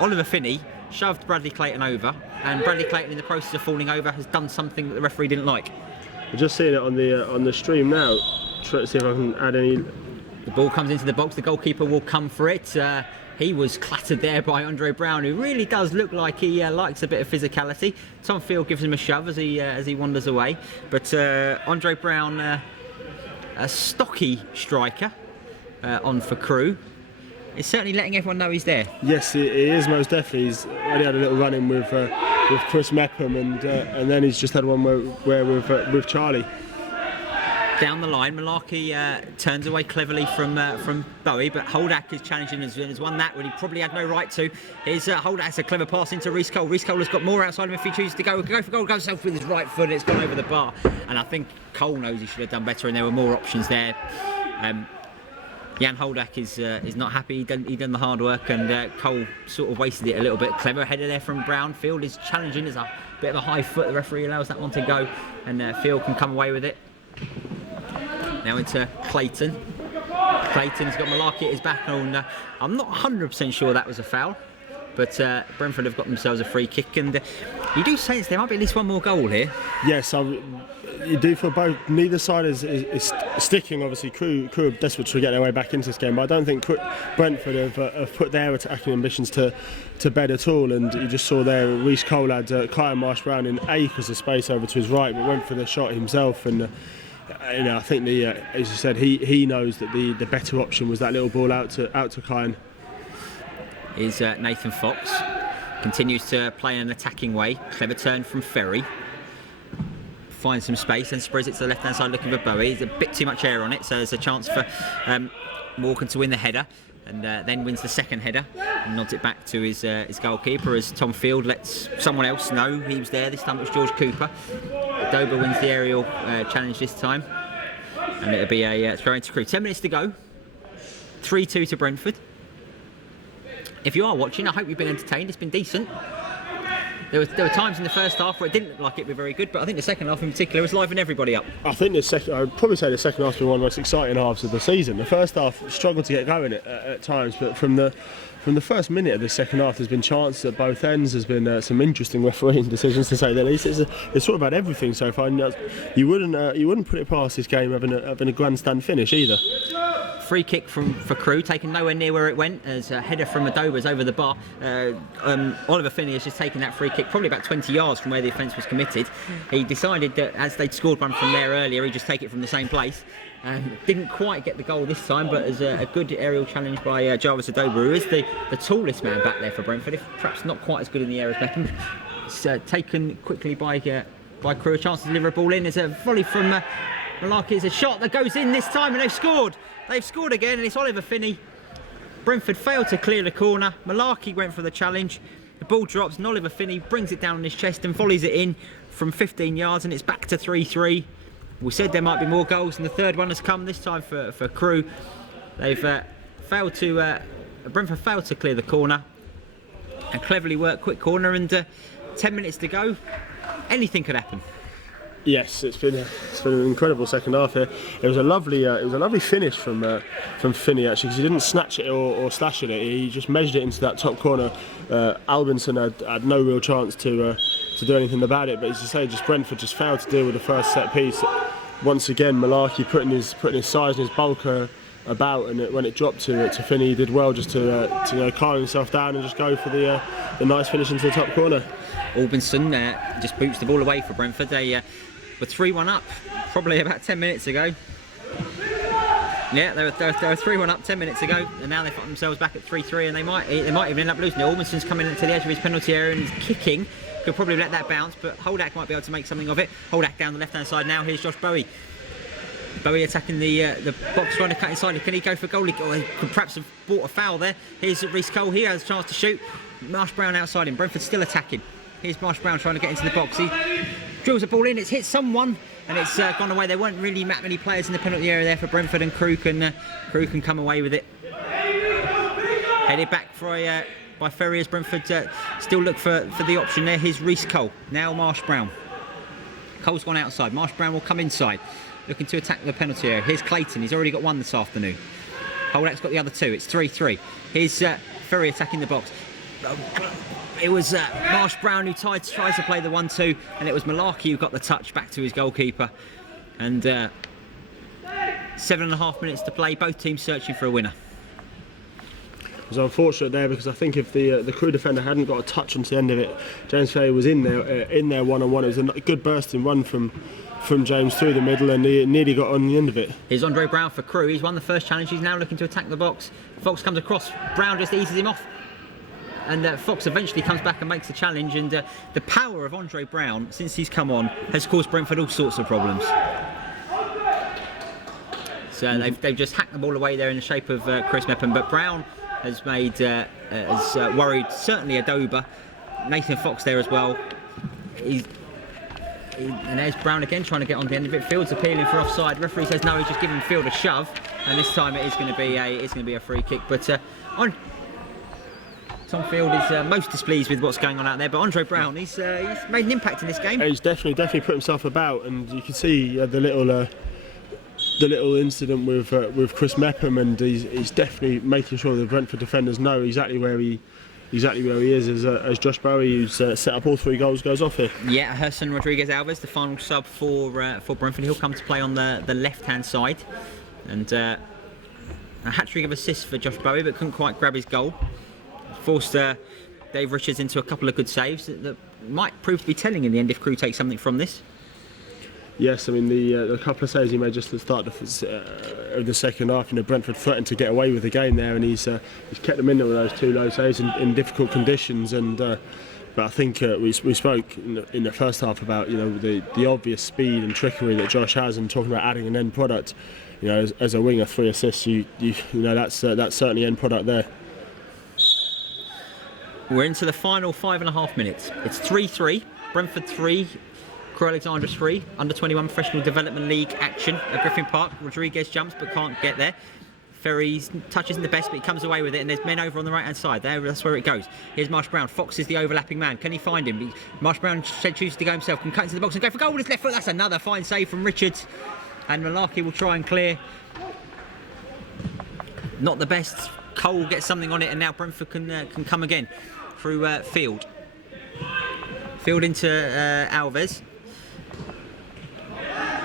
Oliver Finney shoved Bradley Clayton over, and Bradley Clayton, in the process of falling over, has done something that the referee didn't like. We're just seeing it on the stream now. Trying to see if I can add any. The ball comes into the box. The goalkeeper will come for it. He was clattered there by Andre Brown, who really does look like he likes a bit of physicality. Tom Field gives him a shove as he wanders away. But Andre Brown, a stocky striker, on for Crewe. It's certainly letting everyone know he's there. Yes, he is most definitely. He's already had a little run in with Chris Mepham, and then he's just had one where with Charlie. Down the line, Malarkey turns away cleverly from Bowie, but Holdak is challenging and has won that when he probably had no right to. Here's Holdak's a clever pass into Reece Cole. Reece Cole has got more outside him if he chooses to go for goal. Goes himself with his right foot, and it's gone over the bar. And I think Cole knows he should have done better, and there were more options there. Jan Holdak is not happy. He done the hard work, and Cole sort of wasted it a little bit. Clever header there from Brown. Field is challenging. There's a bit of a high foot. The referee allows that one to go, and Field can come away with it. Now into Clayton. Clayton's got Malarkey at his back. And, I'm not 100% sure that was a foul, but Brentford have got themselves a free kick, and you do sense there might be at least one more goal here. Yes, you do for both. Neither side is sticking. Obviously, Crewe are desperate to get their way back into this game, but I don't think Brentford have put their attacking ambitions to bed at all. And you just saw there, Reece Cole had Clyde Marsh Brown in acres of space over to his right, but went for the shot himself. And I think as you said, he knows that the better option was that little ball out to Klein. Is Nathan Fox continues to play in an attacking way. Clever turn from Ferry. Finds some space and spreads it to the left hand side looking for Bowie. There's a bit too much air on it, so there's a chance for Morgan to win the header, and then wins the second header and nods it back to his goalkeeper as Tom Field lets someone else know he was there. This time it was George Cooper. Dober wins the aerial challenge this time, and it'll be a throw into Crewe. 10 minutes to go. 3-2 to Brentford. If you are watching, I hope you've been entertained. It's been decent. There were times in the first half where it didn't look like it was very good, but I think the second half in particular was livening everybody up. I think I'd probably say the second half's been one of the most exciting halves of the season. The first half struggled to get going at times, but from the first minute of the second half, there's been chances at both ends. There's been some interesting refereeing decisions, to say the least. It's sort of about everything so far. You wouldn't put it past this game having a grandstand finish either. Free kick for Crewe, taken nowhere near where it went, as a header from Adoba's over the bar. Oliver Finney has just taken that free kick probably about 20 yards from where the offence was committed. He decided that as they'd scored one from there earlier, he'd just take it from the same place. Didn't quite get the goal this time, but as a good aerial challenge by Jarvis Adoba, who is the tallest man back there for Brentford, if perhaps not quite as good in the air as Beckham. It's taken quickly by Crewe. A chance to deliver a ball in. There's a volley from Malarkey. It's a shot that goes in this time, and they've scored. They've scored again, and it's Oliver Finney. Brentford failed to clear the corner. Malarkey went for the challenge. The ball drops, and Oliver Finney brings it down on his chest and volleys it in from 15 yards, and it's back to 3-3. We said there might be more goals, and the third one has come this time for Crewe. They've Brentford failed to clear the corner. A cleverly worked quick corner, and 10 minutes to go. Anything could happen. Yes, it's been an incredible second half here. It was a lovely finish from Finney actually, because he didn't snatch it or slash it. He just measured it into that top corner. Albinson had no real chance to do anything about it. But as you say, just Brentford just failed to deal with the first set piece. Once again, Malarkey putting his size and his bulk about, and when it dropped to Finney, he did well just to calm himself down and just go for the nice finish into the top corner. Albinson just boots the ball away for Brentford. They were 3-1 up probably about 10 minutes ago. Yeah, they were 3-1 up 10 minutes ago, and now they find themselves back at 3-3, and they might even end up losing it. Albinson's coming to the edge of his penalty area and he's kicking. Could probably let that bounce, but Holdak might be able to make something of it. Holdak down the left-hand side now. Here's Josh Bowie. Bowie attacking the box, trying to cut inside. Can he go for goal? He could perhaps have bought a foul there. Here's Reece Cole. He has a chance to shoot. Marsh Brown outside him. Brentford still attacking. Here's Marsh Brown trying to get into the box. He drills the ball in. It's hit someone, and it's gone away. There weren't really that many players in the penalty area there for Brentford, and Crewe can come away with it. Headed back by Ferry as Brentford still look for the option there. Here's Reece Cole. Now Marsh Brown. Cole's gone outside. Marsh Brown will come inside, looking to attack the penalty area. Here's Clayton. He's already got one this afternoon. Holdak's got the other two. It's 3-3. Here's Ferry attacking the box. It was Marsh Brown who tries to play the 1-2, and it was Malarkey who got the touch back to his goalkeeper. And 7.5 minutes to play. Both teams searching for a winner. It was unfortunate there, because I think if the Crewe defender hadn't got a touch onto the end of it, James Ferry was in there one-on-one. It was a good bursting run from James through the middle, and he nearly got on the end of it. Here's Andre Brown for Crewe. He's won the first challenge. He's now looking to attack the box. Fox comes across. Brown just eases him off. And Fox eventually comes back and makes the challenge. And the power of Andre Brown, since he's come on, has caused Brentford all sorts of problems. So they've just hacked the ball away there in the shape of Chris Mepham. But Brown has worried certainly Adoba. Nathan Fox there as well. And there's Brown again trying to get on the end of it. Field's appealing for offside. Referee says no, he's just giving Field a shove, and this time it is going to be a free kick. But Tom Field is most displeased with what's going on out there. But Andre Brown, he's made an impact in this game. He's definitely put himself about, and you can see the little incident with Chris Mepham, and he's definitely making sure the Brentford defenders know exactly where he is as Josh Bowie, who's set up all 3 goals, goes off here. Yeah, Herson Rodriguez-Alves, the final sub for Brentford. He'll come to play on the left-hand side, and a hat-trick of assists for Josh Bowie, but couldn't quite grab his goal. Forced Dave Richards into a couple of good saves that might prove to be telling in the end if Crewe take something from this. Yes, I mean the couple of saves he made just at the start of the second half, Brentford threatened to get away with the game there, and he's kept them in there with those 2 low saves in difficult conditions. And but I think we spoke in the first half about the obvious speed and trickery that Josh has, and talking about adding an end product. As a winger, 3 assists, that's certainly end product there. We're into the final 5.5 minutes. It's 3-3. Brentford 3. Crewe Alexandra 3, Under-21 Professional Development League action at Griffin Park. Rodriguez jumps but can't get there. Ferry's touch isn't the best, but he comes away with it, and there's men over on the right-hand side. That's where it goes. Here's Marsh Brown. Fox is the overlapping man. Can he find him? Marsh Brown chooses to go himself, can cut into the box and go for goal with his left foot. That's another fine save from Richards. And Malarkey will try and clear. Not the best. Cole gets something on it, and now Brentford can come again through Field. Field into Alves.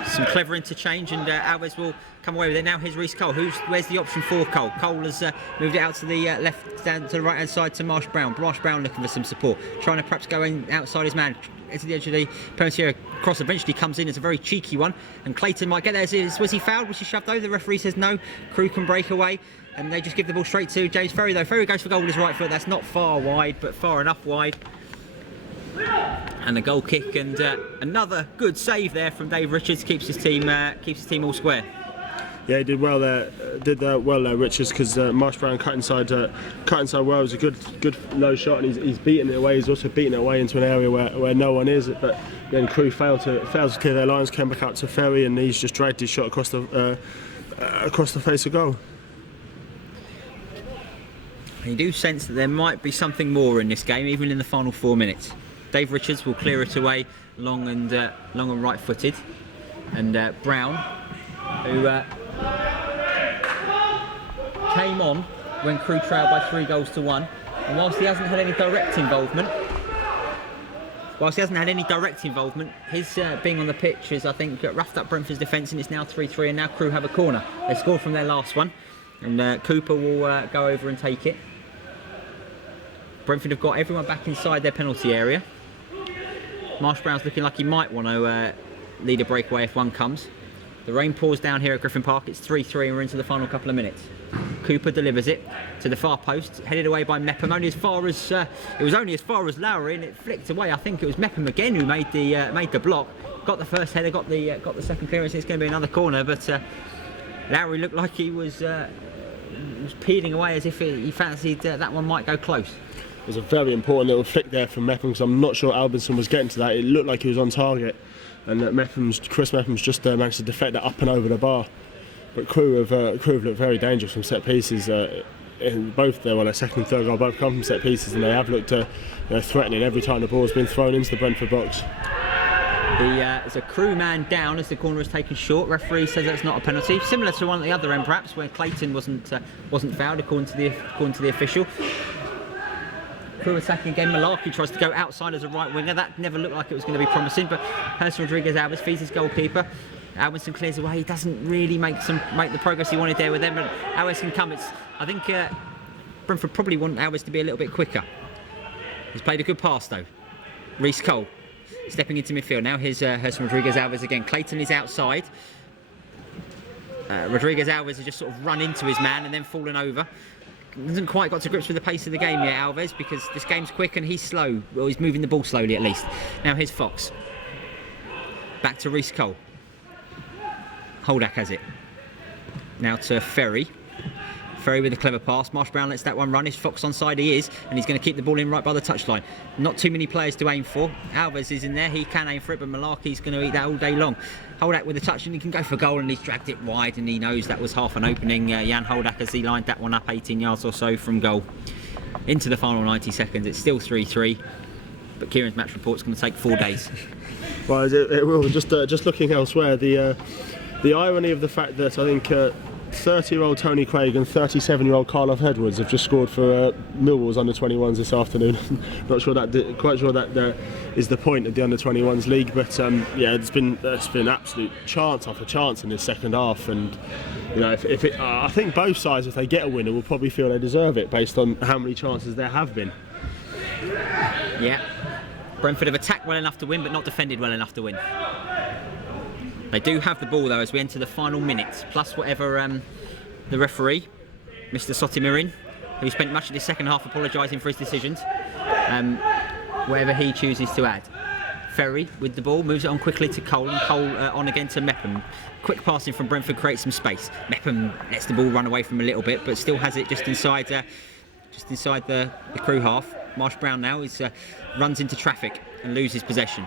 Some clever interchange, and Alves will come away with it. Now here's Reece Cole. Where's the option for Cole? Cole has moved it out to the left, down to the right hand side to Marsh Brown. Marsh Brown looking for some support, trying to perhaps go in outside his man to the edge of the penalty area. Cross eventually comes in. It's a very cheeky one, and Clayton might get there. Was he fouled? Was he shoved over? The referee says no. Crewe can break away, and they just give the ball straight to James Ferry. Though Ferry goes for goal with his right foot. That's not far wide, but far enough wide. And a goal kick, and another good save there from Dave Richards. Keeps his team all square. Yeah, he did well there. Richards, because Marsh Brown cut inside well. It was a good low shot, and he's beaten it away. He's also beaten it away into an area where no one is. But then Crewe failed to clear their lines. Came back out to Ferry, and he's just dragged his shot across the face of goal. You do sense that there might be something more in this game, even in the final 4 minutes. Dave Richards will clear it away long and right-footed, and Brown, who came on when Crewe trailed by 3-1, and whilst he hasn't had any direct involvement, his being on the pitch has, I think, roughed up Brentford's defence, and it's now 3-3, and now Crewe have a corner. They scored from their last one, and Cooper will go over and take it. Brentford have got everyone back inside their penalty area. Marsh Brown's looking like he might want to lead a breakaway if one comes. The rain pours down here at Griffin Park. It's 3-3 and we're into the final couple of minutes. Cooper delivers it to the far post, headed away by Mepham. Only as far as Lowry, and it flicked away. I think it was Mepham again who made the block. Got the first header, got the second clearance. It's going to be another corner, but Lowry looked like he was peeling away as if he fancied that one might go close. It was a very important little flick there from Mepham, because I'm not sure Albinson was getting to that. It looked like he was on target, and Chris Mepham's just managed to deflect that up and over the bar. But Crewe have looked very dangerous from set pieces. In both their second and third goal both come from set pieces, and they have looked threatening every time the ball's been thrown into the Brentford box. There's a Crewe man down as the corner is taken short. Referee says that's not a penalty, similar to one at the other end perhaps, where Clayton wasn't fouled according to the official. Crewe attacking again. Malarkey tries to go outside as a right winger. That never looked like it was going to be promising, but Hurst Rodriguez-Alves feeds his goalkeeper. Albinson clears away. He doesn't really make the progress he wanted there with them, but Alves can come. I think Brentford probably want Alves to be a little bit quicker. He's played a good pass though. Reece Cole stepping into midfield now. Here's Hurst Rodriguez-Alves again. Clayton is outside. Rodriguez-Alves has just sort of run into his man and then fallen over. Hasn't quite got to grips with the pace of the game yet, Alves, because this game's quick and he's slow. Well, he's moving the ball slowly at least. Now here's Fox. Back to Reece Cole. Holdak has it. Now to Ferry. Ferry with a clever pass. Marsh Brown lets that one run. Is Fox onside? He is, and he's going to keep the ball in right by the touchline. Not too many players to aim for. Alves is in there. He can aim for it, but Malarkey's going to eat that all day long. Holdak with a touch, and he can go for goal, and he's dragged it wide, and he knows that was half an opening. Jan Holdak as he lined that one up 18 yards or so from goal. Into the final 90 seconds. It's still 3-3, but Kieran's match report's going to take 4 days. Well, it will. Just looking elsewhere, the irony of the fact that I think 30-year-old Tony Craig and 37-year-old Carlof Edwards have just scored for Millwall's under-21s this afternoon. Quite sure that is the point of the under-21s league, but yeah, it's been absolute chance after chance in this second half, and I think both sides, if they get a winner, will probably feel they deserve it based on how many chances there have been. Yeah, Brentford have attacked well enough to win, but not defended well enough to win. They do have the ball though as we enter the final minute, plus whatever the referee, Mr. Sotimirin, who spent much of the second half apologising for his decisions, whatever he chooses to add. Ferry with the ball, moves it on quickly to Cole, and Cole on again to Mepham. Quick passing from Brentford creates some space. Mepham lets the ball run away from him a little bit, but still has it just inside the Crewe half. Marsh Brown now runs into traffic and loses possession.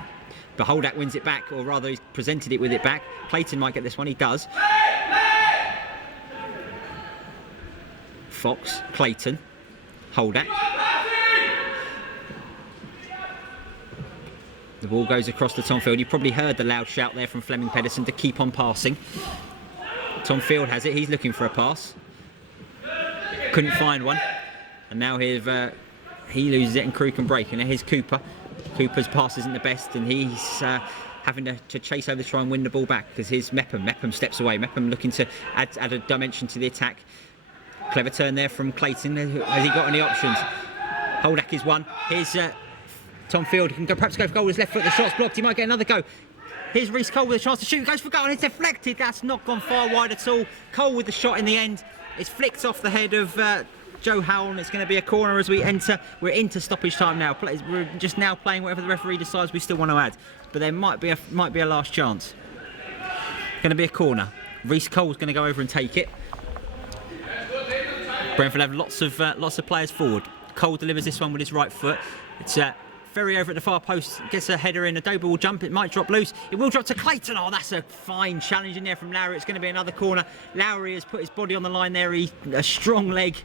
But Holdak wins it back, or rather he's presented it with it back. Clayton might get this one, he does. Fox, Clayton, Holdak. The ball goes across the Tom Field. You probably heard the loud shout there from Fleming Pedersen to keep on passing. Tom Field has it, he's looking for a pass. Couldn't find one. And now he loses it and Crewe can break. And here's Cooper. Cooper's pass isn't the best, and he's having to chase over to try and win the ball back, because here's Mepham. Mepham steps away. Mepham looking to add a dimension to the attack. Clever turn there from Clayton. Has he got any options? Holdak is one. Here's Tom Field. He can perhaps go for goal with his left foot. The shot's blocked. He might get another go. Here's Reece Cole with a chance to shoot. He goes for goal and it's deflected. That's not gone far wide at all. Cole with the shot in the end. It's flicked off the head of Joe Howell, and it's going to be a corner as we enter. We're into stoppage time now. We're just now playing whatever the referee decides we still want to add, but there might be a last chance. Going to be a corner. Reece Cole's going to go over and take it. Brentford have lots of players forward. Cole delivers this one with his right foot. It's Ferry over at the far post, gets a header in. Adoba will jump. It might drop loose. It will drop to Clayton. Oh, that's a fine challenge in there from Lowry. It's going to be another corner. Lowry has put his body on the line there. A strong leg.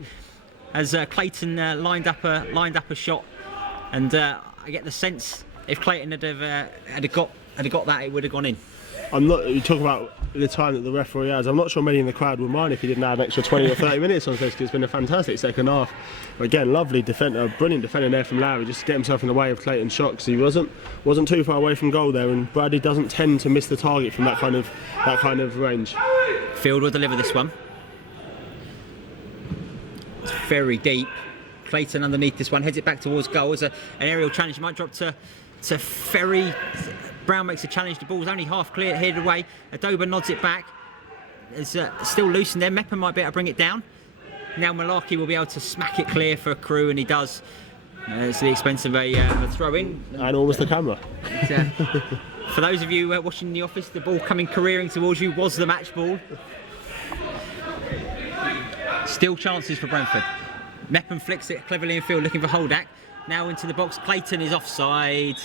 As Clayton lined up a shot, and I get the sense if Clayton had got that, it would have gone in. You talk about the time that the referee has. I'm not sure many in the crowd would mind if he didn't add an extra 20 or 30 minutes on this, because it's been a fantastic second half. Again, lovely defender, brilliant defending there from Lowry, just to get himself in the way of Clayton's shot, because he wasn't too far away from goal there, and Bradley doesn't tend to miss the target from that kind of range. Field will deliver this one. It's very deep. Clayton underneath this one, heads it back towards goal. As an aerial challenge, it might drop to Ferry. Brown makes a challenge, the ball's only half clear, headed away. Adoba nods it back. It's still loose in there. Mepham might be able to bring it down. Now Malarkey will be able to smack it clear for Crewe, and he does. It's the expense of a throw in. And almost the camera. For those of you watching in the office, the ball coming careering towards you was the match ball. Still chances for Brentford. Mepham flicks it cleverly in field, looking for Holdak. Now into the box. Clayton is offside,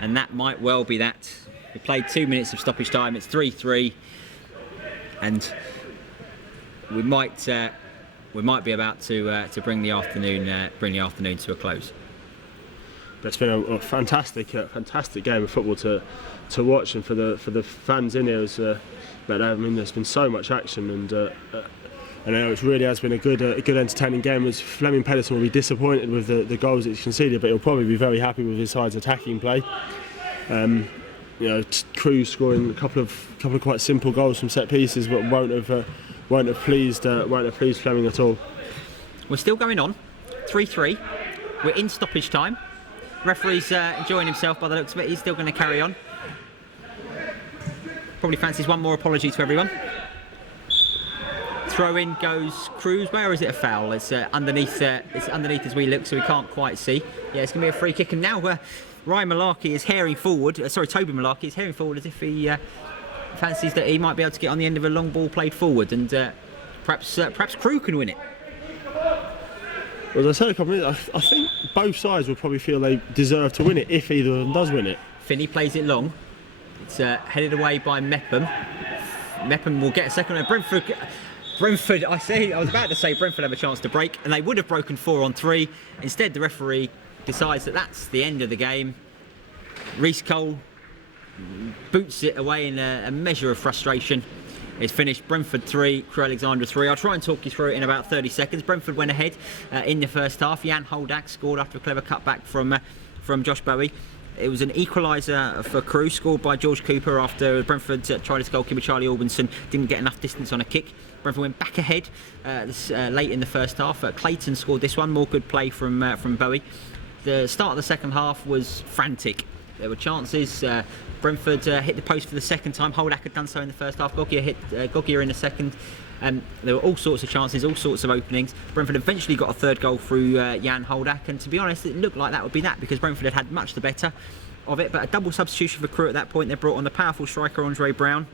and that might well be that. We played 2 minutes of stoppage time. It's 3-3, and we might be about to bring the afternoon to a close. It's been a fantastic game of football to watch, and for the fans in here. There's been so much action, and it really has been a good entertaining game. As Fleming Pedersen will be disappointed with the goals that he's conceded, but he'll probably be very happy with his side's attacking play. Crewe scoring a couple of quite simple goals from set pieces, but won't have pleased Fleming at all. We're still going on, 3-3. We're in stoppage time. Referee's enjoying himself by the looks of it. He's still going to carry on. Probably fancies one more apology to everyone. Throw in goes Crewe. Where is it a foul? It's underneath. It's underneath as we look, so we can't quite see. Yeah, it's going to be a free kick. And now Ryan Malarkey is herring forward. Toby Malarkey is herring forward as if he fancies that he might be able to get on the end of a long ball played forward, and perhaps Crewe can win it. Well, as I said a couple of minutes, I think both sides will probably feel they deserve to win it if either of them does win it. Finney plays it long. It's headed away by Mepham. Mepham will get a second. Brentford, I was about to say Brentford have a chance to break, and they would have broken 4-on-3. Instead, the referee decides that that's the end of the game. Reece Cole boots it away in a measure of frustration. It's finished. Brentford 3, Crewe Alexandra 3. I'll try and talk you through it in about 30 seconds. Brentford went ahead in the first half. Jan Holdak scored after a clever cutback from Josh Bowie. It was an equaliser for Crewe, scored by George Cooper after Brentford tried his goalkeeper Charlie Albinson didn't get enough distance on a kick. Brentford went back ahead late in the first half. Clayton scored this one, more good play from Bowie. The start of the second half was frantic. There were chances. Brentford hit the post for the second time. Holdak had done so in the first half. Gogia hit Gogia in the second. There were all sorts of chances, all sorts of openings. Brentford eventually got a third goal through Jan Holdak, and to be honest, it looked like that would be that, because Brentford had much the better of it. But a double substitution for Crewe at that point. They brought on the powerful striker Andre Brown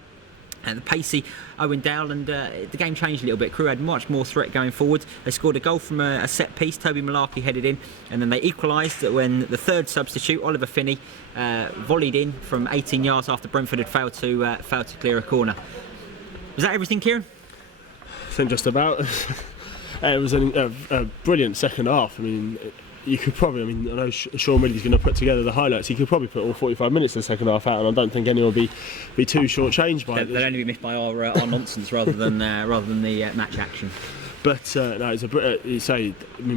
and the pacey Owen Dale, and the game changed a little bit. Crewe had much more threat going forward. They scored a goal from a set piece. Toby Malarkey headed in, and then they equalised when the third substitute, Oliver Finney, volleyed in from 18 yards after Brentford had failed to clear a corner. Was that everything, Kieran? I think just about. It was a brilliant second half. I mean, you could probably, I know Sean Ridley's going to put together the highlights. He could probably put all 45 minutes of the second half out, and I don't think anyone will be too short-changed by it. They'll only be missed by our nonsense rather than the match action. But no,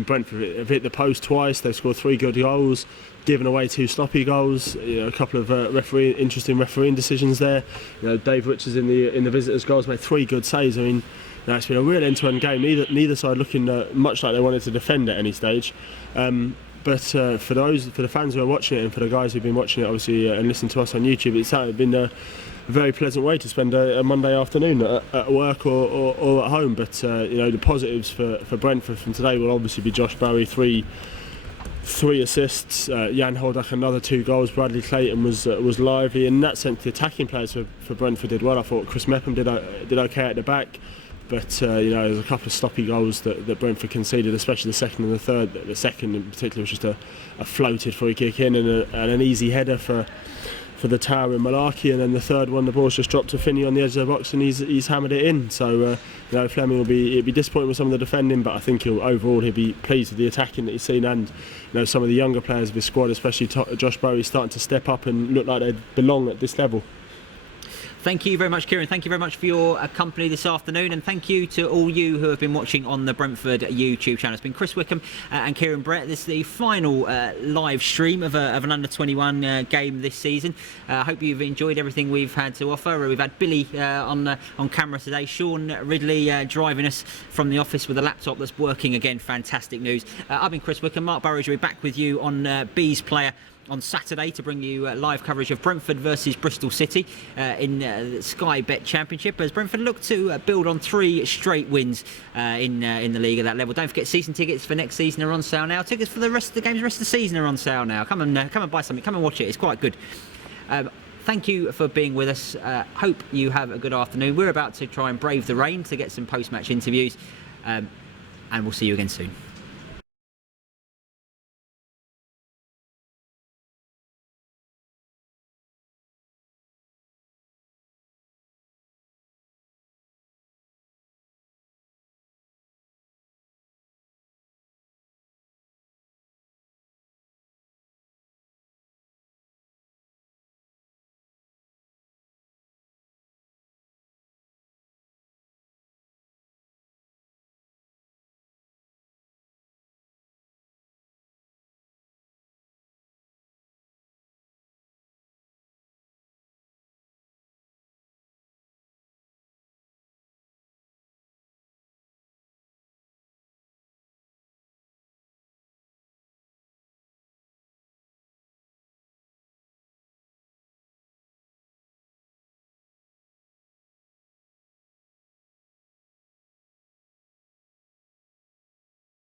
Brentford have hit the post twice. They've scored 3 good goals, given away 2 sloppy goals. A couple of interesting refereeing decisions there. Dave Richards in the visitors' goals made 3 good saves. I mean, it's been a real end-to-end game. Neither side looking much like they wanted to defend at any stage. But for the fans who are watching it, and for the guys who've been watching it, obviously, and listening to us on YouTube, it's been a very pleasant way to spend a Monday afternoon at work or at home. But the positives for Brentford from today will obviously be Josh Bowie, 3 assists, Jan Holdak another 2 goals. Bradley Clayton was lively. In that sense, the attacking players for Brentford did well. I thought Chris Mepham did okay at the back. But there's a couple of sloppy goals that Brentford conceded, especially the second and the third. The second in particular was just a floated free kick in, and an easy header for the tower in Malarkey, and then the third one, the ball's just dropped to Finney on the edge of the box, and he's hammered it in. So Fleming will be disappointed with some of the defending, but I think overall he'll be pleased with the attacking that he's seen, and some of the younger players of his squad, especially Josh Bowie, starting to step up and look like they belong at this level. Thank you very much, Kieran. Thank you very much for your company this afternoon, and thank you to all you who have been watching on the Brentford YouTube channel. It's been Chris Wickham and Kieran Brett. This is the final live stream of an under-21 game this season. I hope you've enjoyed everything we've had to offer. We've had Billy on camera today, Sean Ridley driving us from the office with a laptop that's working again. Fantastic news. I've been Chris Wickham. Mark Burrows will be back with you on Bees Player on Saturday to bring you live coverage of Brentford versus Bristol City in the Sky Bet Championship, as Brentford look to build on 3 straight wins in the league at that level. Don't forget, season tickets for next season are on sale now. Tickets for the rest of the games, the rest of the season are on sale now. Come and buy something. Come and watch it. It's quite good. Thank you for being with us. Hope you have a good afternoon. We're about to try and brave the rain to get some post-match interviews, and we'll see you again soon.